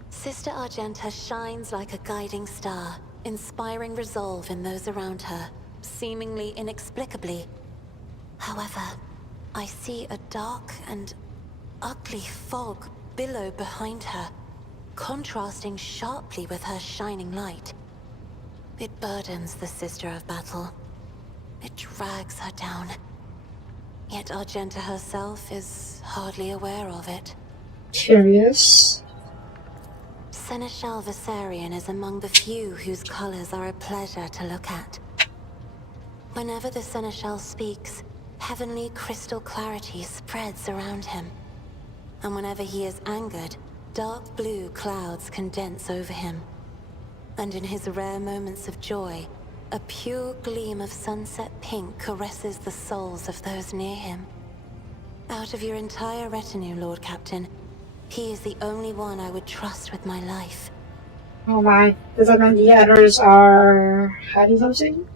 Sister Argenta shines like a guiding star, inspiring resolve in those around her, seemingly inexplicably. However, I see a dark and ugly fog billow behind her, contrasting sharply with her shining light. It burdens the Sister of Battle. It drags her down. Yet Argenta herself is hardly aware of it. Curious. Seneschal Viserion is among the few whose colors are a pleasure to look at. Whenever the Seneschal speaks, heavenly crystal clarity spreads around him. And whenever he is angered, dark blue clouds condense over him. And in his rare moments of joy, a pure gleam of sunset pink caresses the souls of those near him. Out of your entire retinue, Lord Captain, he is the only one I would trust with my life. Oh my. Does that mean the others are hiding something?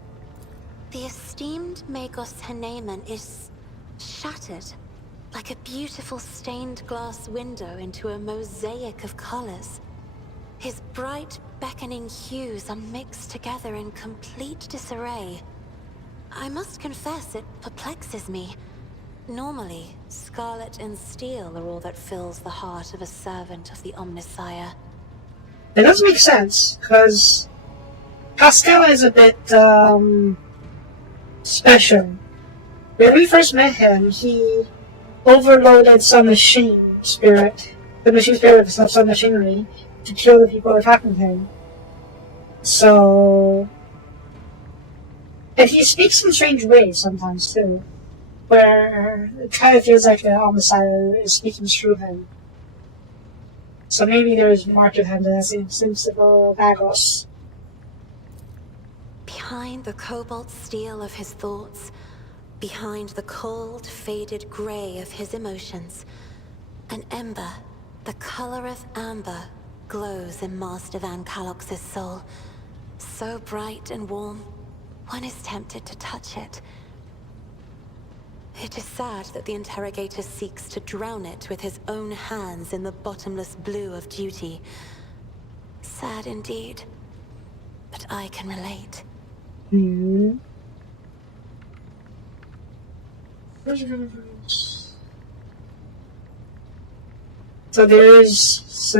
The esteemed Magos Haneman is shattered, like a beautiful stained glass window into a mosaic of colors. His bright, beckoning hues are mixed together in complete disarray. I must confess it perplexes me. Normally, scarlet and steel are all that fills the heart of a servant of the Omnissiah. It does make sense, because Pascal is a bit, special. When we first met him, he overloaded some machine spirit, the machine spirit of some machinery, to kill the people attacking him. So... And he speaks in strange ways sometimes, too, where it kind of feels like the Omnissiah is speaking through him. So maybe there's more to him than seems to go Bagos. Behind the cobalt steel of his thoughts, behind the cold, faded grey of his emotions, an ember, the color of amber, glows in Master Van Kalox's soul. So bright and warm, one is tempted to touch it. It is sad that the interrogator seeks to drown it with his own hands in the bottomless blue of duty. Sad indeed. But I can relate. Hmm. So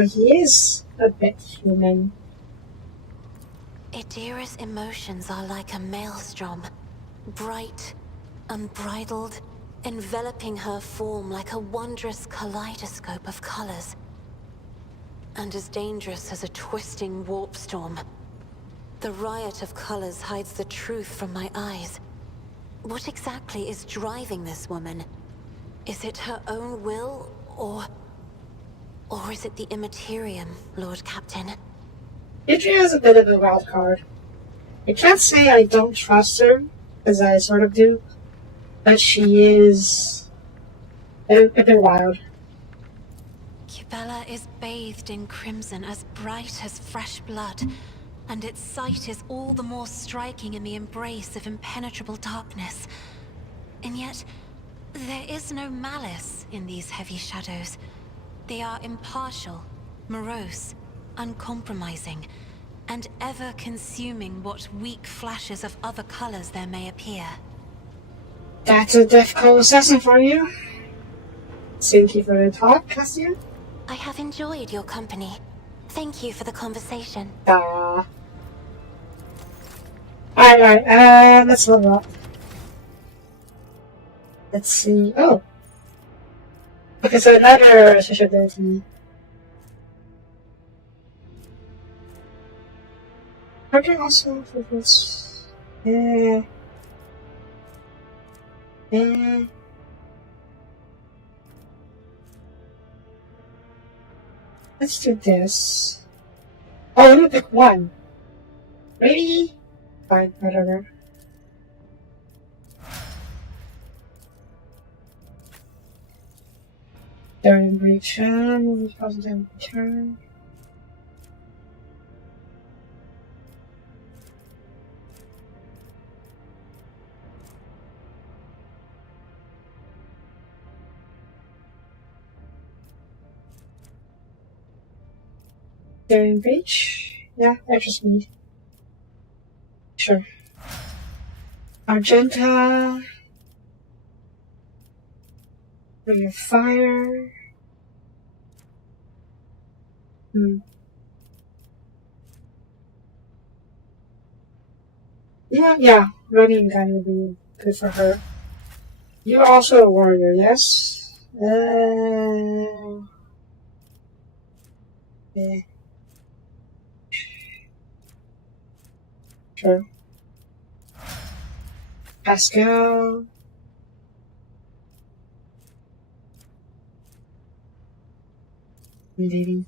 he is a bit human. Idira's emotions are like a maelstrom. Bright, unbridled, enveloping her form like a wondrous kaleidoscope of colors. And as dangerous as a twisting warp storm. The riot of colors hides the truth from my eyes. What exactly is driving this woman? Is it her own will, or is it the Immaterium, Lord Captain? Adria is a bit of a wild card. I can't say I don't trust her, as I sort of do, but she is a bit wild. Cubella is bathed in crimson as bright as fresh blood, and its sight is all the more striking in the embrace of impenetrable darkness. And yet, there is no malice in these heavy shadows. They are impartial, morose, uncompromising, and ever consuming what weak flashes of other colors there may appear. That's a difficult assessment for you. Thank you for the talk, Cassian. I have enjoyed your company. Thank you for the conversation. Alright, let's level up. Let's see. Oh! Okay, so another social ability. Okay, also for this. Yeah. Let's do this. Oh, let me pick one. Ready? Fine, whatever. During breach, move positive return. During breach? Yeah, extra speed. Sure. Argenta. Ring of fire. Yeah, running gun would be good for her. You're also a warrior, yes? Yeah. Sure. Pascal. Maybe.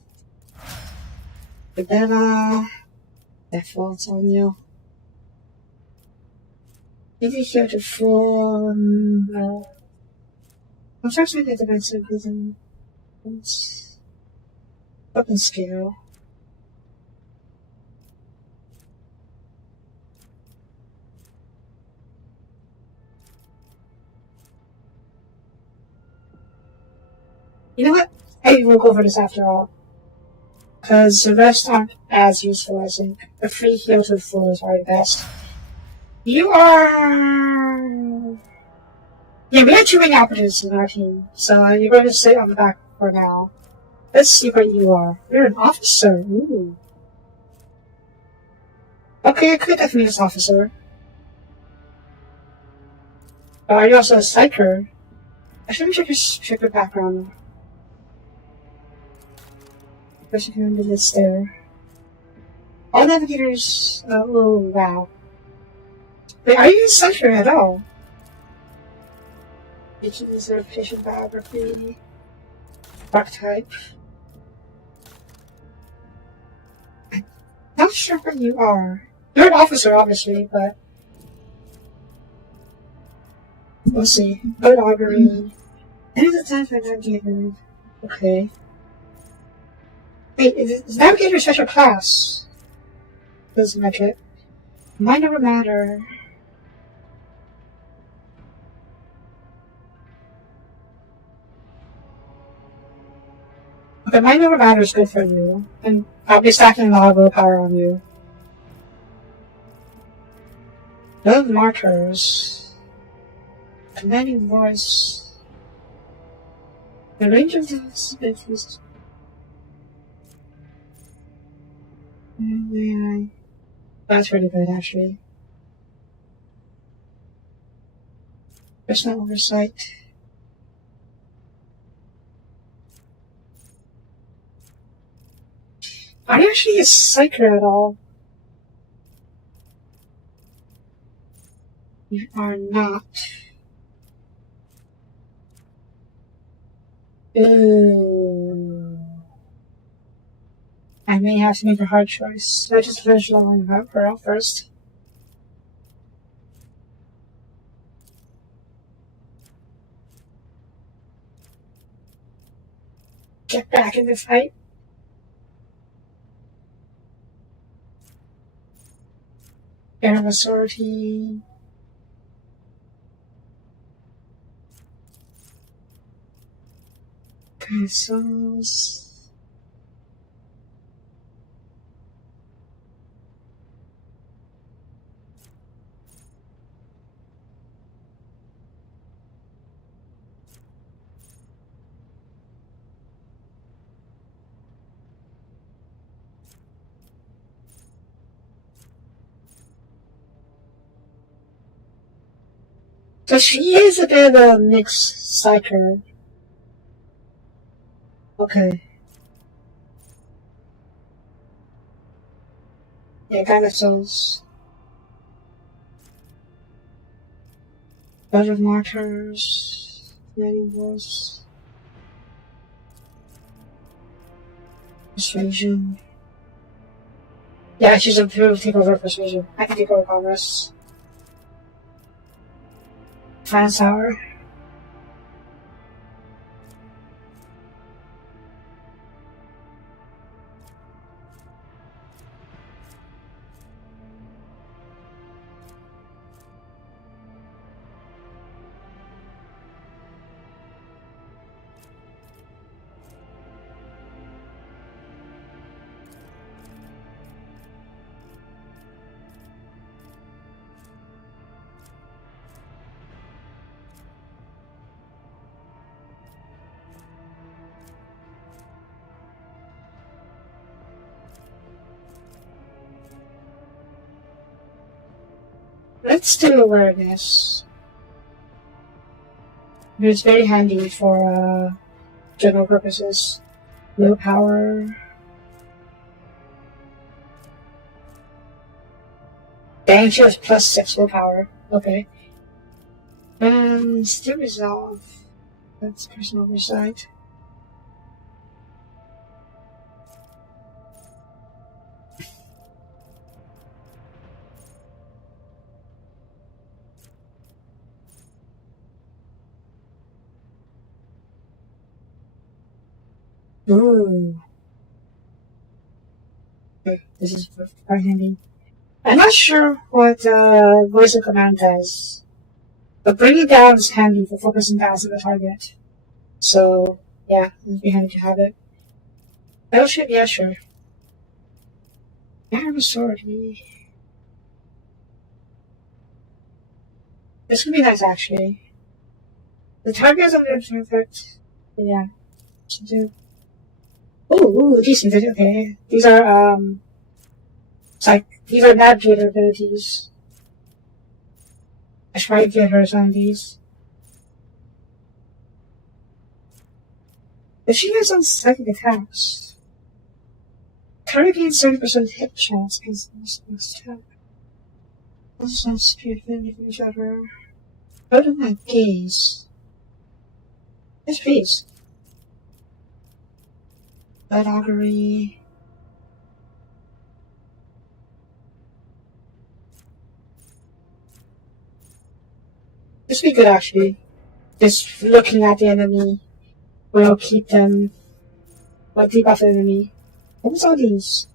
Bella. Defaults on you. Maybe here to form. I'm trying to get the defensive reason. Weapon scale. You know what? I will go for this after all. Because the rest aren't as useful, I think. A free heal to full is probably best. You are... Yeah, we have too many operatives in our team, so you're going to stay on the back for now. Let's see what you are. You're an officer. Ooh. Okay, I could definitely use officer. Are you also a psyker? I should check your background. Because you can remember this there. All navigators... oh, wow. Wait, are you a psyker at all? Teaching reserve patient biography. Archetype. I'm not sure what you are. You're an officer, obviously, but... We'll see. Good augury. End of the time for navigator. Okay. Wait, is navigator a special class? Doesn't match it. Might never matter. Okay, my never matter is good for you. And I'll be stacking a lot of willpower on you. No markers. Commanding voice. The range of this is that's pretty good actually. Personal oversight. Are you actually a psyker at all? You are not. Ooh. I may have to make a hard choice. I just finish leveling her up first. Get back in the fight. Air of Authority. Castles. So she is a bit of a mixed psyker. Okay. Yeah, dinosaurs. Bunch of martyrs. Many wars. Persuasion. Yeah, she's improved. Take over persuasion. I can take over commerce. Finance hour. Let's do awareness. It's very handy for general purposes. Willpower. Dang, she has +6 willpower. Okay. And still resolve. That's personal oversight. Ooh. Okay, this is quite handy. I'm not sure what voice of command does, but bringing down is handy for focusing down to the target. So, yeah, it'd be handy to have it. Battleship, yeah, sure. I have a sword. This could be nice, actually. The target is under effect. Yeah, should do. Ooh, decent. Okay, these are these are navigator abilities. I should probably get her some of these. But she has some psychic attacks. Target gains 30% hit chance against this attack. This is speed affinity for each other. Out of my gaze. Yes, please. Blood augury. This would be good, actually. Just looking at the enemy will keep them like deep off the enemy. What's all these?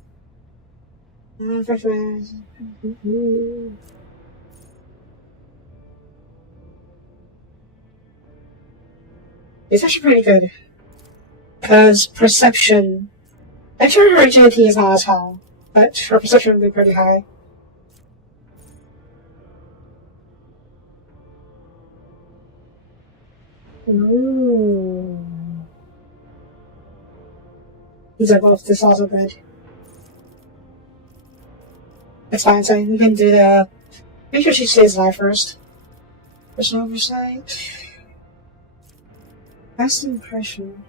It's actually pretty good. because perception. Actually, her agility is not as high, but her perception would be pretty high. Ooh. These are both this also good. It's fine, so we can do the. Make sure she stays alive first. Personal oversight. Last impression.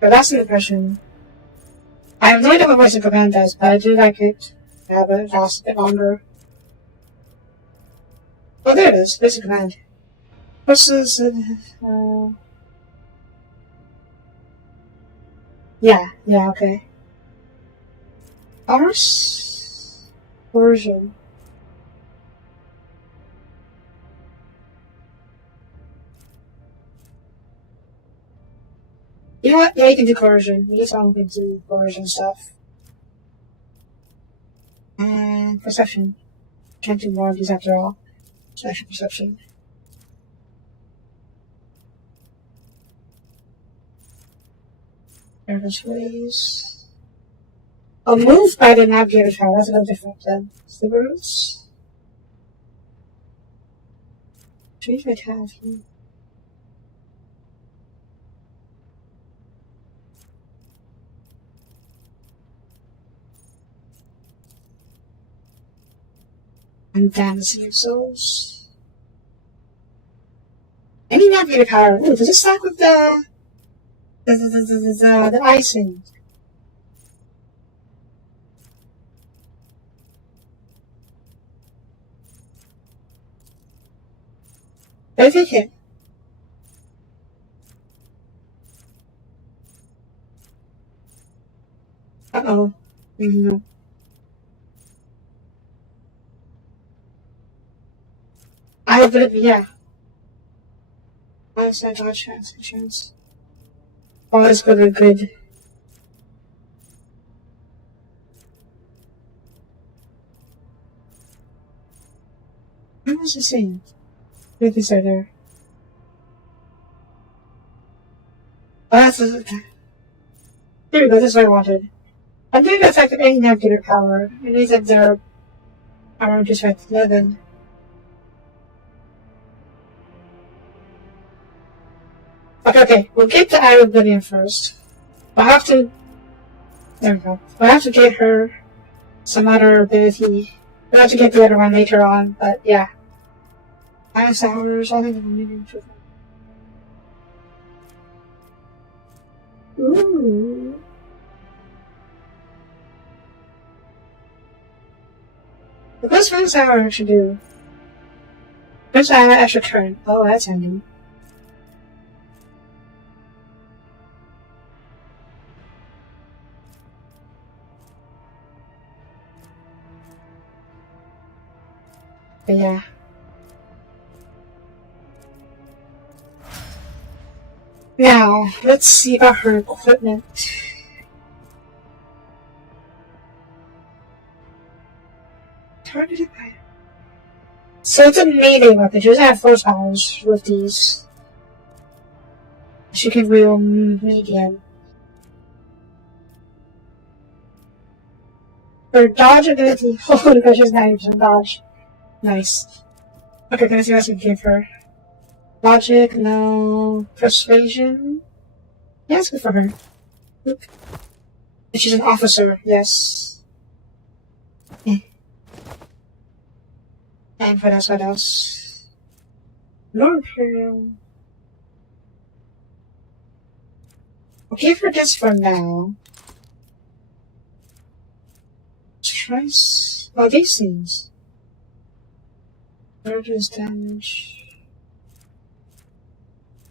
But last impression. I have no idea what voice of command does, but I do like it. Yeah, but it lasts a bit longer. Oh, there it is. Voice of command. Versus, yeah, okay. Ours? Version. You know what? Yeah, you can do coercion. You can do coercion stuff. And perception. Can't do more of these after all. Special perception. Nervous ways. A move by the navigator tower. That's a little different than Slivers. Change my tab here. And Dancing of Souls. Any navigator power. Ooh, does it stack with the icing? I take it. Uh-oh. No. I believe, yeah. Honestly, I thought chance. Oh, it's gonna be good. What was it saying? What is there? Oh, that's there we go, that's what I wanted. I'm doing the effect of any navigator power. It means that their power just at 11. Okay, we'll get the Eye of Oblivion first. We'll have to. There we go. We'll have to get her some other ability. We'll have to get the other one later on, but yeah. Ice hours, I think I'm needing to. Ooh. What's this hour should do? This hour extra turn. Oh, that's handy. But yeah. Now, let's see about her equipment. Targeted by. So it's a melee weapon. She doesn't have force powers with these. She can wield medium. Her dodge ability. Holy gosh, she's 90% dodge. Nice. Okay, can I see what else we can give her? Logic, no. Persuasion? Yeah, it's good for her. Look. And she's an officer, yes. And what else? Lord Imperial. I'll give her this for now. Stress. Oh, these things. Reduce damage.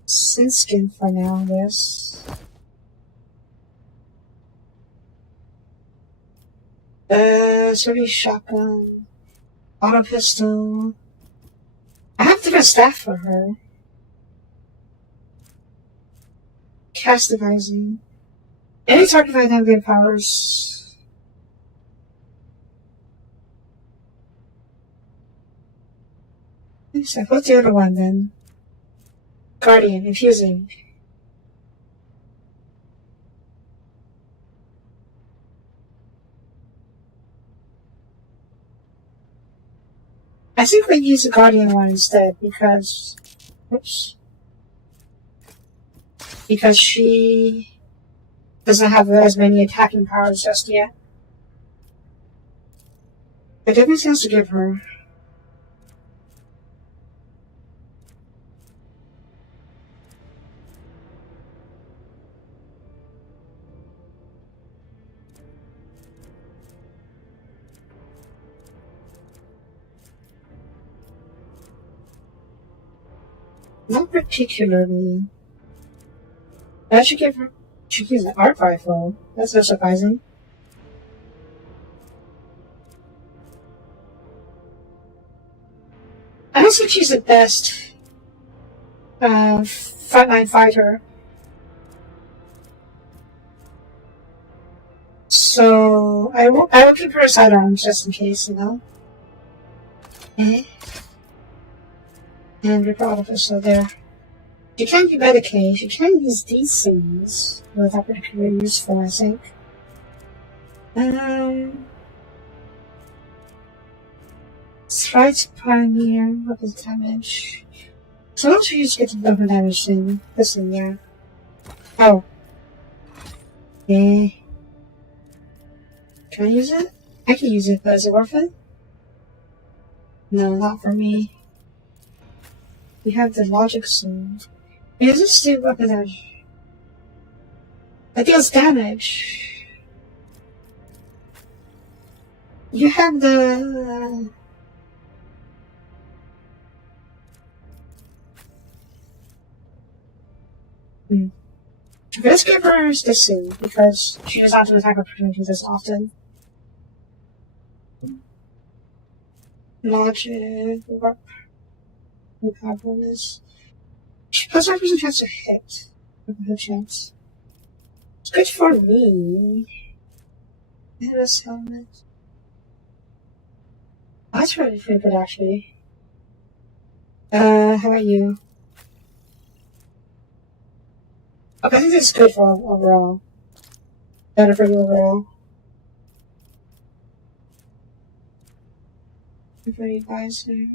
Sin skin for now, yes. Soapie shotgun. Auto pistol. I have different staff for her. Cast devising. Any target with navigator powers. What's the other one then? Guardian, infusing. I think we use the Guardian one instead because, oops, because she doesn't have as many attacking powers just yet. It didn't make sense to give her. Not particularly. I should give her. She gives an art rifle. That's not surprising. I don't think she's the best frontline fighter. So I will keep her a sidearms just in case, you know. And rip out of it, so there. She can't be Medicaid. She can use these things. But not particularly useful, I think. Strike Pioneer, what is damage? So once you just get the double damage thing. This thing, yeah. Oh. Okay. Can I use it? I can use it, but is it worth it? No, not for me. We have the logic soon. Is this still weapon damage? It deals damage. You have the Let's give her this soon because she does not do attack opportunities as often. Logic, warp. We have bonus. She plus 5% chance to hit. No chance. It's good for me. This helmet. That's really pretty good actually. How about you? Okay, I think this is good for overall. Better for you overall. For the advisor.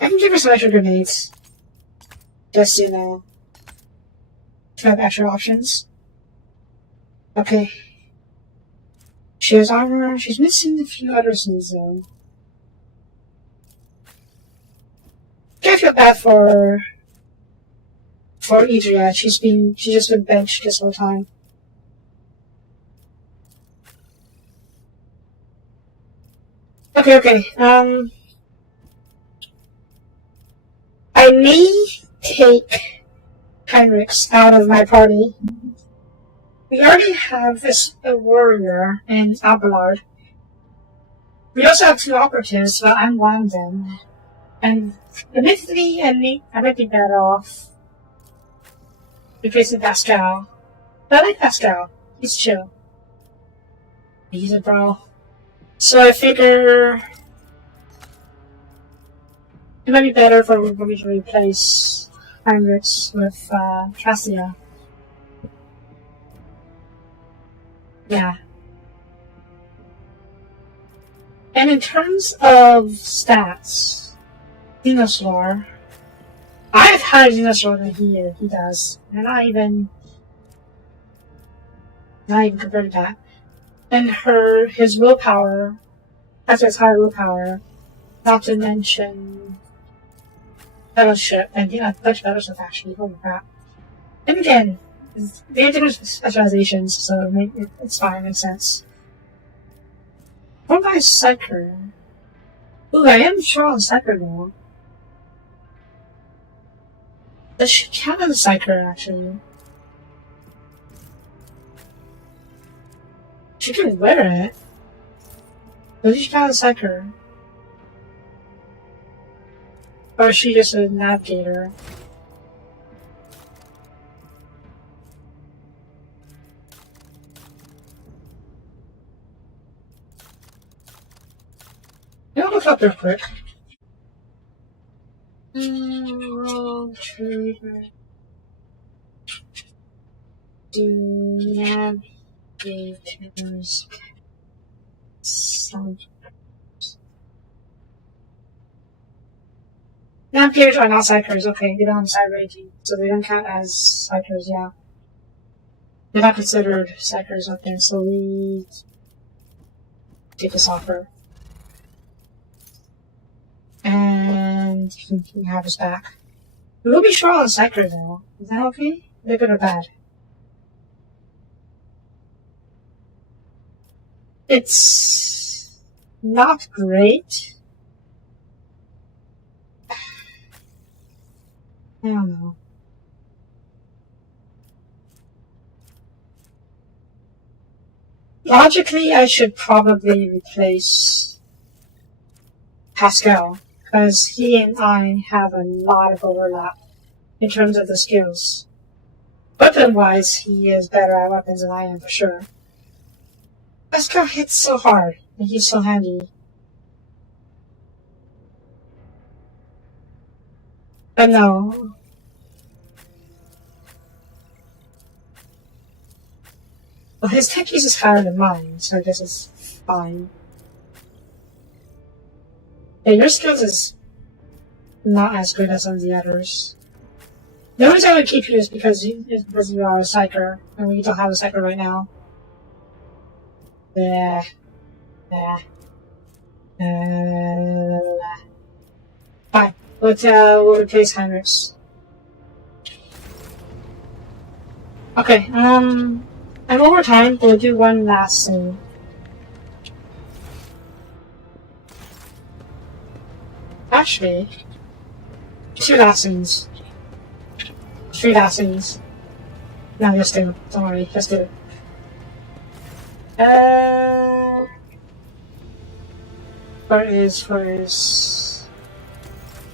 I can give her some extra grenades. Just, you know, to have extra options. Okay. She has armor. She's missing a few other things, though. I feel bad for Idria. She's just been benched this whole time. Okay. I may take Heinrichs out of my party. We already have a warrior in Abelard. We also have 2 operatives, but I'm one of them. And admittedly, I might be better off replacing Pascal. But I like Pascal. He's chill. He's a bro. So I figure it might be better for me to replace Heinrichs with Cassia. Yeah. And in terms of stats, Dinosaur, I have higher Dinosaur than he does. And not even compared to that. And his willpower, that's his higher willpower, not to mention fellowship and a bunch of other stuff actually, holy crap. And again, they have different specializations, so it's fine, it makes sense. What about Psyker? Ooh, I am sure on Psyker now. Does she count as a Psyker, actually? She can wear it. What did you found a psyker? Or is she just a navigator? I'll look up real quick. Rogue trader. Do navigators some navigators are not psychers, okay, they don't have side rating, so they don't count as psychers, yeah. They're not considered psychers up there, so we take this offer. And you can have us back. We will be short on psychers though. Is that okay? They're good or bad? It's not great. I don't know. Logically, I should probably replace Pascal, because he and I have a lot of overlap in terms of the skills. Weapon-wise, he is better at weapons than I am, for sure. Pascal hits so hard, and he's so handy. But no. Well, his tech use is higher than mine, so I guess it's fine. Yeah, your skills is not as good as some of the others. The reason I would keep you is because you are a psyker, and we don't have a psyker right now. Yeah. Fine. We'll replace Heinrichs. Okay, I'm over time, but we'll do one last thing. Actually, 2 last things. 3 last things. No, just do it. Don't worry, just do it. Where is...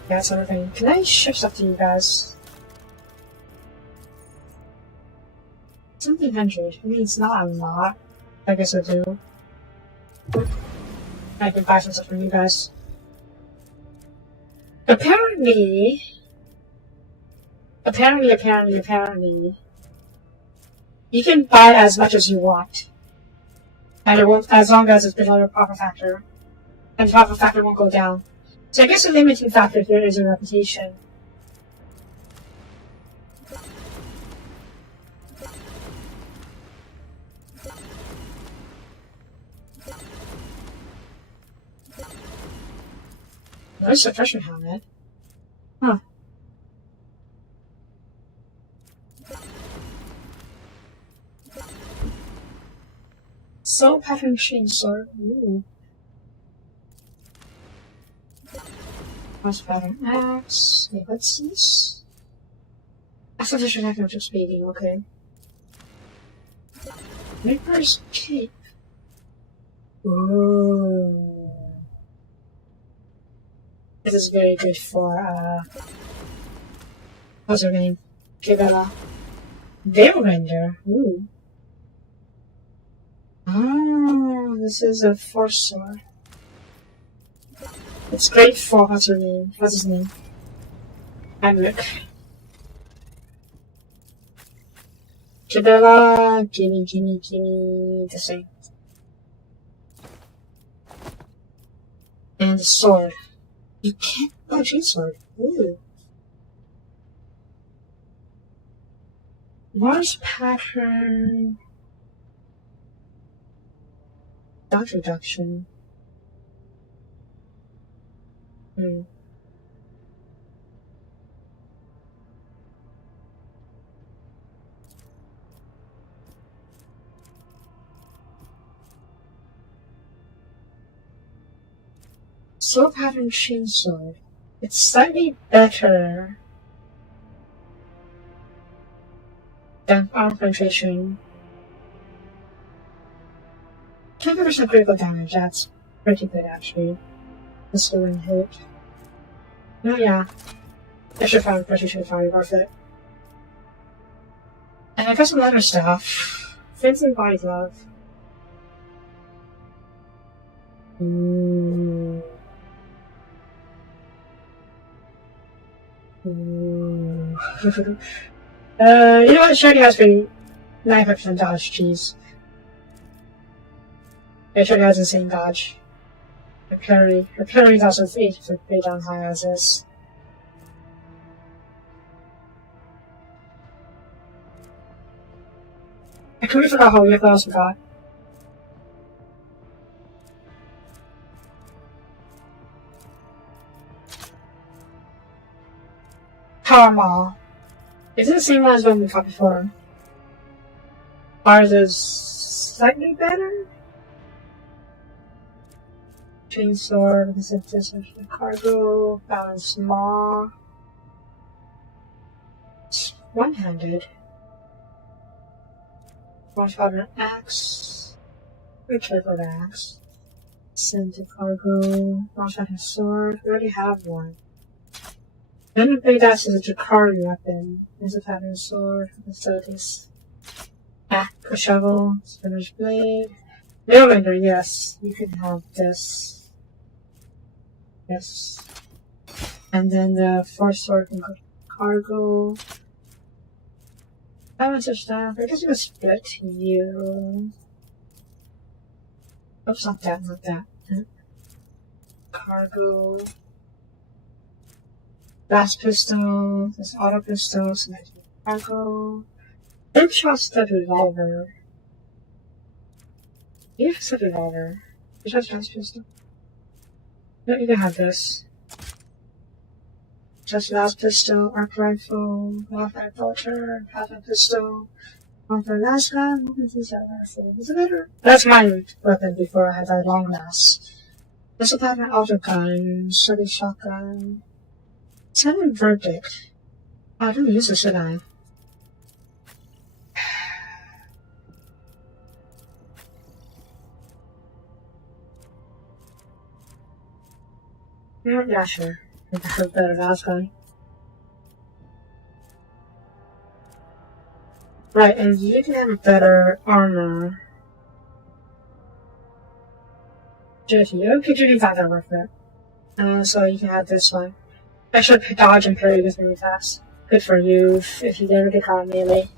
Yeah, that's everything. Can I ship stuff to you guys? 1700. I mean, it's not a lot. I guess I do. I can buy some stuff from you guys. Apparently, you can buy as much as you want. And it won't, as long as it's below your profit factor. And the profit factor won't go down. So I guess the limiting factor here is your reputation. Nice suppression helmet. Huh. Soap pattern chainsaw. Ooh. Mouse pattern axe. Wait, what's this? Acceleration active speeding, okay. Reaper's cape. Ooh. This is very good for, what's her name? Kibella. Veil Render. Ooh. Oh, this is a force sword. It's great for, what's her name? What's his name? Heinrich. Kibella, gimme the same. And the sword. You can't buy a sword. Ooh. Mars pattern. Dodge reduction. Soap pattern chainsword. It's slightly better than arm penetration. 20% critical damage, that's Pretty good, actually. This doing hit. Oh, yeah. I should find worth it. And I got some other stuff. Fancy body glove. Ooh. Ooh. You know what? Shiny has been 9% dodge, cheese. It Shiny has insane dodge. Her parry is also 8 down high as this. I completely forgot how we else we got. Power Maul. Is it the same as one we got before? Ours is slightly better? Chainsword, this is cargo, balance maw. It's one-handed. Watch out an axe. Be careful of the axe. Send to cargo. Watch out his sword. We already have one. Then the big axe is a Jakari weapon. There's a pattern sword. Facilities. A shovel. Spinner's blade. Mailbender, yes. You can have this. Yes. And then the force sword can go to cargo. How much of stuff? I guess we can split you. Oops, not that, not that. Cargo. Blast pistol. This auto pistol. So that's cargo. Then trust the revolver. Yes, the revolver. You trust blast pistol. No, you can have this. Just blast pistol, arc rifle, modified bolter, pattern pistol, modified last gun, rifle. Is it better? That's my weapon before I had that long last. There's a pattern auto gun, steady shotgun. Sudden verdict. Oh, I didn't use this, should I? Yeah, sure. I think I have better last gun. Right, and you can have better armor. Jetty. Okay, Jetty's not that worth it. So you can have this one. I should dodge and parry this really fast. Good for you if you never get caught melee.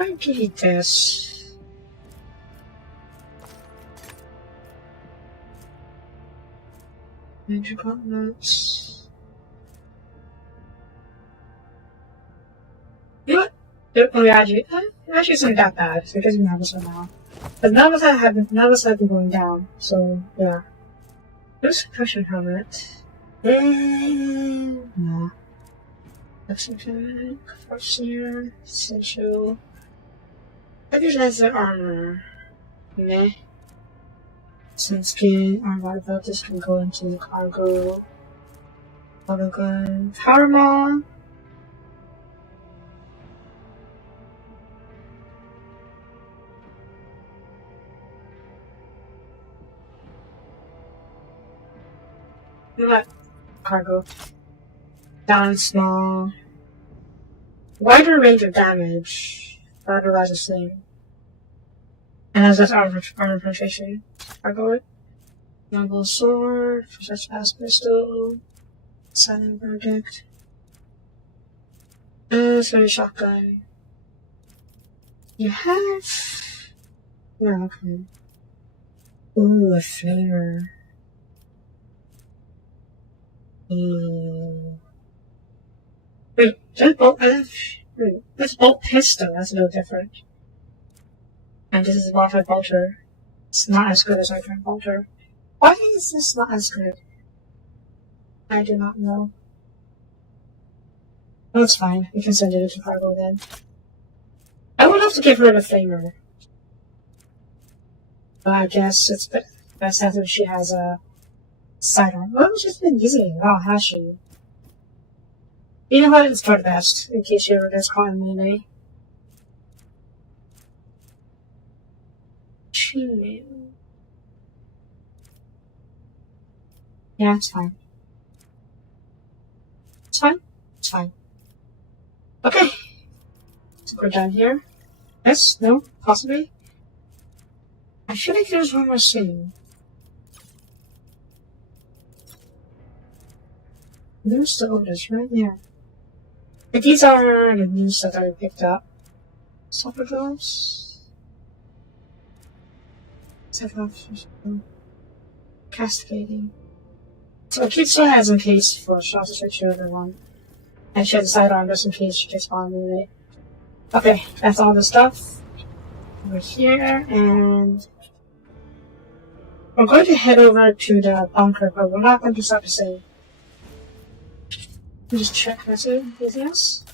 I'll give you this. Major gauntlets. You know what? Oh yeah, actually isn't that bad, so it doesn't have this one now. But none of us have been going down, so yeah. This pressure helmet. No. Lexington, Fortune, Essential. I think that's the armor. Meh. Sun skin, armor belt, this can go into the cargo. Auto gun, power maul. You know what? Cargo. Down small. Wider range of damage. But otherwise the same. And has less armor penetration. Cargo it. Noble sword. Such fast pistol. Silent verdict. Steady shotgun. You have. Yeah, okay. Ooh, a flavor. Wait, just bolt this bolt pistol, that's a little different. And this is a modified bolter. It's not as good as my current bolter. Why is this not as good? I do not know. Oh, it's fine. We can send it into cargo then. I would love to give her the flamer. But I guess it's best after she has a sidearm. Well, she's been using it. Wow, has she? You know what? It's for the best, in case you ever get caught in melee. Yeah, it's fine. It's fine. It's fine. Okay. So we're done here. Yes? No? Possibly? I feel like there's one more scene. News to Otis, right? Yeah. But these are the news that I picked up. Supper gloves. Castigating. So keep still has in case for shots to switch to everyone. And she has a sidearm just in case she gets on with it. Okay, that's all the stuff over here, and we're going to head over to the bunker, but we're not going to stop to say. Just check anything else.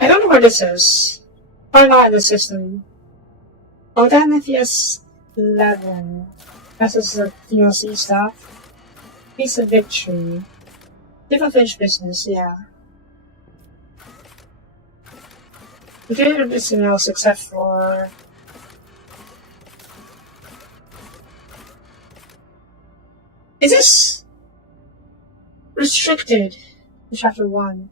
I don't know where this is. Probably not in the system. Oh, damn it, yes. 11. This is the DLC stuff. Piece of victory. Different finished business, yeah. We did everything else except for... Is this restricted to chapter 1?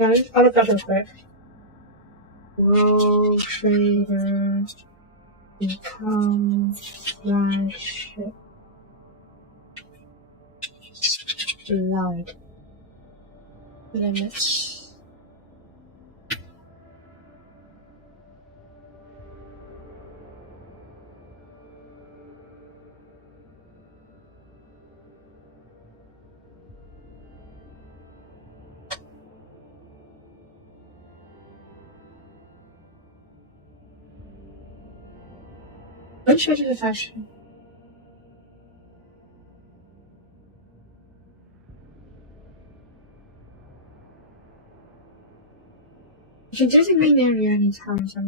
Yeah, I'll look up real quick. Rogue trader become flagship blood limits. Which way to the fashion? You can do the main area anytime, so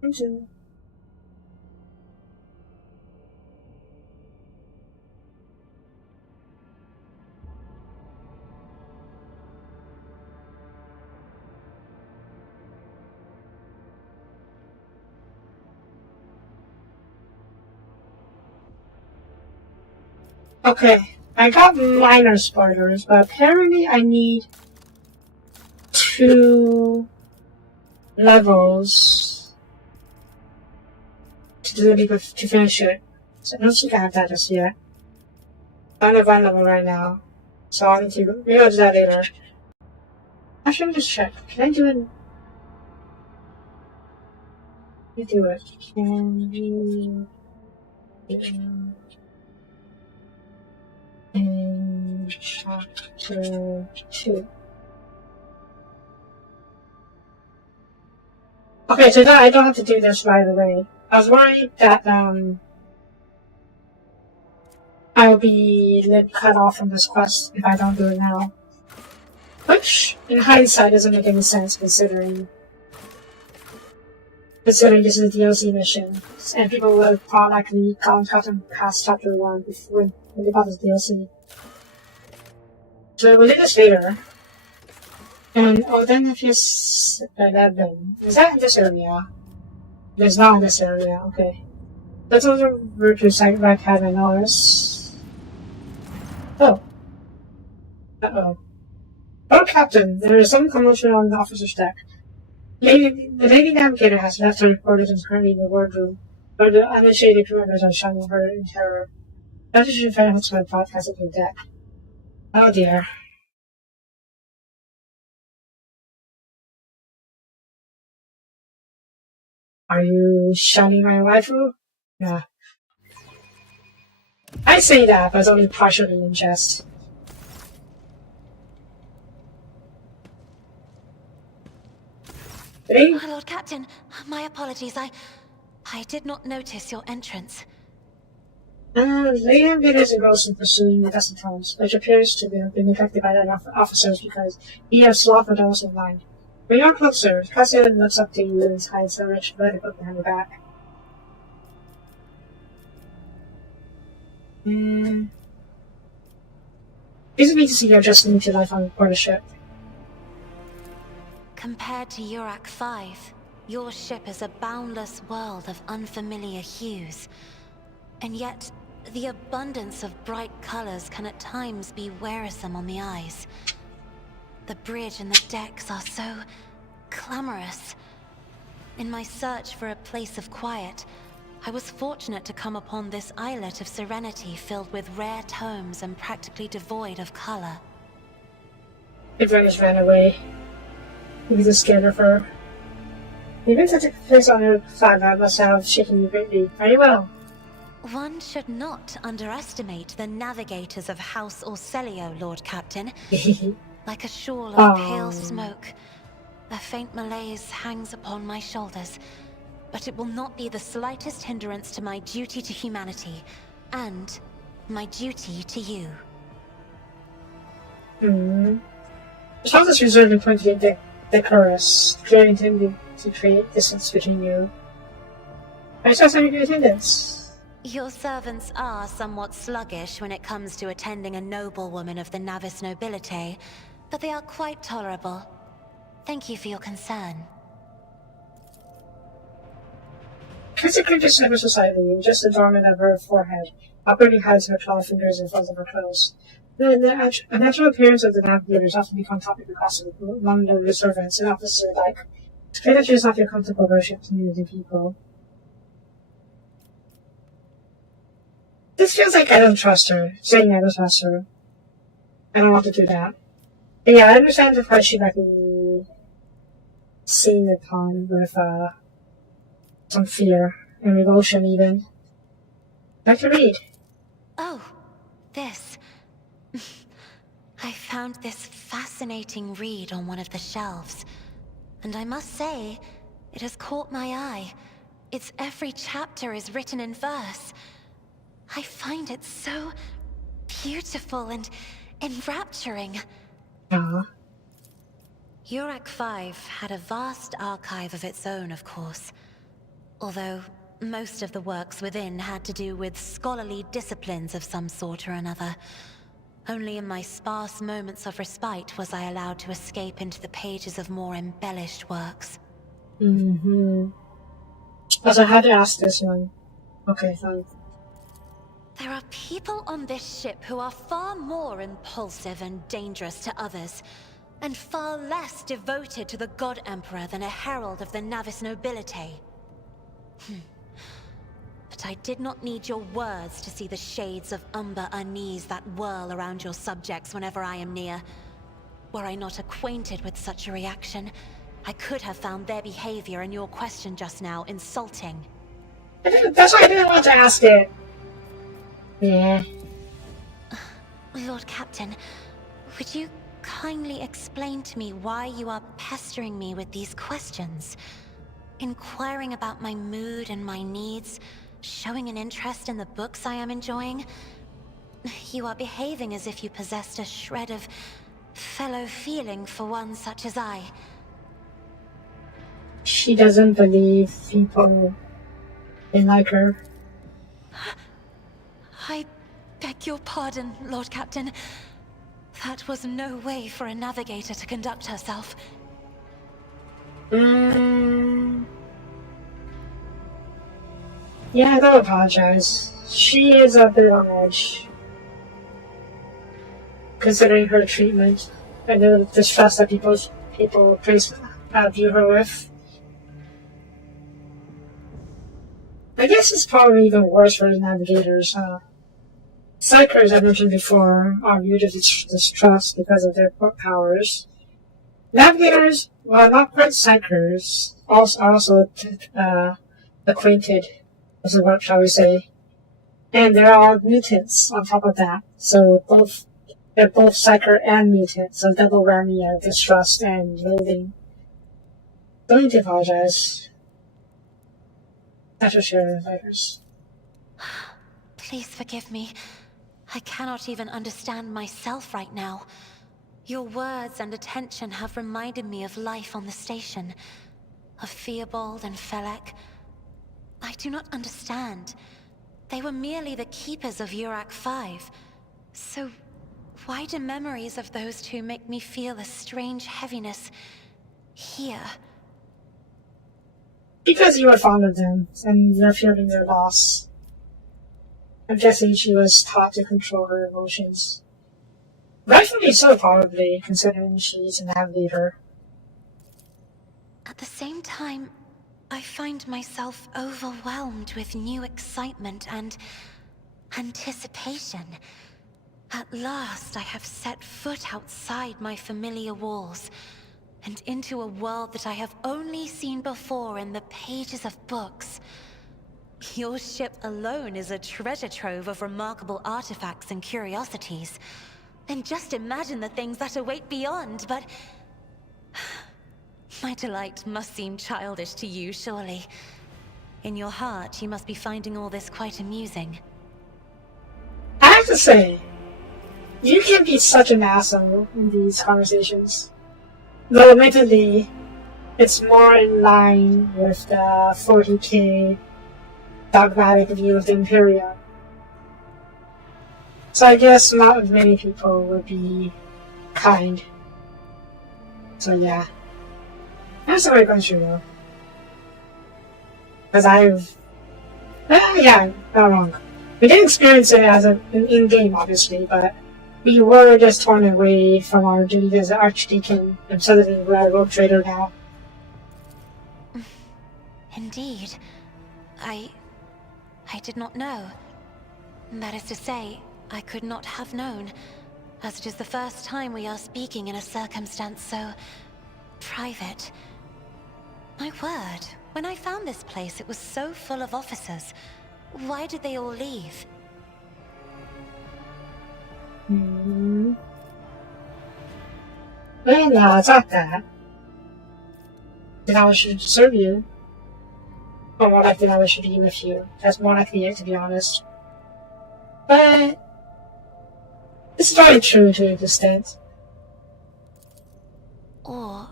thank you. Okay, I got minor spoilers, but apparently I need 2 levels to finish it. So I don't think I have that just yet. I'm on 1 level right now, so I'll need to maybe I'll do that later. Actually, let me just check. Can I do it? Let me do it. Can you in chapter 2? Okay, so now I don't have to do this right away. I was worried that I will be cut off from this quest if I don't do it now. Which, in hindsight, doesn't make any sense considering this is a DLC mission, and people will probably likely gotten past chapter 1 before when they bought this DLC. So we did this later. And oh, then if you 11, is that in this area? It's not in this area. Okay. Let's also virtue site back had I notice. Oh. Uh-oh. Oh, Captain, there is some commotion on the officer's deck. The Lady Navigator has left her quarters and is currently in the wardroom, where the uninitiated crew members are shunning her in terror. That should find out my podcast at your deck. Oh dear. Are you shunning my waifu? Yeah. I say that, but it's only partially in jest. My Lord Captain, my apologies. I did not notice your entrance. Lady Navigator is engrossed in pursuing the Dustin Tones, which appears to have been affected by the officers because he has slaughtered those in line. When you're closer, Cassian looks up to you and hides the rich blood put behind your back. Basically, to see you're adjusting to life on board a ship. Compared to Urak 5, your ship is a boundless world of unfamiliar hues. And yet, the abundance of bright colors can at times be wearisome on the eyes. The bridge and the decks are so clamorous. In my search for a place of quiet, I was fortunate to come upon this islet of serenity filled with rare tomes and practically devoid of color. Everyone just ran away. He was scared of her. Even such a place on her planet must have shaken you greatly. Very well. One should not underestimate the navigators of House Orselio, Lord Captain. Like a shawl of pale smoke, a faint malaise hangs upon my shoulders, but it will not be the slightest hindrance to my duty to humanity, and my duty to you. The child is reserved point to be decorous, clearly intended to create distance between you. I saw some of your attendants. Your servants are somewhat sluggish when it comes to attending a noblewoman of the Navis nobility, but they are quite tolerable. Thank you for your concern. Physically just never society, just adornment of her forehead, operating hides her clawed fingers in front of her clothes. The natural appearance of the navigators often become topic of gossip among the servants and officers alike. It's clear that she does not feel comfortable worshipping new people. This feels like I don't trust her. Saying I don't trust her. I don't want to do that. But yeah, I understand why she might be seen upon with some fear and revulsion even. I'd like to read. Oh, this. I found this fascinating read on one of the shelves. And I must say, it has caught my eye. Its every chapter is written in verse. I find it so beautiful and enrapturing. Urak 5 had a vast archive of its own, of course. Although most of the works within had to do with scholarly disciplines of some sort or another. Only in my sparse moments of respite was I allowed to escape into the pages of more embellished works. Also, I had to ask this one. Okay, fine. There are people on this ship who are far more impulsive and dangerous to others, and far less devoted to the God Emperor than a herald of the Navis nobility. But I did not need your words to see the shades of umber unease that whirl around your subjects whenever I am near. Were I not acquainted with such a reaction, I could have found their behavior in your question just now insulting. That's why I didn't want to ask it. Yeah. Lord Captain, would you kindly explain to me why you are pestering me with these questions? Inquiring about my mood and my needs, showing an interest in the books I am enjoying. You are behaving as if you possessed a shred of fellow feeling for one such as I. She doesn't believe people in like her. I beg your pardon, Lord Captain. That was no way for a navigator to conduct herself. Yeah, I don't apologize. She is a bit on edge. Considering her treatment and the distrust that people view her with. I guess it's probably even worse for the navigators. Psychers, I mentioned before, are viewed as distrust because of their powers. Navigators, while not quite psychers, are also acquainted with the work, shall we say. And they're all mutants on top of that. So they're both psycher and mutant, so double whammy of distrust and loathing. Don't need to apologize. That's what share fighters. Please forgive me. I cannot even understand myself right now. Your words and attention have reminded me of life on the station. Of Theobald and Felek. I do not understand. They were merely the keepers of Urak 5. So, Why do memories of those two make me feel a strange heaviness here? Because you were fond of them, and you're feeling their loss. I'm guessing she was taught to control her emotions. Rightfully so, probably, considering she's a navigator. At the same time, I find myself overwhelmed with new excitement and anticipation. At last, I have set foot outside my familiar walls, and into a world that I have only seen before in the pages of books. Your ship alone is a treasure trove of remarkable artifacts and curiosities. And just imagine the things that await beyond, but... My delight must seem childish to you, surely. In your heart, you must be finding all this quite amusing. I have to say, you can be such an asshole in these conversations. Though admittedly, it's more in line with the 40k dogmatic view of the Imperium. So I guess not many people would be kind. So yeah. That's the way it goes through though. Because yeah, not wrong. We didn't experience it as an in-game, obviously, but we were just torn away from our duty as an Archdeacon, and suddenly we're a rogue trader now. Indeed. I did not know. That is to say, I could not have known, as it is the first time we are speaking in a circumstance so... private. My word, when I found this place, it was so full of officers. Why did they all leave? Well, no, it's not that. Then I should serve you. Or more likely I should be with you. That's more likely it, to be honest. But... it's very true to an extent. Or...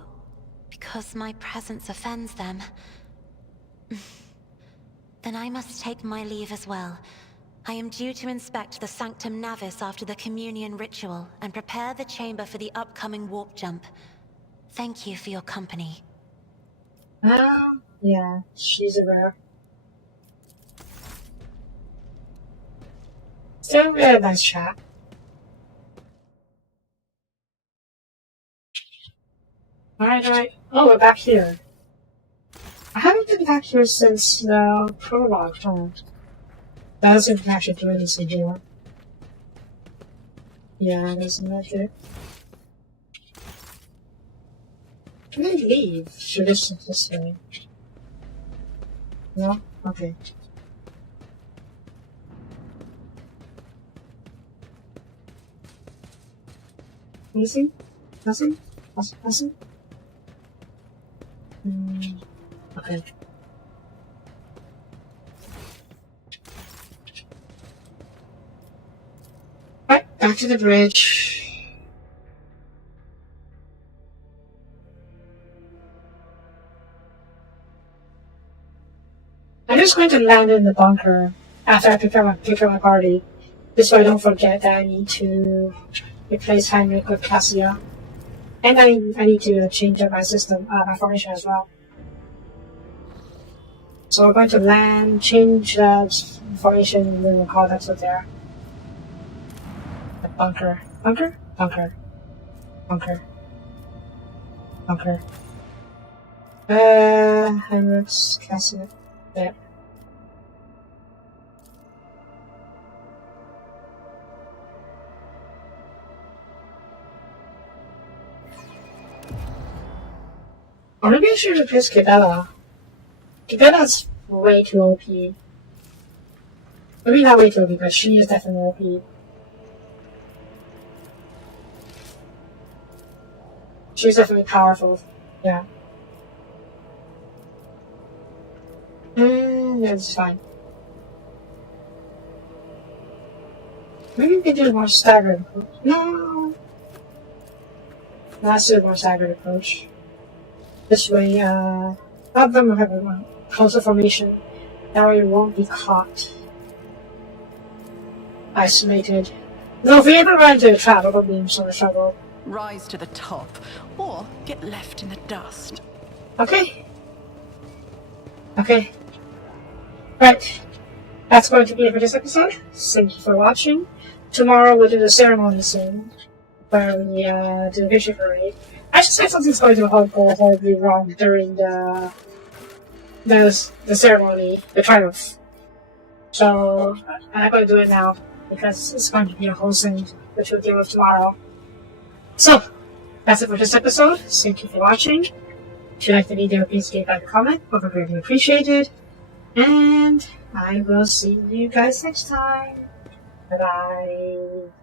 because my presence offends them. Then I must take my leave as well. I am due to inspect the Sanctum Navis after the communion ritual and prepare the chamber for the upcoming warp jump. Thank you for your company. Yeah, she's a rare. Still a nice chat. Alright. Oh, we're back here. I haven't been back here since the prologue time. That doesn't actually do anything here. Yeah, there's magic. Can I leave? Should I sit this way? No? Okay. Anything? Nothing? Nothing? Okay. Right, back to the bridge. I'm just going to land in the bunker after I pick up my party. This way I don't forget that I need to replace Heinrich with Cassia. And I need to change up my system, my formation as well. So we're going to land, change the formation, and then we'll call that so there. The bunker. Bunker? Bunker. Bunker. Bunker. Heinrich's Cassia. There. Or maybe I should replace Kibella. Kibella's way too OP. Maybe not way too OP, but she is definitely OP. She's definitely powerful. Yeah. Yeah, it's fine. Maybe we can do a more staggered approach. No! Let's do a more staggered approach. This way, not them will have a closer formation. That way it won't be caught. Isolated. No, if we ever run into trouble, we'll be in some trouble. Rise to the top, or get left in the dust. Okay. Okay. Right. That's going to be it for this episode. Thank you for watching. Tomorrow we'll do the ceremony soon, where we do the victory parade. I just said something's going to go horribly wrong during the ceremony, the triumph. So I'm not going to do it now because it's going to be a whole thing which we'll deal with tomorrow. So that's it for this episode. Thank you for watching. If you liked the video, please leave a comment. Would be greatly appreciated. And I will see you guys next time. Bye bye.